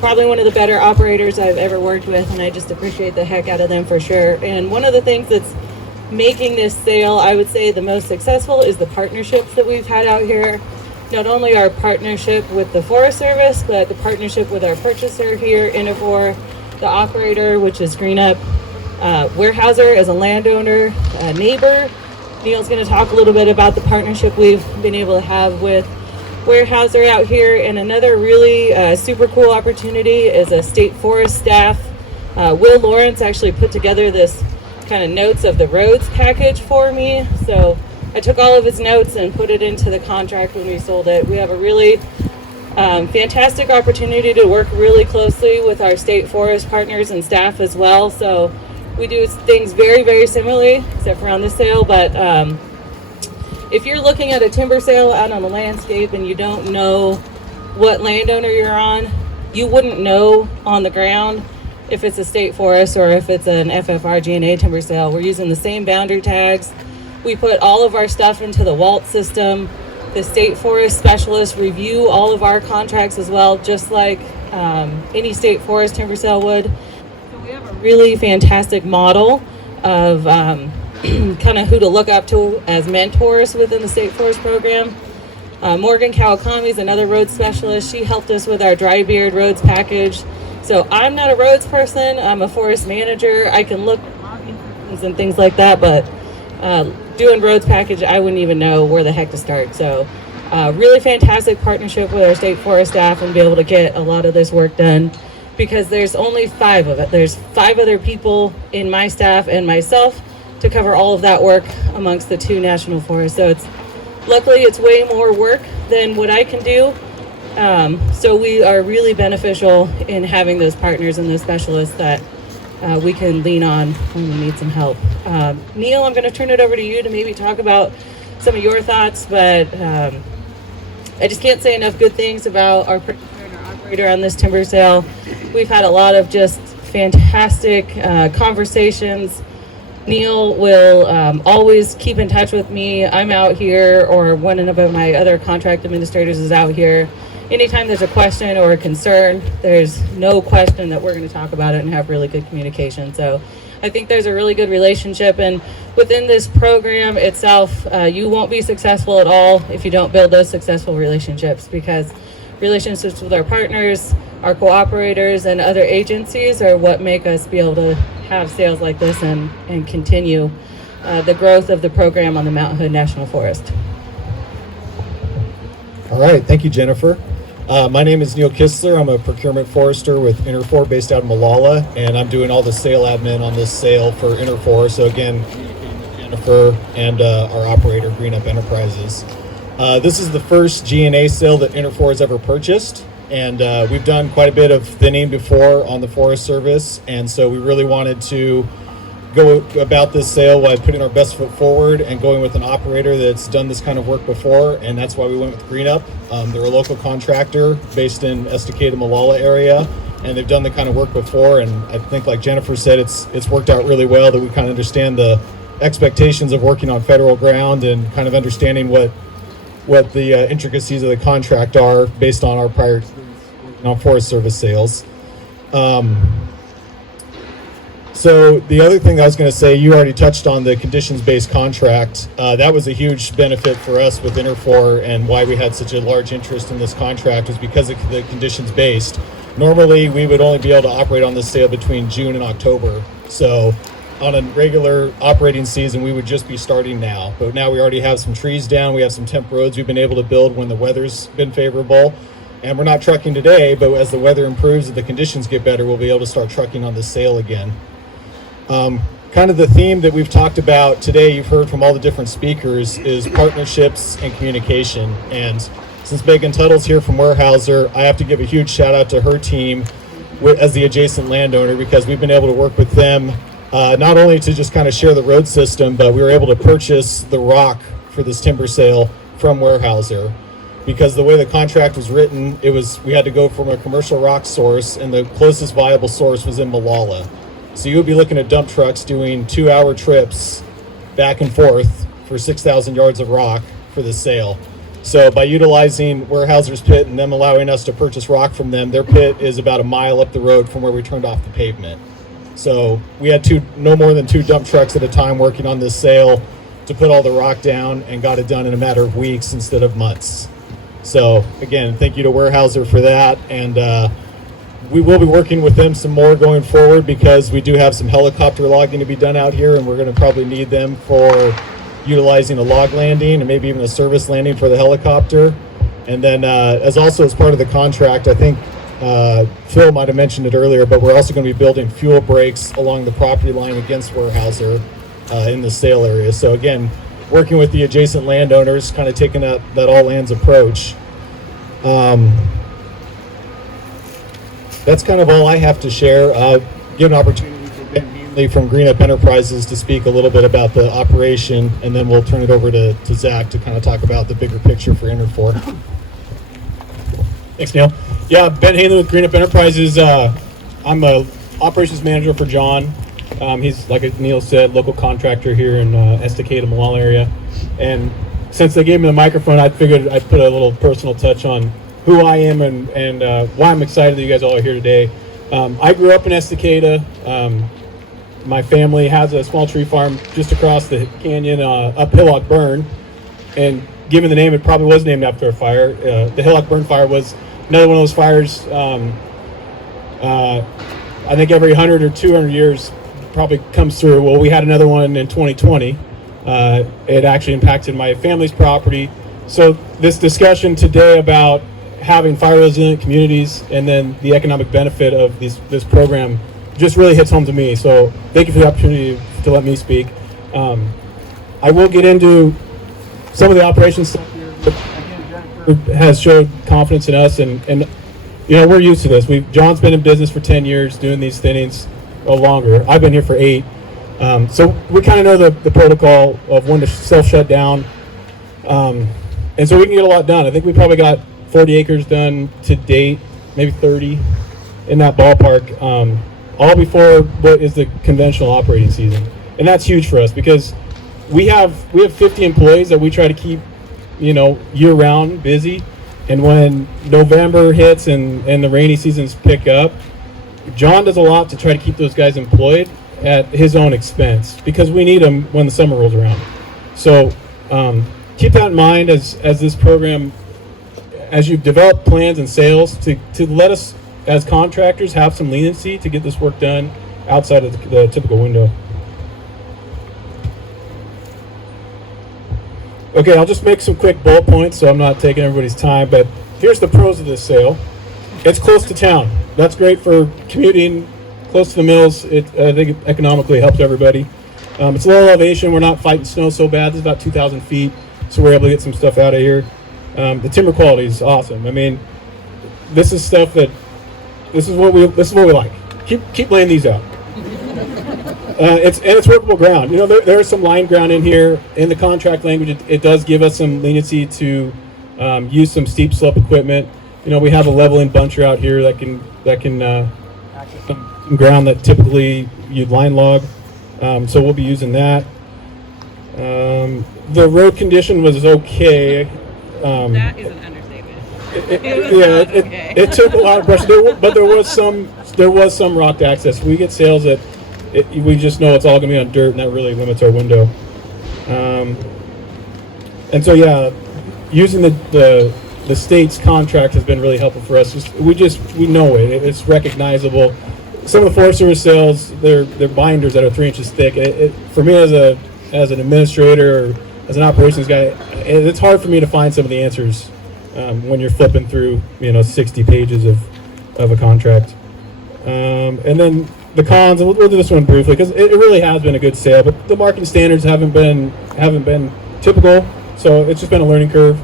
probably one of the better operators I've ever worked with, and I just appreciate the heck out of them for sure. And one of the things that's making this sale, I would say, the most successful is the partnerships that we've had out here. Not only our partnership with the Forest Service, but the partnership with our purchaser here, Interfor, the operator, which is Green Up, Weyerhaeuser as a landowner, a neighbor. Neil's going to talk a little bit about the partnership we've been able to have with Weyerhaeuser out here. And another really super cool opportunity is a state forest staff. Will Lawrence actually put together this kind of notes of the roads package for me. So I took all of his notes and put it into the contract when we sold it. We have a really fantastic opportunity to work really closely with our state forest partners and staff as well. So we do things very similarly, except for on this sale. But if you're looking at a timber sale out on the landscape and you don't know what landowner you're on, you wouldn't know on the ground if it's a state forest or if it's an FFR GNA timber sale. We're using the same boundary tags. We put all of our stuff into the WALT system. The state forest specialists review all of our contracts as well, just like any state forest timber sale would. So we have a really fantastic model of kind of who to look up to as mentors within the state forest program. Morgan Kawakami is another road specialist. She helped us with our dry beard roads package. So I'm not a roads person, I'm a forest manager. I can look at and things like that, but doing roads package, I wouldn't even know where the heck to start. So really fantastic partnership with our state forest staff and be able to get a lot of this work done, because there's only 5 of it. There's 5 other people in my staff and myself to cover all of that work amongst the 2 national forests. So luckily it's way more work than what I can do. So we are really beneficial in having those partners and those specialists that we can lean on when we need some help. Neil, I'm going to turn it over to you to maybe talk about some of your thoughts, but I just can't say enough good things about our operator on this timber sale. We've had a lot of just fantastic conversations. Neil will always keep in touch with me. I'm out here, or one of my other contract administrators is out here. Anytime there's a question or a concern, there's no question that we're going to talk about it and have really good communication. So I think there's a really good relationship, and within this program itself, you won't be successful at all if you don't build those successful relationships, because relationships with our partners, our cooperators, and other agencies are what make us be able to have sales like this and continue the growth of the program on the Mount Hood National Forest. All right, thank you, Jennifer. My name is Neil Kistler. I'm a procurement forester with Interfor based out of Molalla, and I'm doing all the sale admin on this sale for Interfor. So again, Jennifer and our operator, Green Up Enterprises. This is the first GNA sale that Interfor has ever purchased, and we've done quite a bit of thinning before on the Forest Service, and so we really wanted to go about this sale by putting our best foot forward and going with an operator that's done this kind of work before, and that's why we went with Green Up. They're a local contractor based in Estacada, Molalla area, and they've done the kind of work before. And I think, like Jennifer said, it's worked out really well, that we kind of understand the expectations of working on federal ground and kind of understanding what the intricacies of the contract are based on our prior experience on Forest Service sales. So the other thing I was going to say, you already touched on the conditions-based contract. That was a huge benefit for us with Interfor, and why we had such a large interest in this contract was because of the conditions-based. Normally, we would only be able to operate on this sale between June and October. So on a regular operating season, we would just be starting now. But now we already have some trees down. We have some temp roads we've been able to build when the weather's been favorable. And we're not trucking today, but as the weather improves and the conditions get better, we'll be able to start trucking on this sale again. Kind of the theme that we've talked about today, you've heard from all the different speakers, is partnerships and communication. And since Megan Tuttle's here from Weyerhaeuser, I have to give a huge shout out to her team as the adjacent landowner, because we've been able to work with them not only to just kind of share the road system, but we were able to purchase the rock for this timber sale from Weyerhaeuser. Because the way the contract was written, we had to go from a commercial rock source, and the closest viable source was in Molalla. So you would be looking at dump trucks doing 2-hour trips back and forth for 6,000 yards of rock for the sale. So by utilizing Weyerhaeuser's pit and them allowing us to purchase rock from them, their pit is about a mile up the road from where we turned off the pavement. So we had no more than 2 dump trucks at a time working on this sale to put all the rock down, and got it done in a matter of weeks instead of months. So again, thank you to Weyerhaeuser for that. And we will be working with them some more going forward, because we do have some helicopter logging to be done out here, and we're going to probably need them for utilizing a log landing and maybe even a service landing for the helicopter. And then as part of the contract, I think Phil might have mentioned it earlier, but we're also going to be building fuel breaks along the property line against Weyerhaeuser in the sale area. So again, working with the adjacent landowners, kind of taking that all lands approach. That's kind of all I have to share. Give an opportunity for Ben Hanley from Green Up Enterprises to speak a little bit about the operation, and then we'll turn it over to Zach to kind of talk about the bigger picture for Interfor. Thanks, Neil. Yeah, Ben Hanley with Green Up Enterprises. I'm a operations manager for John. He's, like Neil said, local contractor here in Estacada, Molalla area. And since they gave me the microphone, I figured I'd put a little personal touch on who I am and why I'm excited that you guys all are here today. I grew up in Estacada. My family has a small tree farm just across the canyon up Hillock Burn. And given the name, it probably was named after a fire. The Hillock Burn fire was another one of those fires, I think every 100 or 200 years probably comes through. Well, we had another one in 2020. It actually impacted my family's property. So this discussion today about having fire resilient communities and then the economic benefit of this program just really hits home to me. So thank you for the opportunity to let me speak. I will get into some of the operations stuff here, but again, Jennifer has showed confidence in us, and you know, we're used to this. John's been in business for 10 years doing these thinnings, or longer. I've been here for 8. So we kind of know the protocol of when to self-shut down. And so we can get a lot done. I think we probably got 40 acres done to date, maybe 30 in that ballpark, all before what is the conventional operating season. And that's huge for us because we have 50 employees that we try to keep, year-round busy. And when November hits and the rainy seasons pick up, John does a lot to try to keep those guys employed at his own expense because we need them when the summer rolls around. So keep that in mind as this program, as you develop plans and sales, to let us as contractors have some leniency to get this work done outside of the typical window. Okay, I'll just make some quick bullet points so I'm not taking everybody's time, but here's the pros of this sale. It's close to town. That's great for commuting, close to the mills. I think it economically helps everybody. It's low elevation. We're not fighting snow so bad. This is about 2,000 feet, so we're able to get some stuff out of here. The timber quality is awesome. I mean, this is stuff that this is what we like. Keep laying these out. It's workable ground. There is some line ground in here. In the contract language, it does give us some leniency to use some steep slope equipment. We have a leveling buncher out here that can some ground that typically you'd line log. So we'll be using that. The road condition was okay. That is an understatement. It took a lot of pressure, but there was some rock to access. We get sales that we just know it's all gonna be on dirt, and that really limits our window. And so yeah, using the state's contract has been really helpful for us. We know it. It's recognizable. Some of the Forest Service sales, they're binders that are 3 inches thick. For me as an administrator or as an operations guy, it's hard for me to find some of the answers when you're flipping through 60 pages of a contract. And then the cons, and we'll do this one briefly because it really has been a good sale, but the marketing standards haven't been typical, so it's just been a learning curve.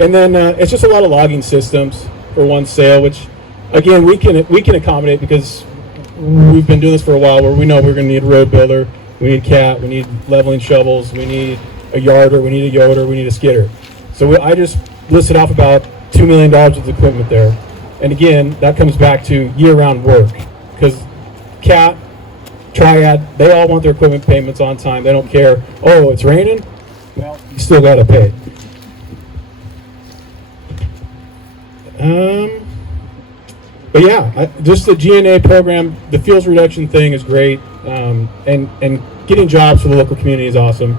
And then it's just a lot of logging systems for one sale, which again we can accommodate because we've been doing this for a while, where we know we're going to need a road builder, we need cat, we need leveling shovels, we need a yarder, we need a yoder, we need a skidder. So I just listed off about $2 million of equipment there. And again, that comes back to year-round work, because cat, triad, they all want their equipment payments on time. They don't care, oh, it's raining? Well, you still got to pay. But yeah, just the GNA program, the fuels reduction thing is great, and getting jobs for the local community is awesome,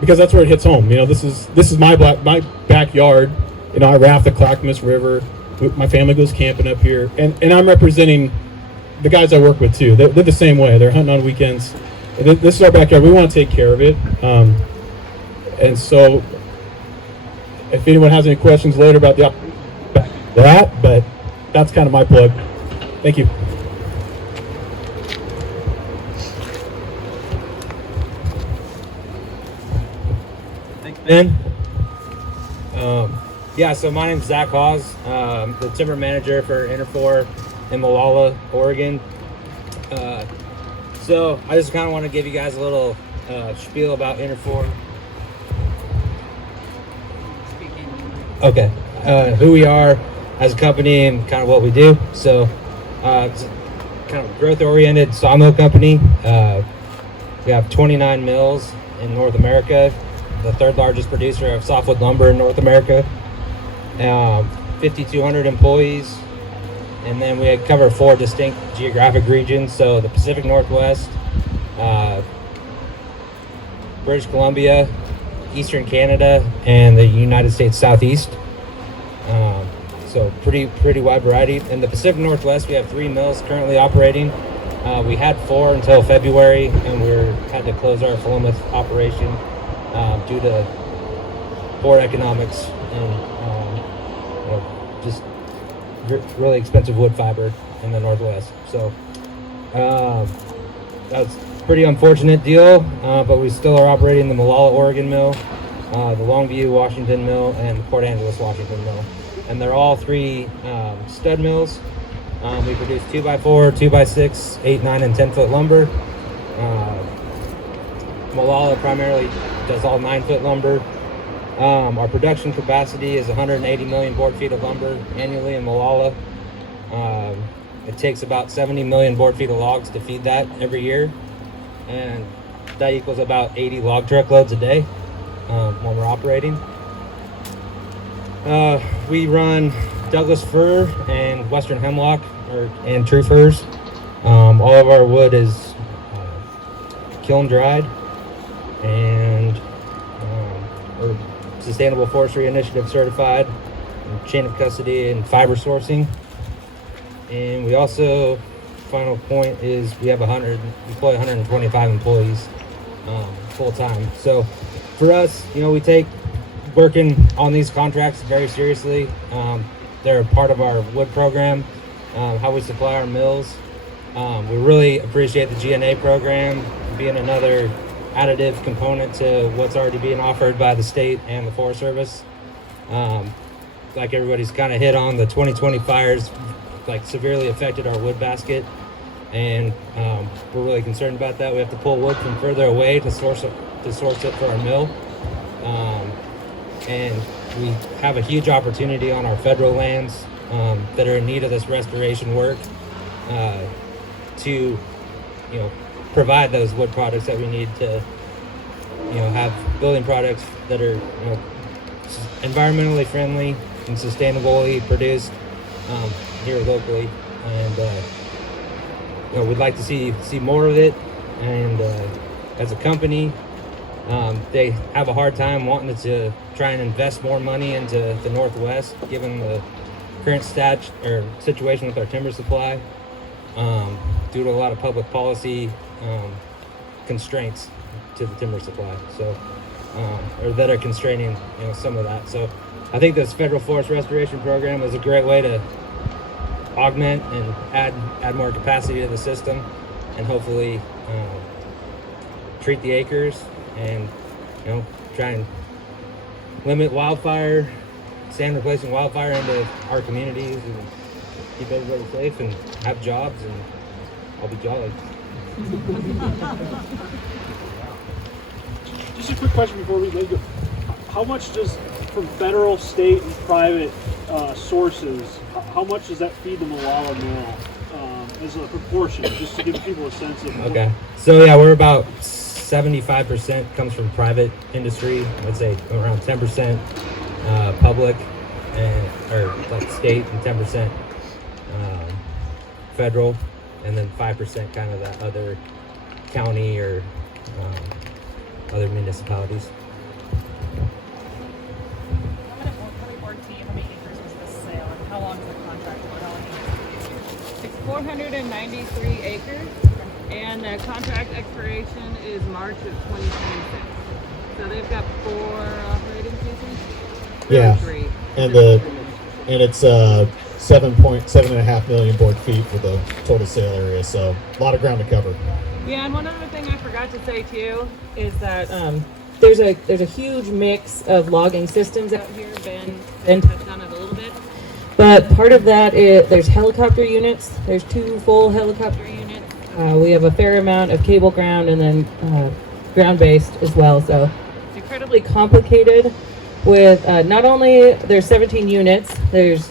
because that's where it hits home. This is my backyard. I raft the Clackamas River. My family goes camping up here, and I'm representing the guys I work with too. They're the same way. They're hunting on weekends. This is our backyard. We want to take care of it, and so if anyone has any questions later about but that's kind of my plug. Thank you. Thanks, Ben. Yeah, so my name's Zach Hawes, the timber manager for Interfor in Molalla, Oregon. So I just kind of want to give you guys a little spiel about Interfor. Okay, who we are as a company and kind of what we do. So it's kind of growth-oriented sawmill company. We have 29 mills in North America, the third largest producer of softwood lumber in North America. 5,200 employees, and then we cover 4 distinct geographic regions. So the Pacific Northwest, British Columbia, Eastern Canada, and the United States Southeast. So pretty wide variety. In the Pacific Northwest, we have 3 mills currently operating. We had 4 until February, and we had to close our Philomath operation due to poor economics and just really expensive wood fiber in the Northwest. So that was a pretty unfortunate deal, but we still are operating the Molalla, Oregon mill, the Longview, Washington mill, and the Port Angeles, Washington mill. And they're all 3 stud mills. We produce 2x4, 2x6, 8, 9, and 10-foot lumber. Molalla primarily does all 9-foot lumber. Our production capacity is 180 million board feet of lumber annually in Molalla. It takes about 70 million board feet of logs to feed that every year, and that equals about 80 log truckloads a day when we're operating. We run Douglas fir and western hemlock and true firs. All of our wood is kiln dried, and we're Sustainable Forestry Initiative certified, chain of custody and fiber sourcing. And we also, final point is we employ 125 employees full time. So for us, we take working on these contracts very seriously. They're part of our wood program, how we supply our mills. We really appreciate the GNA program being another additive component to what's already being offered by the state and the Forest Service. Like everybody's kind of hit on, the 2020 fires severely affected our wood basket, and we're really concerned about that. We have to pull wood from further away to source it for our mill. And we have a huge opportunity on our federal lands that are in need of this restoration work to, provide those wood products that we need to, have building products that are, environmentally friendly and sustainably produced here locally. And we'd like to see more of it. And as a company, they have a hard time wanting to try and invest more money into the Northwest, given the current situation with our timber supply, due to a lot of public policy constraints to the timber supply. So, or that are constraining, some of that. So, I think this federal forest restoration program is a great way to augment and add more capacity to the system, and hopefully treat the acres and try and limit sand replacing wildfire into our communities and keep everybody safe and have jobs, and I'll be jolly. Just a quick question before we go. How much does, from federal, state, and private sources, how much does that feed the Molalla mill as a proportion, just to give people a sense of? Okay, so yeah, we're about 75% comes from private industry. I'd say around 10% public or like state, and 10% federal, and then 5% kind of that other county or other municipalities. How many acres was this sale, and how long is the contract for? It's 493 acres, and the contract expiration is March of 2026. So they've got 4 operating seasons. Yeah, 3. and it's 7.5 million board feet for the total sale area, so a lot of ground to cover. Yeah, and one other thing I forgot to say too is that there's a huge mix of logging systems out here. Ben touched on it a little bit, but part of that is there's helicopter units. There's 2 full helicopter units. We have a fair amount of cable ground, and then ground-based as well. So it's incredibly complicated. With not only there's 17 units, there's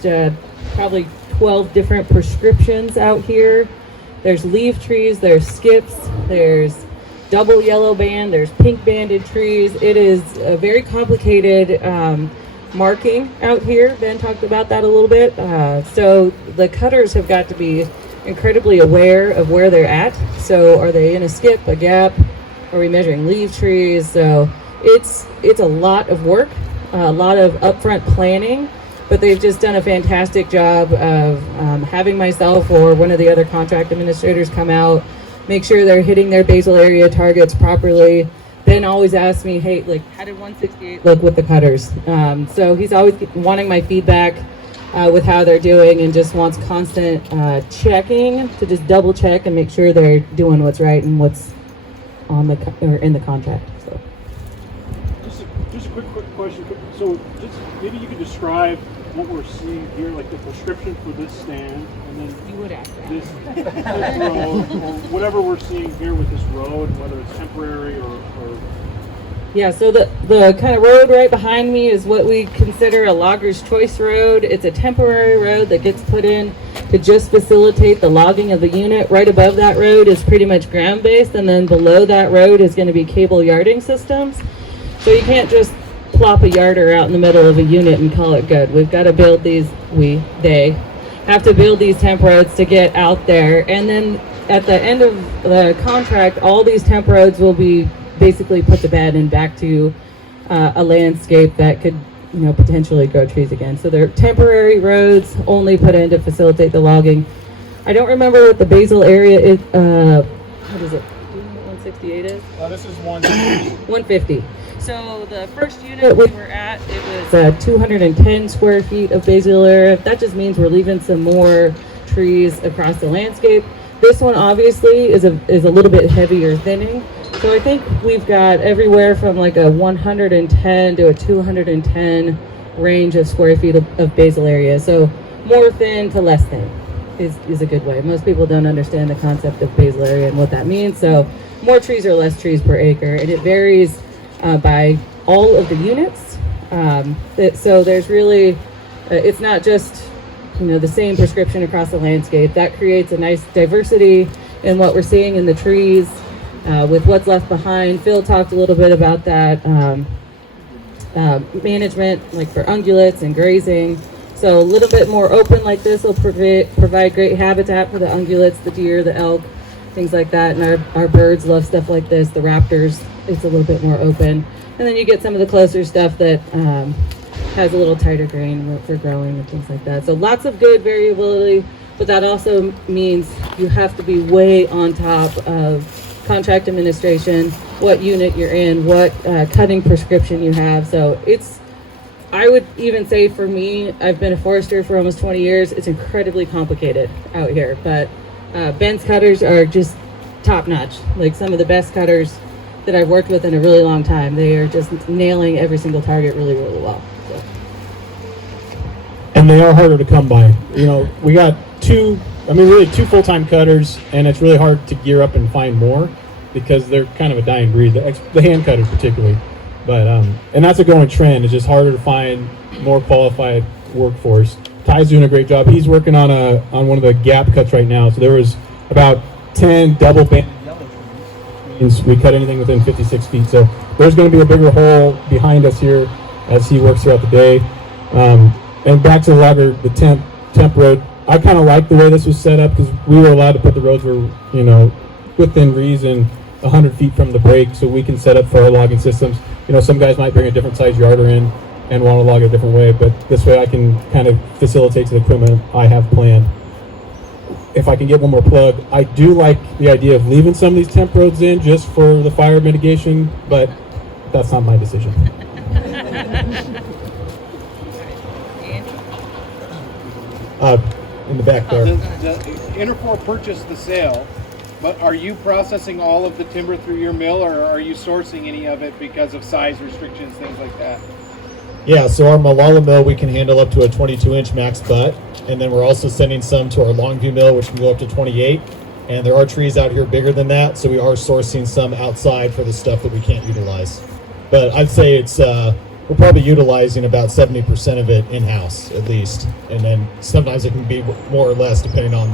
probably 12 different prescriptions out here. There's leaf trees, there's skips, there's double yellow band, there's pink banded trees. It is a very complicated marking out here. Ben talked about that a little bit. So the cutters have got to be incredibly aware of where they're at. So are they in a skip, a gap? Are we measuring leaf trees? So it's a lot of work, a lot of upfront planning. But they've just done a fantastic job of having myself or one of the other contract administrators come out, make sure they're hitting their basal area targets properly. Ben always asks me, hey, like, how did 168 look with the cutters? So he's always wanting my feedback with how they're doing, and just wants constant checking to just double check and make sure they're doing what's right and what's on in the contract. So. Just a quick question. So just maybe you could describe what we're seeing here, like the prescription for this stand, and then you would ask that. This road, or whatever we're seeing here with this road, whether it's temporary or Yeah, so the kind of road right behind me is what we consider a logger's choice road. It's a temporary road that gets put in to just facilitate the logging of the unit. Right above that road is pretty much ground-based, and then below that road is going to be cable yarding systems. So you can't just plop a yarder out in the middle of a unit and call it good. We've got to build these, they have to build these temp roads to get out there. And then at the end of the contract, all these temp roads will be basically put to bed and back to a landscape that could, potentially grow trees again. So they're temporary roads only put in to facilitate the logging. I don't remember what the basal area is. What is it? 168 is? this is 150. 150. So the first unit we were at, it was 210 square feet of basal area. That just means we're leaving some more trees across the landscape. This one obviously is a little bit heavier thinning. So I think we've got everywhere from like a 110 to a 210 range of square feet of basal area. So more thin to less thin is a good way. Most people don't understand the concept of basal area and what that means. So more trees or less trees per acre, and it varies by all of the units. So there's really, it's not just, the same prescription across the landscape. That creates a nice diversity in what we're seeing in the trees with what's left behind. Phil talked a little bit about that management, like for ungulates and grazing. So a little bit more open like this will provide great habitat for the ungulates, the deer, the elk, things like that. And our birds love stuff like this, the raptors. It's a little bit more open. And then you get some of the closer stuff that has a little tighter grain for growing and things like that. So lots of good variability, but that also means you have to be way on top of contract administration, what unit you're in, what cutting prescription you have. So I would even say for me, I've been a forester for almost 20 years. It's incredibly complicated out here, but Ben's cutters are just top notch. Like some of the best cutters that I've worked with in a really long time. They are just nailing every single target really, really well. So. And they are harder to come by. We got two full-time cutters, and it's really hard to gear up and find more because they're kind of a dying breed, the hand cutters particularly. But and that's a going trend. It's just harder to find more qualified workforce. Ty's doing a great job. He's working on one of the gap cuts right now. So there was about 10 double band yellow trees. We cut anything within 56 feet. So there's going to be a bigger hole behind us here as he works throughout the day. And back to the logger, the temp road. I kind of like the way this was set up because we were allowed to put the roads where, within reason, 100 feet from the break, so we can set up for our logging systems. Some guys might bring a different size yarder in and want to log it a different way, but this way I can kind of facilitate to the equipment I have planned. If I can get one more plug, I do like the idea of leaving some of these temp roads in just for the fire mitigation, but that's not my decision. In the back there. The Interfor purchased the sale, but are you processing all of the timber through your mill, or are you sourcing any of it because of size restrictions, things like that? Yeah, so our Malala mill, we can handle up to a 22-inch max butt, and then we're also sending some to our Longview mill, which can go up to 28. And there are trees out here bigger than that, so we are sourcing some outside for the stuff that we can't utilize. But I'd say it's we're probably utilizing about 70% of it in-house at least, and then sometimes it can be more or less depending on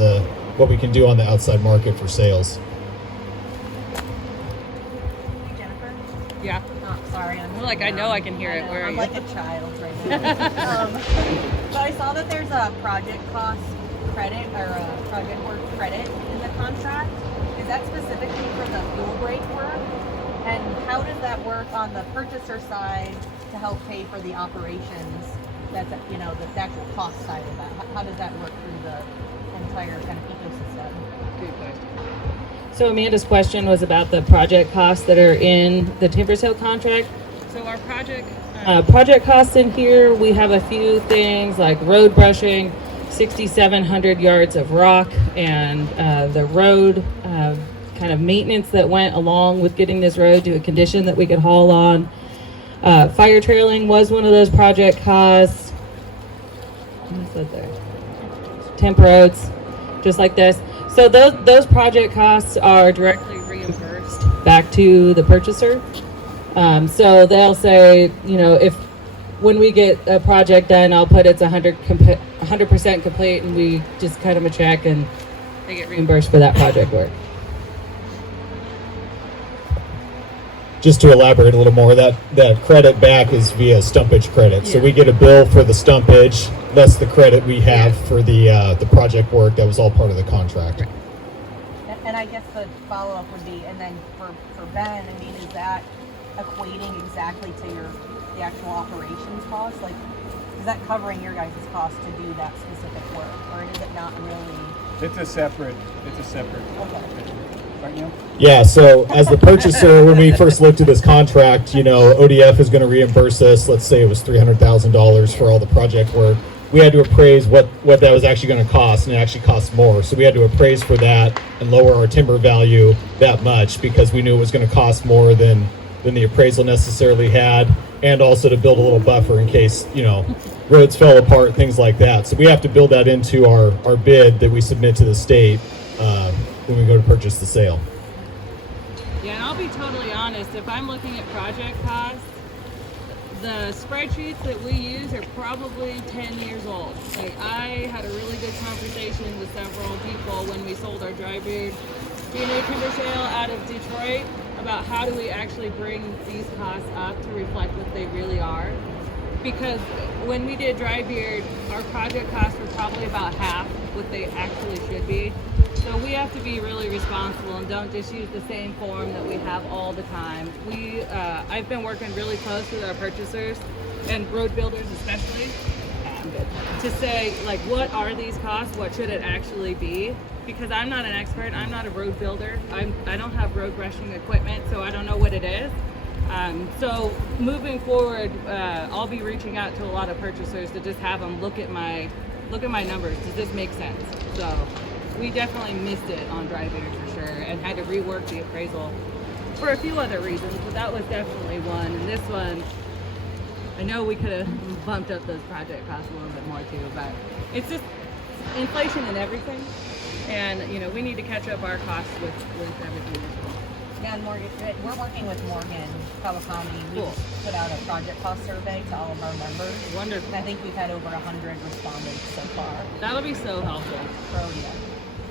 what we can do on the outside market for sales. Jennifer? Yeah. Oh, sorry. I'm like, I know I can hear it. Where are you? I'm like a child right now. But I saw that there's a project cost credit or a project work credit in the contract. Is that specifically for the fuel break work? And how does that work on the purchaser side to help pay for the operations? That's the actual cost side of that. How does that work through the entire kind of ecosystem? Good question. So Amanda's question was about the project costs that are in the timber sale contract. So our project costs in here, we have a few things like road brushing, 6,700 yards of rock, and the road kind of maintenance that went along with getting this road to a condition that we could haul on. Fire trailing was one of those project costs. What's that there? Temp roads, just like this. So those project costs are directly reimbursed back to the purchaser. So they'll say, when we get a project done, I'll put it's 100% complete, and we just cut them a check and they get reimbursed for that project work. Just to elaborate a little more, that credit back is via stumpage credit. Yeah. So we get a bill for the stumpage, less the credit we have for the project work that was all part of the contract. Right. And I guess the follow-up would be, and then for Ben, is that equating exactly to the actual operations cost? Like, is that covering your guys' cost to do that specific work, or is it not really? It's a separate. Okay. Yeah, so as the purchaser, when we first looked at this contract, ODF is going to reimburse us, let's say it was $300,000 for all the project work. We had to appraise what that was actually going to cost, and it actually cost more. So we had to appraise for that and lower our timber value that much because we knew it was going to cost more than the appraisal necessarily had, and also to build a little buffer in case, roads fell apart, things like that. So we have to build that into our bid that we submit to the state when we go to purchase the sale. Yeah, and I'll be totally honest, if I'm looking at project costs, the spreadsheets that we use are probably 10 years old. Like, I had a really good conversation with several people when we sold our dry beard G&A timber sale out of Detroit about how do we actually bring these costs up to reflect what they really are. Because when we did dry beard, our project costs were probably about half what they actually should be. So we have to be really responsible and don't just use the same form that we have all the time. I've been working really close with our purchasers and road builders especially to say, like, what are these costs? What should it actually be? Because I'm not an expert. I'm not a road builder. I don't have road brushing equipment, so I don't know what it is. So moving forward, I'll be reaching out to a lot of purchasers to just have them look at my numbers. Does this make sense? So we definitely missed it on dry beard for sure, and had to rework the appraisal for a few other reasons, but that was definitely one. And this one, I know we could have bumped up those project costs a little bit more too, but it's just inflation in everything, and we need to catch up our costs with everything as well. Yeah, and Morgan, we're working with Morgan Kawakami. We Cool. just put out a project cost survey to all of our members. Wonderful. And I think we've had over 100 respondents so far. That'll be so helpful. So, yeah.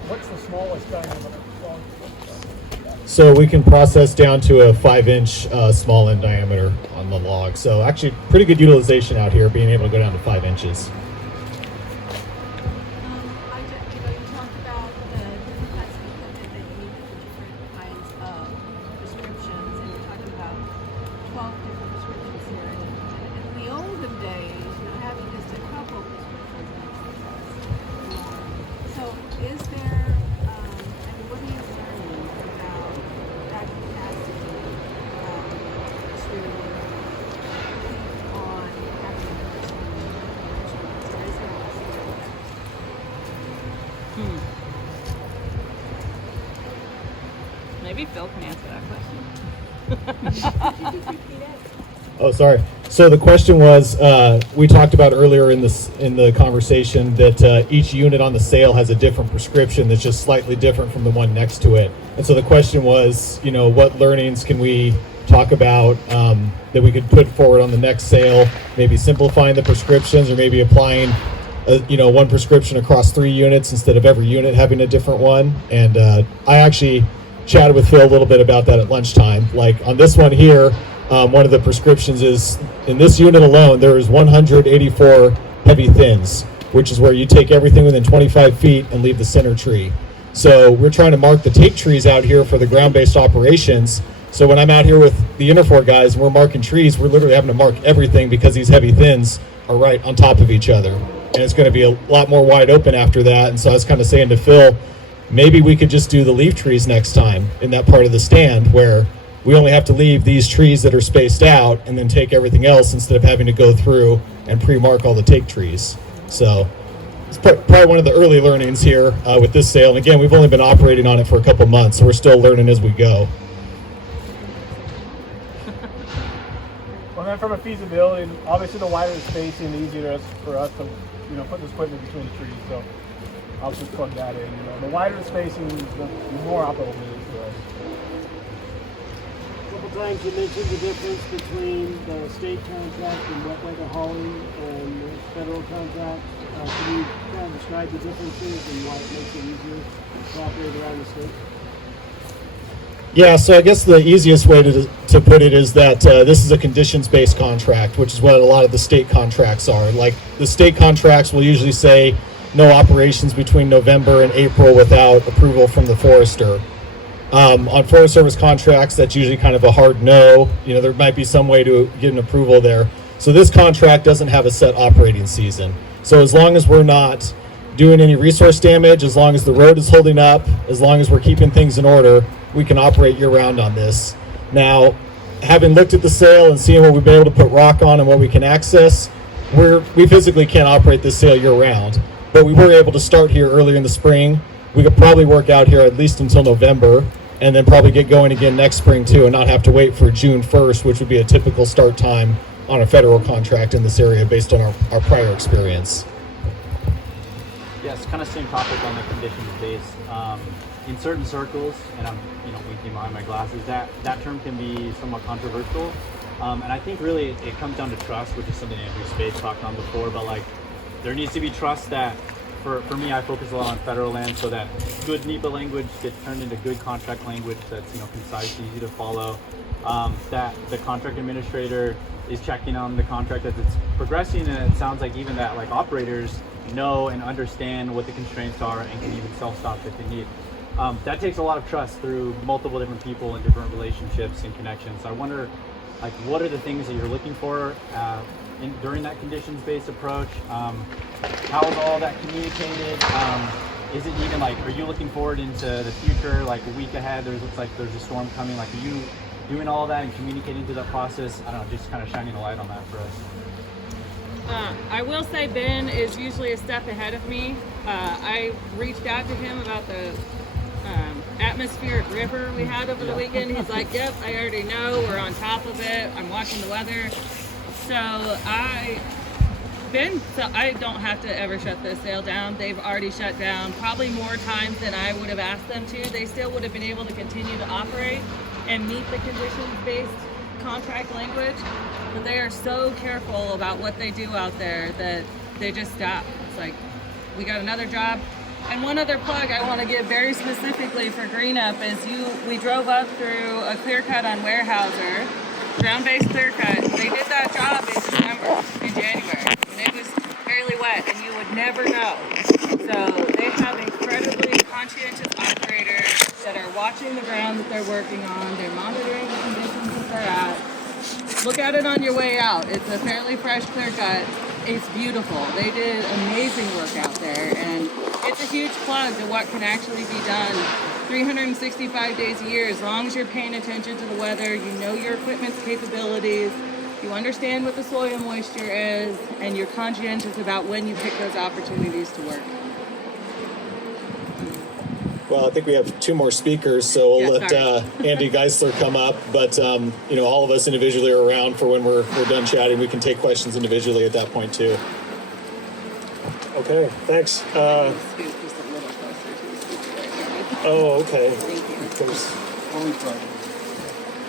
What's the smallest diameter? So we can process down to a 5-inch small end diameter on the log. So actually pretty good utilization out here, being able to go down to 5 inches. You talked about the different types of equipment that you need for different kinds of prescriptions, and you're talking about 12 different prescriptions here. And in the olden days, having just a couple prescriptions makes sense. So is there, what are you learning about that capacity to keep on having a prescriptions? Or is there Maybe Phil can answer that question. Oh, sorry. So the question was, we talked about earlier in the conversation that each unit on the sale has a different prescription that's just slightly different from the one next to it. And so the question was, what learnings can we talk about that we could put forward on the next sale? Maybe simplifying the prescriptions, or maybe applying, one prescription across 3 units instead of every unit having a different one. And I actually chatted with Phil a little bit about that at lunchtime. Like on this one here, one of the prescriptions is, in this unit alone, there is 184 heavy thins, which is where you take everything within 25 feet and leave the center tree. So we're trying to mark the take trees out here for the ground-based operations. So when I'm out here with the Interfor guys and we're marking trees, we're literally having to mark everything because these heavy thins are right on top of each other. And it's going to be a lot more wide open after that. And so I was kind of saying to Phil, maybe we could just do the leaf trees next time in that part of the stand where we only have to leave these trees that are spaced out and then take everything else instead of having to go through and pre-mark all the take trees. So it's probably one of the early learnings here with this sale. And again, we've only been operating on it for a couple months, so we're still learning as we go. Well, then from a feasibility, obviously the wider the spacing, the easier for us to, put this equipment between the trees. So I'll just plug that in. The wider the spacing, the more operable it is for us. A couple times you mentioned the difference between the state contract and wet weather hauling and the federal contract. Can you kind of describe the differences and why it makes it easier to operate around the state? Yeah, so I guess the easiest way to put it is that this is a conditions-based contract, which is what a lot of the state contracts are. Like the state contracts will usually say no operations between November and April without approval from the forester. On Forest Service contracts, that's usually kind of a hard no. There might be some way to get an approval there. So this contract doesn't have a set operating season. So as long as we're not doing any resource damage, as long as the road is holding up, as long as we're keeping things in order, we can operate year-round on this. Now, having looked at the sale and seeing what we've been able to put rock on and what we can access, we physically can't operate this sale year-round. But we were able to start here earlier in the spring. We could probably work out here at least until November, and then probably get going again next spring too, and not have to wait for June 1st, which would be a typical start time on a federal contract in this area based on our prior experience. Yes, kind of same topic on the conditions base. In certain circles, and I'm winking behind my glasses, that term can be somewhat controversial. And I think really it comes down to trust, which is something Andrew Spaeth talked on before, but like there needs to be trust that, for me, I focus a lot on federal land, so that good NEPA language gets turned into good contract language that's, you know, concise, easy to follow, that the contract administrator is checking on the contract as it's progressing, and it sounds like even that like operators know and understand what the constraints are and can even self-stop if they need. That takes a lot of trust through multiple different people and different relationships and connections. So I wonder, like, what are the things that you're looking for during that conditions-based approach? How is all that communicated? Is it even like, are you looking forward into the future, like a week ahead, looks like there's a storm coming, like are you doing all that and communicating through that process? I don't know, just kind of shining a light on that for us. I will say Ben is usually a step ahead of me. I reached out to him about the atmospheric river we had over the weekend. He's like, yep, I already know, we're on top of it, I'm watching the weather. So I don't have to ever shut this sale down. They've already shut down probably more times than I would have asked them to. They still would have been able to continue to operate and meet the conditions-based contract language, but they are so careful about what they do out there that they just stop. It's like, we got another job. And one other plug I want to give very specifically for Green Up is we drove up through a clear cut on Weyerhaeuser, ground-based clear cut. They did that job in December, in January, and it was fairly wet, and you would never know. So they have incredibly conscientious operators that are watching the ground that they're working on. They're monitoring the conditions that they're at. Look at it on your way out. It's a fairly fresh clear cut. It's beautiful. They did amazing work out there, and it's a huge plug to what can actually be done 365 days a year, as long as you're paying attention to the weather, you know your equipment's capabilities, you understand what the soil moisture is, and you're conscientious about when you pick those opportunities to work. Well, I think we have two more speakers, so we'll let Andy Geisler come up. But you know, all of us individually are around for when we're done chatting. We can take questions individually at that point too. Okay, thanks. Oh, okay.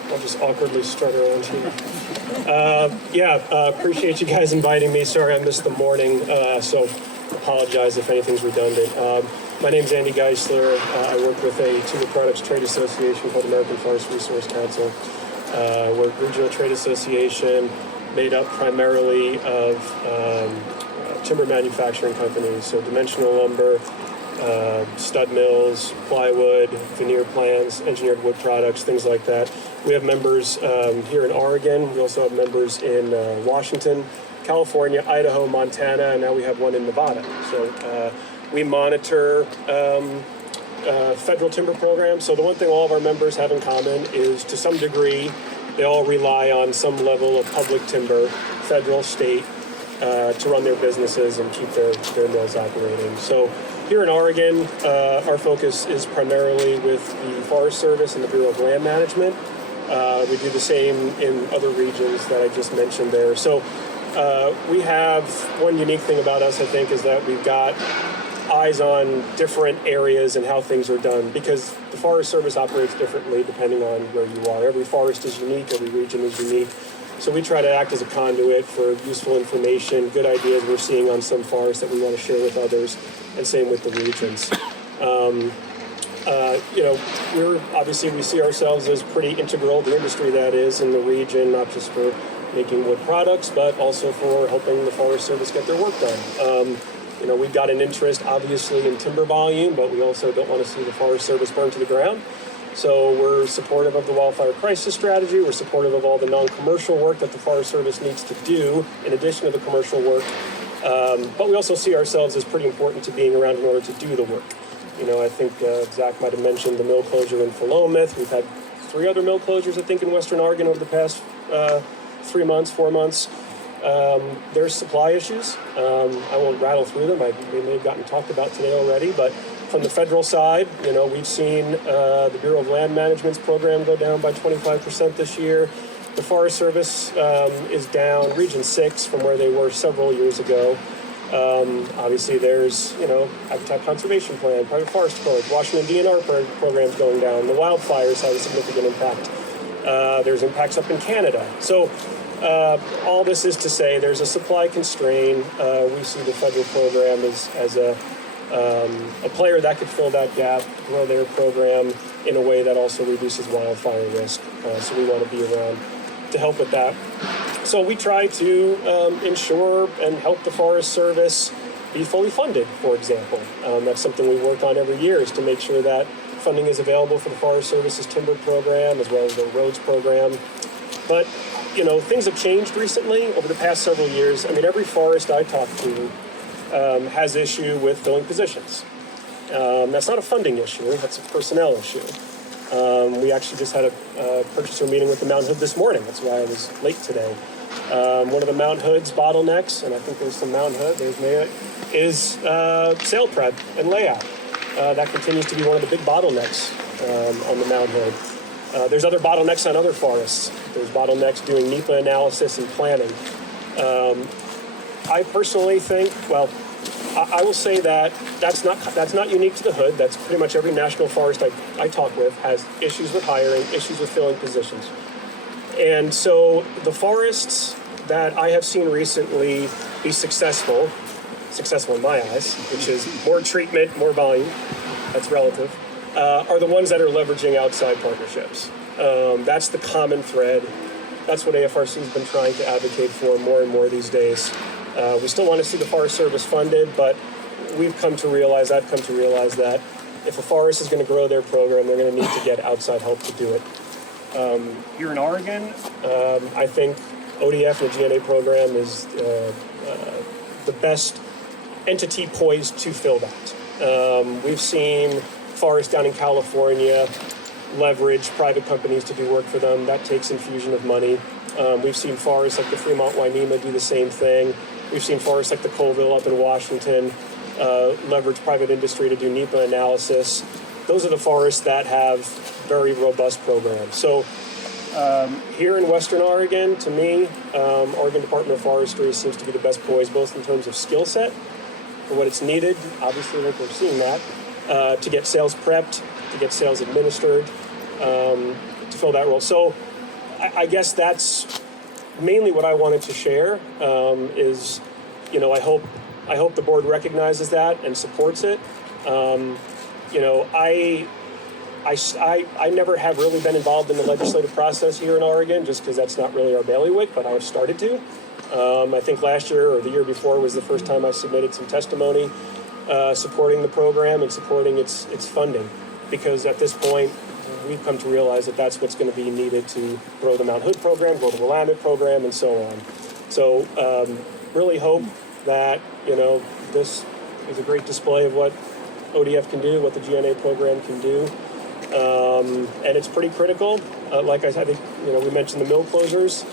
I'll just awkwardly strut around here. Appreciate you guys inviting me. Sorry I missed the morning, so apologize if anything's redundant. My name's Andy Geisler. I work with a timber products trade association called American Forest Resource Council. We're a regional trade association made up primarily of timber manufacturing companies, so dimensional lumber, stud mills, plywood, veneer plants, engineered wood products, things like that. We have members here in Oregon. We also have members in Washington, California, Idaho, Montana, and now we have one in Nevada. So we monitor federal timber programs. So the one thing all of our members have in common is, to some degree, they all rely on some level of public timber, federal, state, to run their businesses and keep their mills operating. So here in Oregon, our focus is primarily with the Forest Service and the Bureau of Land Management. We do the same in other regions that I just mentioned there. So we have one unique thing about us, I think, is that we've got eyes on different areas and how things are done, because the Forest Service operates differently depending on where you are. Every forest is unique, every region is unique. So we try to act as a conduit for useful information, good ideas we're seeing on some forests that we want to share with others, and same with the regions. We see ourselves as pretty integral to the industry that is in the region, not just for making wood products, but also for helping the Forest Service get their work done. We've got an interest, obviously, in timber volume, but we also don't want to see the Forest Service burn to the ground. So we're supportive of the wildfire crisis strategy. We're supportive of all the non-commercial work that the Forest Service needs to do in addition to the commercial work. But we also see ourselves as pretty important to being around in order to do the work. I think Zach might have mentioned the mill closure in Philomath. We've had 3 other mill closures, I think, in Western Oregon over the past 4 months. There's supply issues. I won't rattle through them. They may have gotten talked about today already, but from the federal side, we've seen the Bureau of Land Management's program go down by 25% this year. The Forest Service is down Region 6 from where they were several years ago. Obviously, there's, Habitat Conservation Plan, Private Forest Code, Washington DNR programs going down. The wildfires have a significant impact There's impacts up in Canada. So all this is to say there's a supply constraint. We see the federal program as a player that could fill that gap, grow their program in a way that also reduces wildfire risk. So we want to be around to help with that. So we try to ensure and help the Forest Service be fully funded, for example. That's something we work on every year, is to make sure that funding is available for the Forest Service's timber program as well as their roads program. But, you know, things have changed recently over the past several years. I mean, every forest I talk to has issue with filling positions. That's not a funding issue, that's a personnel issue. We actually just had a purchaser meeting with the Mount Hood this morning. That's why I was late today. One of the Mount Hood's bottlenecks, and I think there's some Mount Hood, there's Maya, is sail prep and layout. That continues to be one of the big bottlenecks on the Mount Hood. There's other bottlenecks on other forests. There's bottlenecks doing NEPA analysis and planning. I personally think, well, I will say that that's not unique to the Hood. That's pretty much every national forest I talk with has issues with hiring, issues with filling positions. And so the forests that I have seen recently be successful in my eyes, which is more treatment, more volume, that's relative, are the ones that are leveraging outside partnerships. That's the common thread. That's what AFRC has been trying to advocate for more and more these days. We still want to see the Forest Service funded, but I've come to realize that if a forest is going to grow their program, they're going to need to get outside help to do it. Here in Oregon, I think ODF and the GNA program is the best entity poised to fill that. We've seen forests down in California leverage private companies to do work for them. That takes infusion of money. We've seen forests like the Fremont Wainema do the same thing. We've seen forests like the Colville up in Washington leverage private industry to do NEPA analysis. Those are the forests that have very robust programs. So here in Western Oregon, to me, Oregon Department of Forestry seems to be the best poised, both in terms of skill set for what it's needed. Obviously, I think we're seeing that, to get sales prepped, to get sales administered, to fill that role. So I guess that's mainly what I wanted to share, is, you know, I hope the board recognizes that and supports it. You know, I never have really been involved in the legislative process here in Oregon, just because that's not really our bailiwick, but I've started to. I think last year or the year before was the first time I submitted some testimony supporting the program and supporting its funding, because at this point we've come to realize that that's what's going to be needed to grow the Mount Hood program, grow the Willamette program, and so on. So really hope that, you know, this is a great display of what ODF can do, what the GNA program can do. And it's pretty critical. Like I said, you know, we mentioned the mill closures.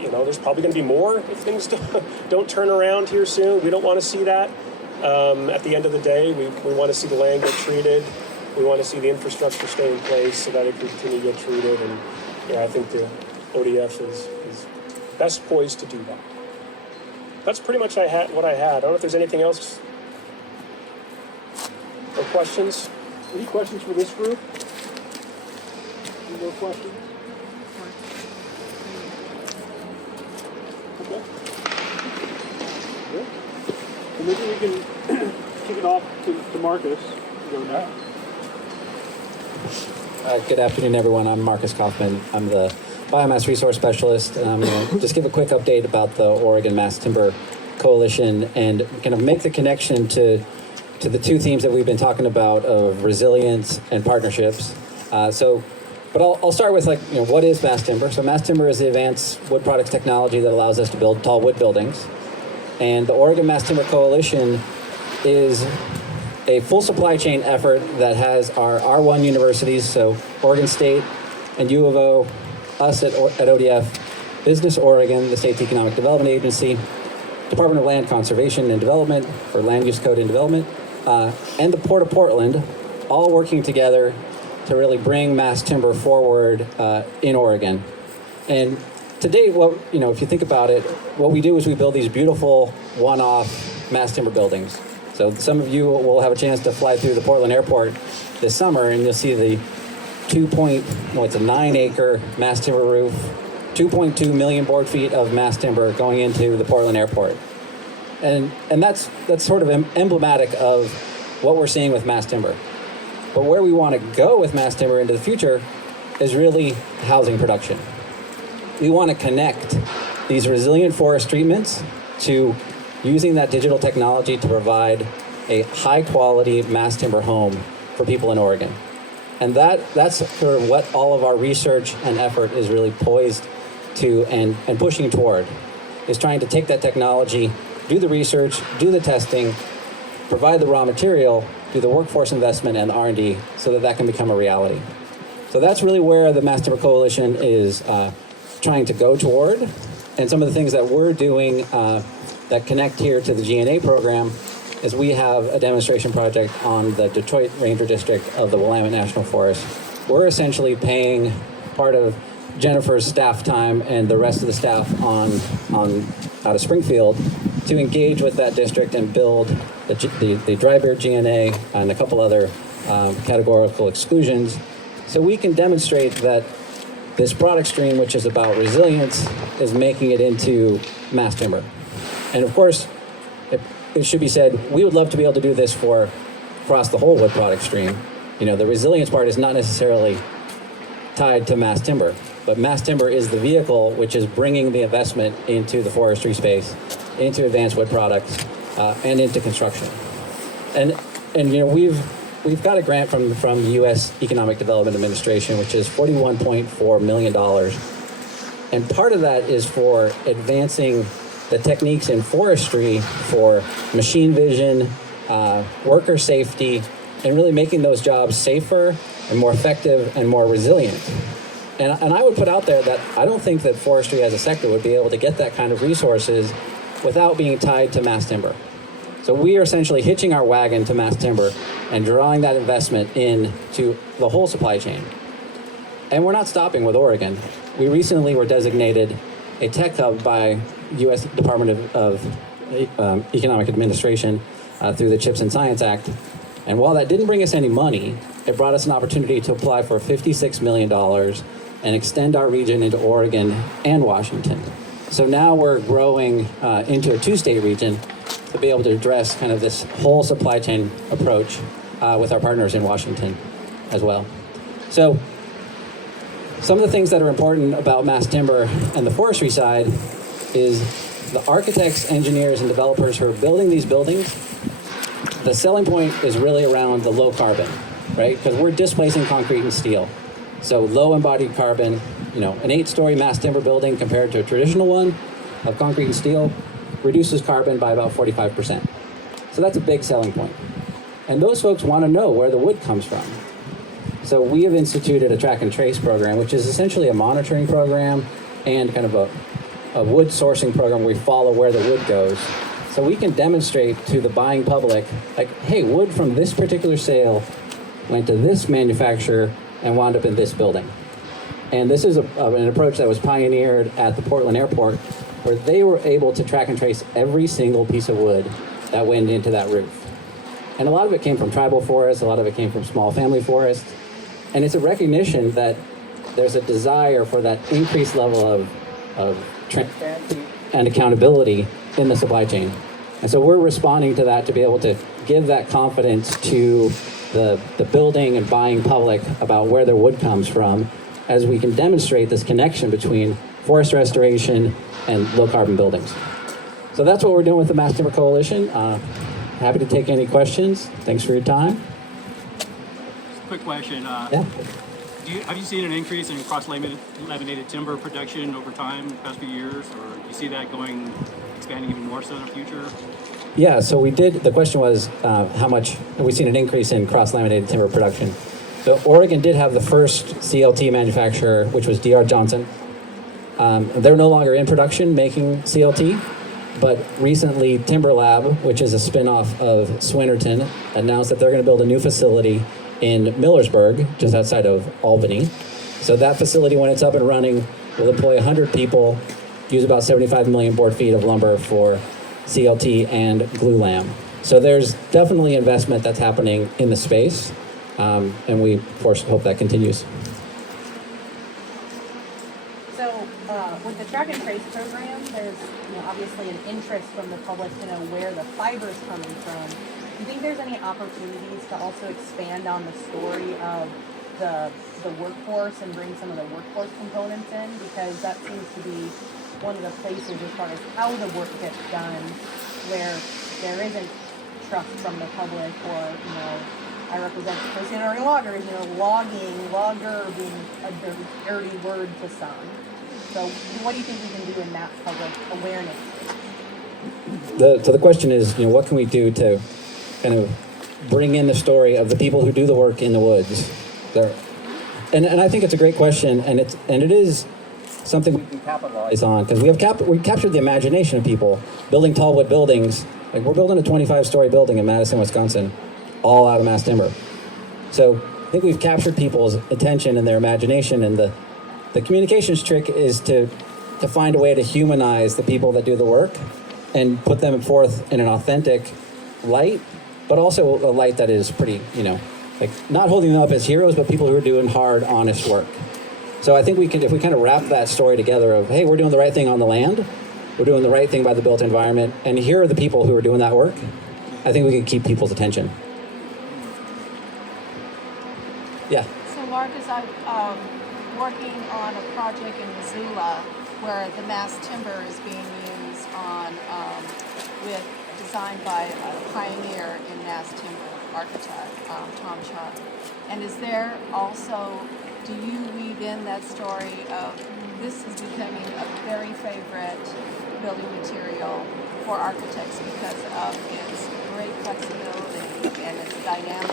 You know, there's probably going to be more if things don't turn around here soon. We don't want to see that. At the end of the day, we want to see the land get treated. We want to see the infrastructure stay in place so that it can continue to get treated. And yeah, I think the ODF is best poised to do that. That's pretty much what I had. I don't know if there's anything else or questions. Any questions for this group? Any more questions? Okay. Good. So maybe we can kick it off to Marcus. Go now. Good afternoon, everyone. I'm Marcus Kaufman. I'm the Biomass Resource Specialist, and I'm going to just give a quick update about the Oregon Mass Timber Coalition and kind of make the connection to the two themes that we've been talking about of resilience and partnerships. But I'll start with, like, you know, what is mass timber? So mass timber is the advanced wood products technology that allows us to build tall wood buildings. And the Oregon Mass Timber Coalition is a full supply chain effort that has our R1 universities, so Oregon State and U of O, us at ODF, Business Oregon, the state's economic development agency, Department of Land Conservation and Development for Land Use Code and Development, and the Port of Portland, all working together to really bring mass timber forward in Oregon. And to date, if you think about it, what we do is we build these beautiful one-off mass timber buildings. So some of you will have a chance to fly through the Portland airport this summer, and you'll see the it's a 9-acre mass timber roof, 2.2 million board feet of mass timber going into the Portland airport. And that's sort of emblematic of what we're seeing with mass timber. But where we want to go with mass timber into the future is really housing production. We want to connect these resilient forest treatments to using that digital technology to provide a high quality mass timber home for people in Oregon. And that's sort of what all of our research and effort is really poised to and pushing toward, is trying to take that technology, do the research, do the testing, provide the raw material, do the workforce investment and the R&D so that can become a reality. So that's really where the Mass Timber Coalition is trying to go toward. And some of the things that we're doing that connect here to the GNA program is we have a demonstration project on the Detroit Ranger District of the Willamette National Forest. We're essentially paying part of Jennifer's staff time and the rest of the staff out of Springfield to engage with that district and build the dry bear GNA and a couple other categorical exclusions, so we can demonstrate that this product stream, which is about resilience, is making it into mass timber. And of course, it should be said, we would love to be able to do this across the whole wood product stream. You know, the resilience part is not necessarily tied to mass timber, but mass timber is the vehicle which is bringing the investment into the forestry space, into advanced wood products, and into construction. And you know, we've got a grant from the U.S. Economic Development Administration, which is $41.4 million. And part of that is for advancing the techniques in forestry for machine vision, worker safety, and really making those jobs safer and more effective and more resilient. And I would put out there that I don't think that forestry as a sector would be able to get that kind of resources without being tied to mass timber. So we are essentially hitching our wagon to mass timber and drawing that investment into the whole supply chain. And we're not stopping with Oregon. We recently were designated a tech hub by U.S. Department of Economic Administration through the CHIPS and Science Act. And while that didn't bring us any money, it brought us an opportunity to apply for $56 million and extend our region into Oregon and Washington. So now we're growing into a 2-state region to be able to address kind of this whole supply chain approach with our partners in Washington as well. So some of the things that are important about mass timber and the forestry side is the architects, engineers, and developers who are building these buildings. The selling point is really around the low carbon, right? Because we're displacing concrete and steel. So low embodied carbon, you know, an 8-story mass timber building compared to a traditional one of concrete and steel reduces carbon by about 45%. So that's a big selling point. And those folks want to know where the wood comes from. So we have instituted a track and trace program, which is essentially a monitoring program and kind of a wood sourcing program where we follow where the wood goes. So we can demonstrate to the buying public, like, hey, wood from this particular sale went to this manufacturer and wound up in this building. And this is an approach that was pioneered at the Portland airport, where they were able to track and trace every single piece of wood that went into that roof. And a lot of it came from tribal forests, a lot of it came from small family forests. And it's a recognition that there's a desire for that increased level of transparency and accountability in the supply chain. And so we're responding to that to be able to give that confidence to the building and buying public about where their wood comes from, as we can demonstrate this connection between forest restoration and low carbon buildings. So that's what we're doing with the Mass Timber Coalition. Happy to take any questions. Thanks for your time. Quick question. Yeah. Have you seen an increase in cross-laminated timber production over time, the past few years, or do you see that expanding even more so in the future? Yeah, so we did. The question was how much have we seen an increase in cross-laminated timber production? So Oregon did have the first CLT manufacturer, which was D.R. Johnson. They're no longer in production making CLT, but recently Timber Lab, which is a spinoff of Swinnerton, announced that they're going to build a new facility in Millersburg, just outside of Albany. So that facility, when it's up and running, will employ 100 people, use about 75 million board feet of lumber for CLT and glue lam. So there's definitely investment that's happening in the space. And we, of course, hope that continues. So, with the track and trace program, there's obviously an interest from the public to know where the fiber's coming from. Do you think there's any opportunities to also expand on the story of the workforce and bring some of the workforce components in? Because that seems to be one of the places as far as how the work gets done where there isn't trust from the public, or, I represent stationary loggers, logger being a dirty word to some. So what do you think we can do in that public awareness? So the question is, what can we do to kind of bring in the story of the people who do the work in the woods? And I think it's a great question, and it is something we can capitalize on, because we captured the imagination of people building tall wood buildings. Like, we're building a 25-story building in Madison, Wisconsin, all out of mass timber. So I think we've captured people's attention and their imagination, and the communications trick is to find a way to humanize the people that do the work and put them forth in an authentic light, but also a light that is pretty, like, not holding them up as heroes, but people who are doing hard, honest work. So I think if we kind of wrap that story together of, hey, we're doing the right thing on the land, we're doing the right thing by the built environment, and here are the people who are doing that work, I think we can keep people's attention. Yeah. So Marcus, I'm working on a project in Missoula where the mass timber is being used designed by a pioneer in mass timber architect, Tom Chuck. And is there also, do you weave in that story of this is becoming a very favorite building material for architects because of its great flexibility and its dynamics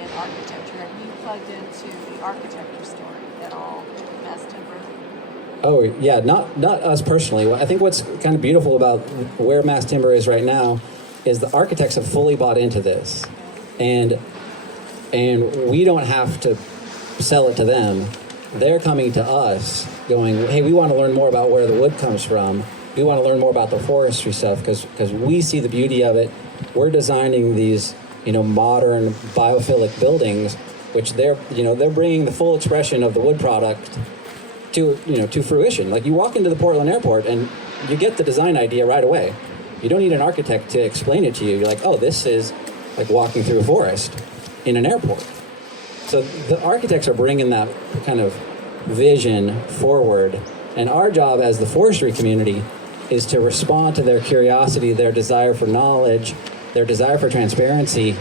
in architecture? Have you plugged into the architecture story at all, mass timber? Oh, yeah, not us personally. I think what's kind of beautiful about where mass timber is right now is the architects have fully bought into this. And we don't have to sell it to them. They're coming to us going, hey, we want to learn more about where the wood comes from. We want to learn more about the forestry stuff because we see the beauty of it. We're designing these, modern biophilic buildings, which they're bringing the full expression of the wood product to fruition. Like, you walk into the Portland airport and you get the design idea right away. You don't need an architect to explain it to you. You're like, oh, this is like walking through a forest in an airport. So the architects are bringing that kind of vision forward. And our job as the forestry community is to respond to their curiosity, their desire for knowledge, their desire for transparency,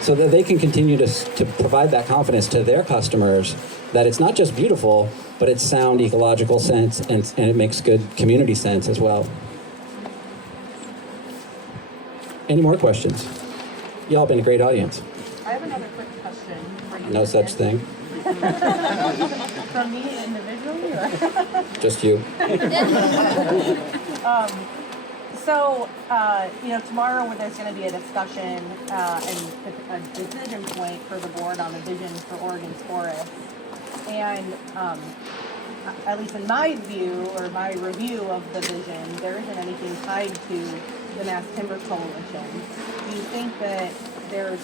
so that they can continue to provide that confidence to their customers that it's not just beautiful, but it's sound ecological sense and it makes good community sense as well. Any more questions? Y'all been a great audience. I have another quick question for you. No such thing. From me individually, or? Just you. Tomorrow there's going to be a discussion and a decision point for the board on the vision for Oregon's forests. And at least in my view, or my review of the vision, there isn't anything tied to the Mass Timber Coalition. Do you think that there's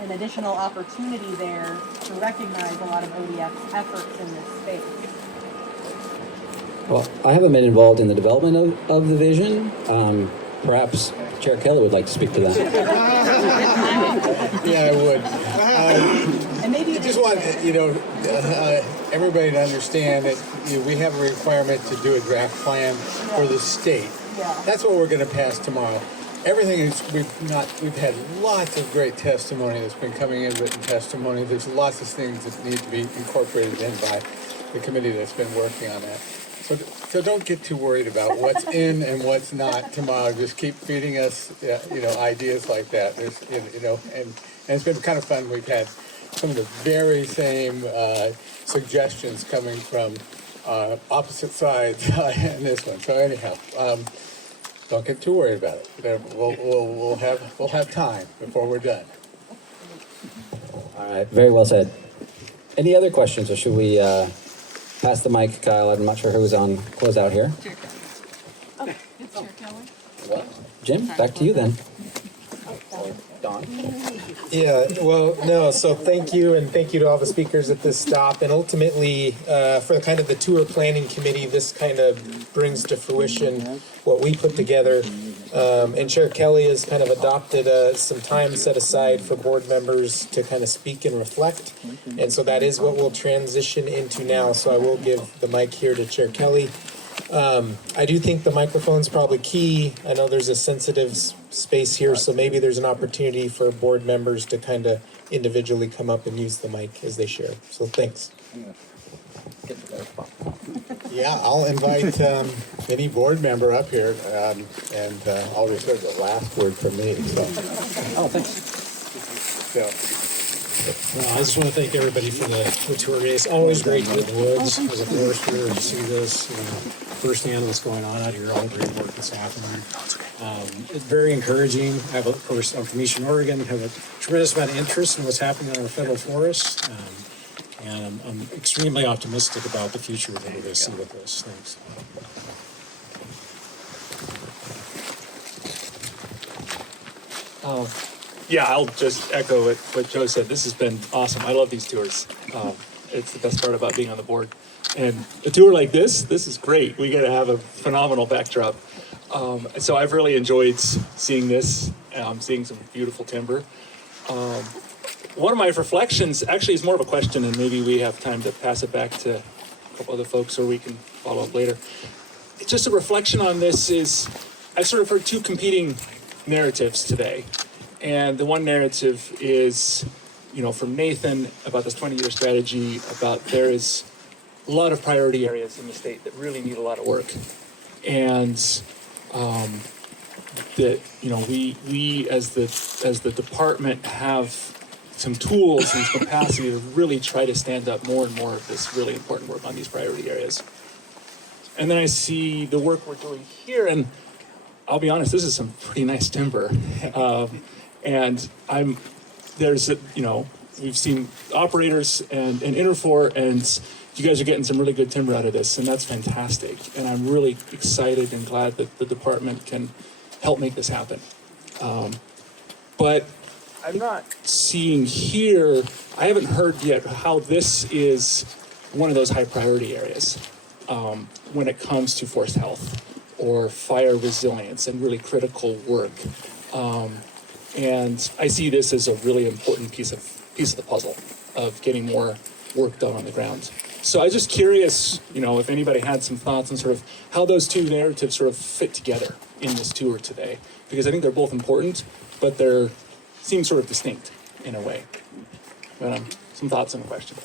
an additional opportunity there to recognize a lot of ODF's efforts in this space? Well, I haven't been involved in the development of the vision. Perhaps Chair Keller would like to speak to that. Yeah, I would. And maybe I just want everybody to understand that we have a requirement to do a draft plan for the state. Yeah. That's what we're going to pass tomorrow. Everything is we've had lots of great testimony that's been coming in, written testimony. There's lots of things that need to be incorporated in by the committee that's been working on that. So don't get too worried about what's in and what's not tomorrow. Just keep feeding us, ideas like that. There's, and it's been kind of fun. We've had some of the very same suggestions coming from opposite sides in this one. So anyhow, don't get too worried about it. We'll have time before we're done. All right, very well said. Any other questions, or should we pass the mic, Kyle? I'm not sure who's on closeout here. Oh, it's Chair Keller. Jim, back to you then. Don. Yeah, well, no, so thank you, and thank you to all the speakers at this stop. And ultimately, for kind of the tour planning committee, this kind of brings to fruition what we put together. And Chair Kelly has kind of adopted some time set aside for board members to kind of speak and reflect. And so that is what we'll transition into now. So I will give the mic here to Chair Kelly. I do think the microphone's probably key. I know there's a sensitive space here, so maybe there's an opportunity for board members to kind of individually come up and use the mic as they share. So thanks. Yeah, I'll invite any board member up here, and I'll reserve the last word from me. So. Oh, thanks. So. I just want to thank everybody for the tour today. It's always great to get in the woods as a forester and see this, firsthand what's going on out here, all the great work that's happening. It's very encouraging. Of course, I'm from Eastern Oregon, have a tremendous amount of interest in what's happening on our federal forests. And I'm extremely optimistic about the future that we're going to see with this. Thanks. Yeah, I'll just echo what Joe said. This has been awesome. I love these tours. It's the best part about being on the board. And a tour like this is great. We get to have a phenomenal backdrop. So I've really enjoyed seeing this. Seeing some beautiful timber. One of my reflections actually is more of a question, and maybe we have time to pass it back to a couple other folks or we can follow up later. It's just a reflection on this is, I've sort of heard two competing narratives today. And the one narrative is, from Nathan about this 20-year strategy, about there is a lot of priority areas in the state that really need a lot of work. And that, we as the department have some tools and some capacity to really try to stand up more and more of this really important work on these priority areas. And then I see the work we're doing here, and I'll be honest, this is some pretty nice timber. And we've seen operators and Interfor, and you guys are getting some really good timber out of this, and that's fantastic. And I'm really excited and glad that the department can help make this happen. But I'm not seeing here, I haven't heard yet how this is one of those high priority areas when it comes to forest health or fire resilience and really critical work. And I see this as a really important piece of the puzzle of getting more work done on the ground. So I was just curious, if anybody had some thoughts on sort of how those two narratives sort of fit together in this tour today, because I think they're both important, but they seem sort of distinct in a way. Some thoughts on the question.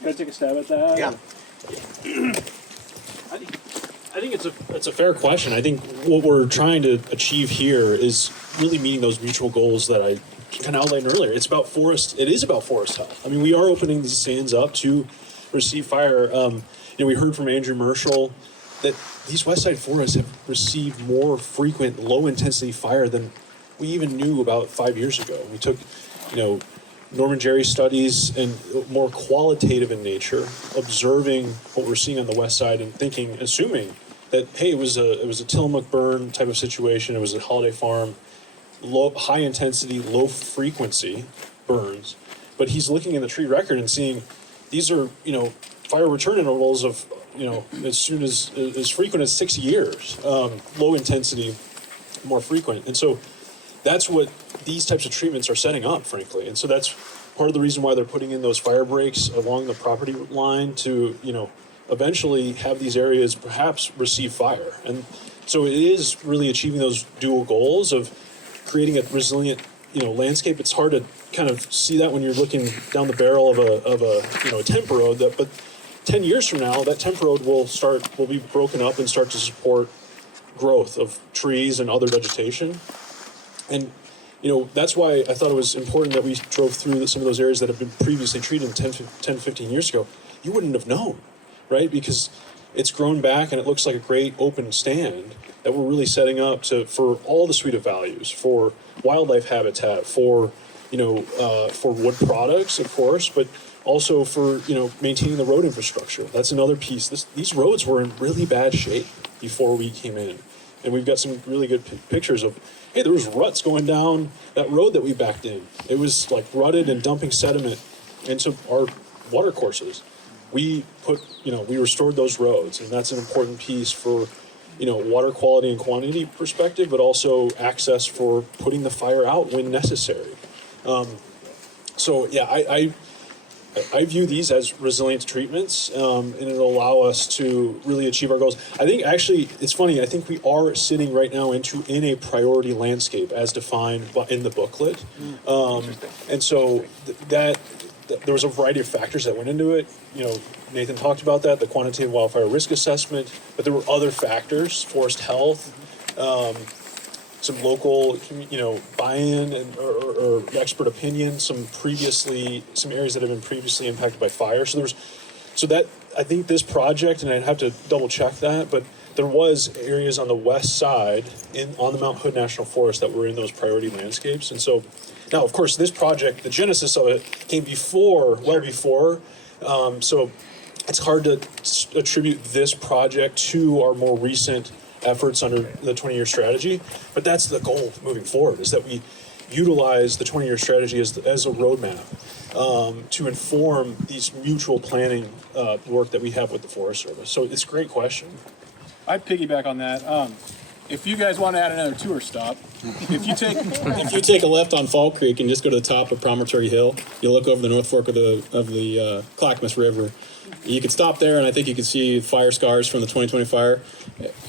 Can I take a stab at that? Yeah. I think it's a fair question. I think what we're trying to achieve here is really meeting those mutual goals that I kind of outlined earlier. It is about forest health. I mean, we are opening these stands up to receive fire. We heard from Andrew Marshall that these west side forests have received more frequent low intensity fire than we even knew about 5 years ago. We took, Norman Jerry studies and more qualitative in nature, observing what we're seeing on the west side and assuming that, hey, it was a Tillamook burn type of situation. It was a Holiday Farm, high intensity, low frequency burns. But he's looking in the tree record and seeing these are, fire return intervals of, as frequent as 6 years, low intensity, more frequent. And so that's what these types of treatments are setting up, frankly. And so that's part of the reason why they're putting in those fire breaks along the property line to, eventually have these areas perhaps receive fire. And so it is really achieving those dual goals of creating a resilient, landscape. It's hard to kind of see that when you're looking down the barrel of a temper road. But 10 years from now, that temper road will be broken up and start to support growth of trees and other vegetation. And, that's why I thought it was important that we drove through some of those areas that have been previously treated 10, 15 years ago. You wouldn't have known, right? Because it's grown back and it looks like a great open stand that we're really setting up for all the suite of values, for wildlife habitat, for wood products, of course, but also for, maintaining the road infrastructure. That's another piece. These roads were in really bad shape before we came in. And we've got some really good pictures of, hey, there was ruts going down that road that we backed in. It was like rutted and dumping sediment into our water courses. We we restored those roads, and that's an important piece for, water quality and quantity perspective, but also access for putting the fire out when necessary. So yeah, I view these as resilient treatments, and it'll allow us to really achieve our goals. I think actually, it's funny, I think we are sitting right now in a priority landscape as defined in the booklet. And so there was a variety of factors that went into it. Nathan talked about that, the quantitative wildfire risk assessment, but there were other factors, forest health, some local, buy-in or expert opinion, some areas that have been previously impacted by fire. I think this project, and I'd have to double check that, but there was areas on the west side on the Mount Hood National Forest that were in those priority landscapes. And so now, of course, this project, the genesis of it came well before. So it's hard to attribute this project to our more recent efforts under the 20-year strategy, but that's the goal moving forward, is that we utilize the 20-year strategy as a roadmap to inform these mutual planning work that we have with the Forest Service. So it's a great question. I'd piggyback on that. If you guys want to add another tour stop, if you take a left on Fall Creek and just go to the top of Promontory Hill, you look over the North Fork of the Clackamas River. You could stop there, and I think you could see fire scars from the 2020 fire,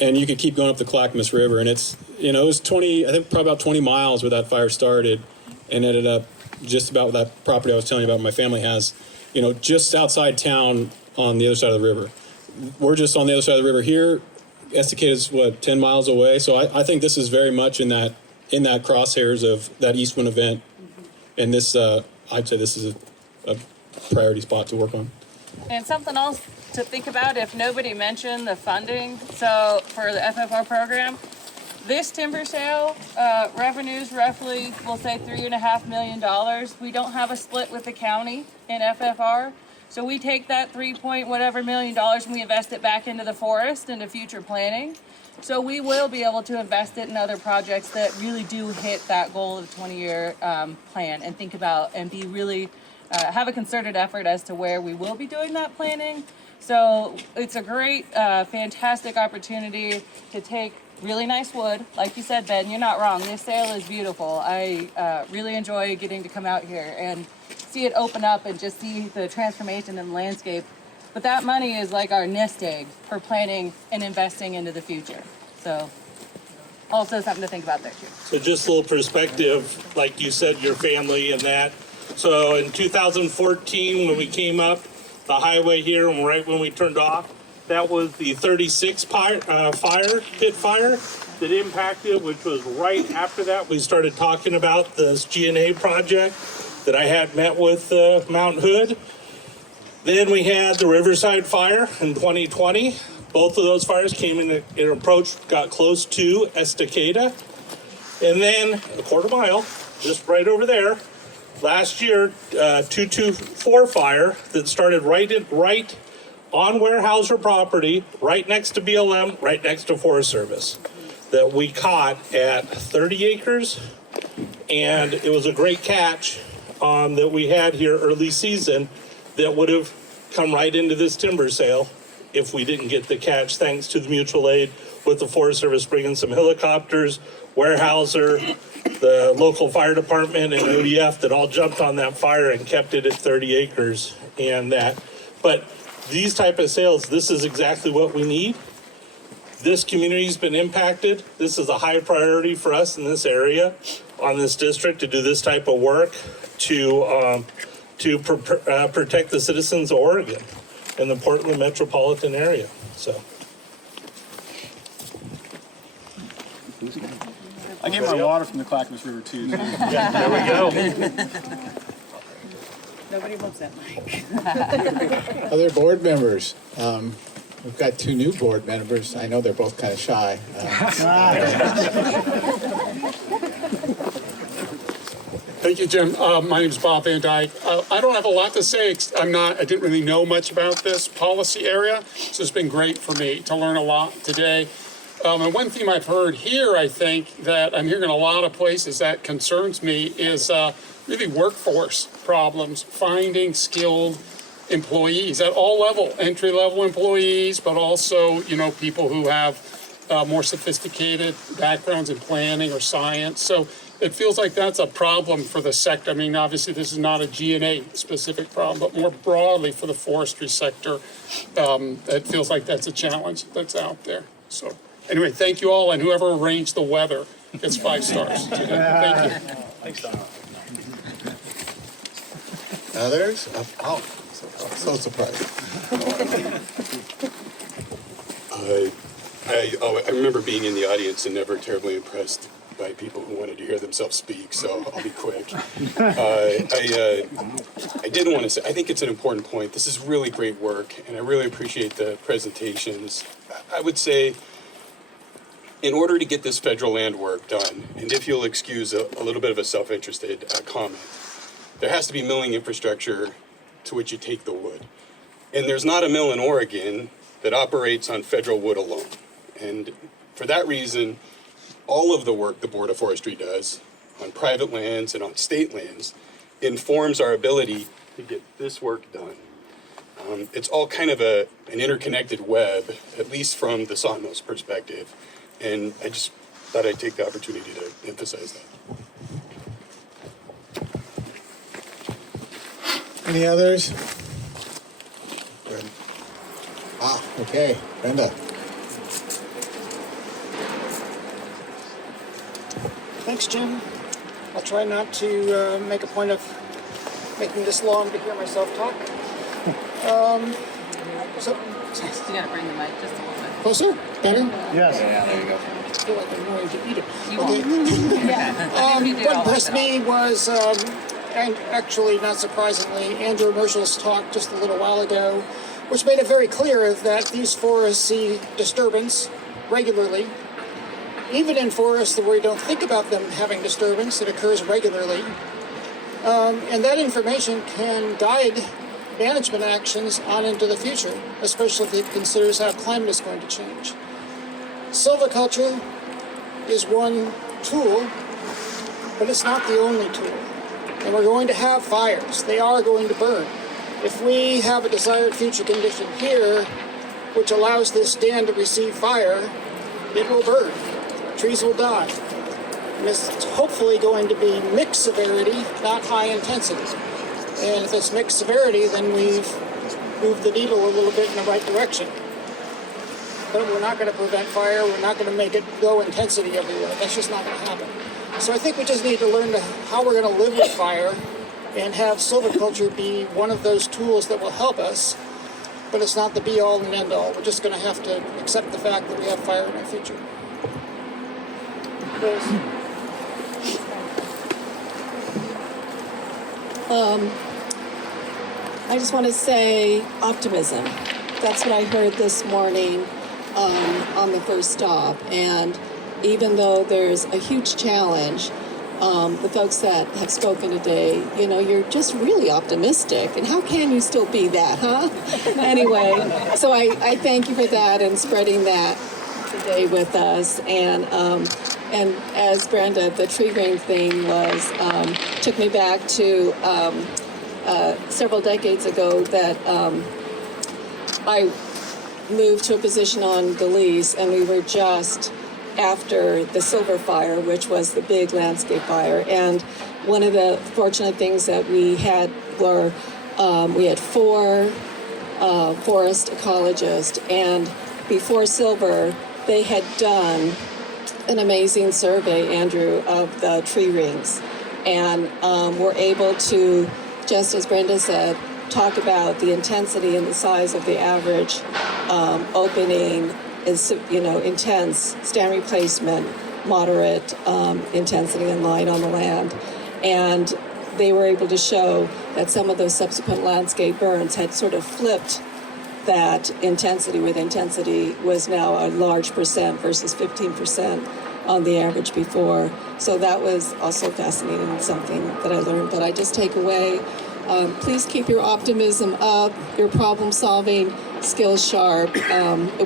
and you could keep going up the Clackamas River, and it was probably about 20 miles where that fire started, and ended up just about that property I was telling you about my family has, just outside town on the other side of the river. We're just on the other side of the river here. Estacada's 10 miles away, so I think this is very much in that crosshairs of that Eastman event, and this I'd say this is a priority spot to work on. And something else to think about, if nobody mentioned the funding, so for the FFR program, this timber sale revenues roughly, we'll say $3.5 million. We don't have a split with the county in FFR. So we take that $3 million and we invest it back into the forest, into future planning. So we will be able to invest it in other projects that really do hit that goal of the 20-year plan, and think about and be really have a concerted effort as to where we will be doing that planning. So it's a great, fantastic opportunity to take really nice wood. Like you said, Ben, you're not wrong. This sale is beautiful. I really enjoy getting to come out here and see it open up and just see the transformation in the landscape. But that money is like our nest egg for planning and investing into the future. So also something to think about there too. So just a little perspective, like you said, your family and that. So in 2014, when we came up the highway here, and right when we turned off, that was the 36 pit fire that impacted, which was right after that. We started talking about this GNA project that I had met with Mount Hood. Then we had the Riverside fire in 2020. Both of those fires came in and approached, got close to Estacada. And then a quarter mile, just right over there, last year, 224 fire that started right on Weyerhaeuser property, right next to BLM, right next to Forest Service, that we caught at 30 acres. And it was a great catch that we had here early season that would have come right into this timber sale if we didn't get the catch, thanks to the mutual aid with the Forest Service bringing some helicopters, Weyerhaeuser, the local fire department, and ODF that all jumped on that fire and kept it at 30 acres. But these type of sales, this is exactly what we need. This community's been impacted. This is a high priority for us in this area, on this district, to do this type of work to protect the citizens of Oregon and the Portland metropolitan area. So. I get my water from the Clackamas River too. Yeah, there we go. Nobody wants that mic. Other board members. We've got two new board members. I know they're both kind of shy. Thank you, Jim. My name is Bob Van Dyke. I don't have a lot to say. I didn't really know much about this policy area, so it's been great for me to learn a lot today. And one theme I've heard here, I think, that I'm hearing in a lot of places that concerns me is really workforce problems, finding skilled employees at all level, entry-level employees, but also, you know, people who have more sophisticated backgrounds in planning or science. So it feels like that's a problem for the sector. I mean, obviously, this is not a G&A specific problem, but more broadly for the forestry sector, it feels like that's a challenge that's out there. So anyway, thank you all, and whoever arranged the weather gets 5 stars today. Thank you. Thanks, Don. Others? Oh, so surprised. I remember being in the audience and never terribly impressed by people who wanted to hear themselves speak, so I'll be quick. I did want to say, I think it's an important point. This is really great work, and I really appreciate the presentations. I would say, in order to get this federal land work done, and if you'll excuse a little bit of a self-interested comment, there has to be milling infrastructure to which you take the wood. And there's not a mill in Oregon that operates on federal wood alone. And for that reason, all of the work the Board of Forestry does on private lands and on state lands informs our ability to get this work done. It's all kind of an interconnected web, at least from the sawmill's perspective. And I just thought I'd take the opportunity to emphasize that. Any others? Good. Okay, Brenda. Thanks, Jim. I'll try not to make a point of making this long to hear myself talk. You gotta bring the mic just a little bit. Closer? Better? Yes. Yeah, there you go. I feel like I'm going to eat it. You won't. Yeah. What impressed me was, and actually not surprisingly, Andrew Merschel's talk just a little while ago, which made it very clear that these forests see disturbance regularly. Even in forests where we don't think about them having disturbance, it occurs regularly. And that information can guide management actions on into the future, especially if it considers how climate is going to change. Silviculture is one tool, but it's not the only tool. And we're going to have fires. They are going to burn. If we have a desired future condition here, which allows this stand to receive fire, it will burn. Trees will die. And it's hopefully going to be mixed severity, not high intensity. And if it's mixed severity, then we've moved the needle a little bit in the right direction. But we're not going to prevent fire. We're not going to make it go intensity everywhere. That's just not going to happen. So I think we just need to learn how we're going to live with fire and have silviculture be one of those tools that will help us. But it's not the be-all and end-all. We're just going to have to accept the fact that we have fire in our future. I just want to say optimism. That's what I heard this morning on the first stop. And even though there's a huge challenge, the folks that have spoken today, you know, you're just really optimistic. And how can you still be that, huh? Anyway, so I thank you for that and spreading that today with us. And as Brenda, the tree ring thing was, took me back to several decades ago that I moved to a position on the lease, and we were just after the Silver Fire, which was the big landscape fire. And one of the fortunate things that we had were we had 4 forest ecologists, and before Silver, they had done an amazing survey, Andrew, of the tree rings, and were able to, just as Brenda said, talk about the intensity and the size of the average opening is, you know, intense, stand replacement, moderate intensity and light on the land. And they were able to show that some of those subsequent landscape burns had sort of flipped that intensity, with intensity was now a large percent versus 15% on the average before. So that was also fascinating and something that I learned. But I just take away, please keep your optimism up, your problem solving skills sharp.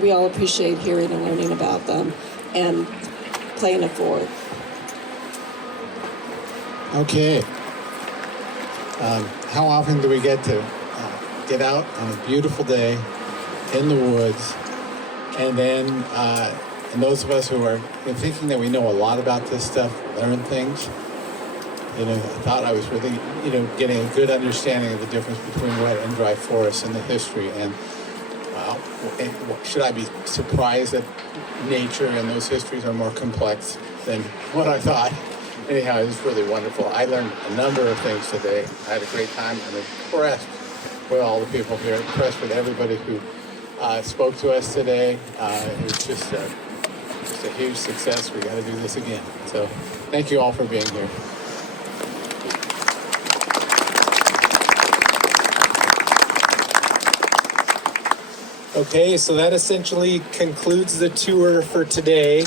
We all appreciate hearing and learning about them and playing it forward. Okay. How often do we get to get out on a beautiful day in the woods, and then and those of us who are thinking that we know a lot about this stuff, learn things. You know, I thought I was really, getting a good understanding of the difference between wet and dry forests and the history. And should I be surprised that nature and those histories are more complex than what I thought? Anyhow, it was really wonderful. I learned a number of things today. I had a great time. I'm impressed with all the people here, impressed with everybody who spoke to us today. It was just a huge success. We got to do this again. So thank you all for being here. Okay, so that essentially concludes the tour for today.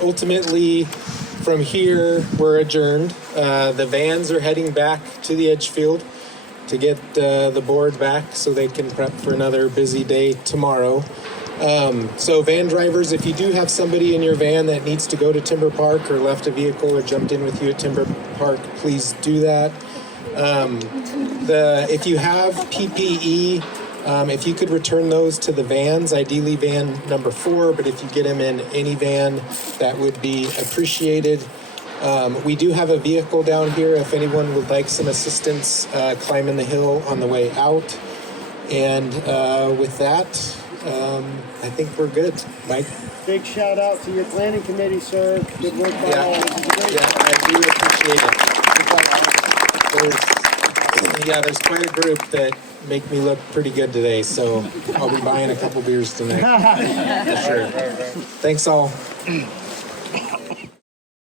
Ultimately, from here, we're adjourned. The vans are heading back to the Edgefield to get the board back so they can prep for another busy day tomorrow. So van drivers, if you do have somebody in your van that needs to go to Timber Park or left a vehicle or jumped in with you at Timber Park, please do that. If you have PPE, if you could return those to the vans, ideally van number 4, but if you get them in any van, that would be appreciated. We do have a vehicle down here if anyone would like some assistance climbing the hill on the way out. And with that, I think we're good. Mike? Big shout out to your planning committee, sir. Good work by all. I do appreciate it. There's quite a group that make me look pretty good today, so I'll be buying a couple beers tonight. For sure. Thanks all.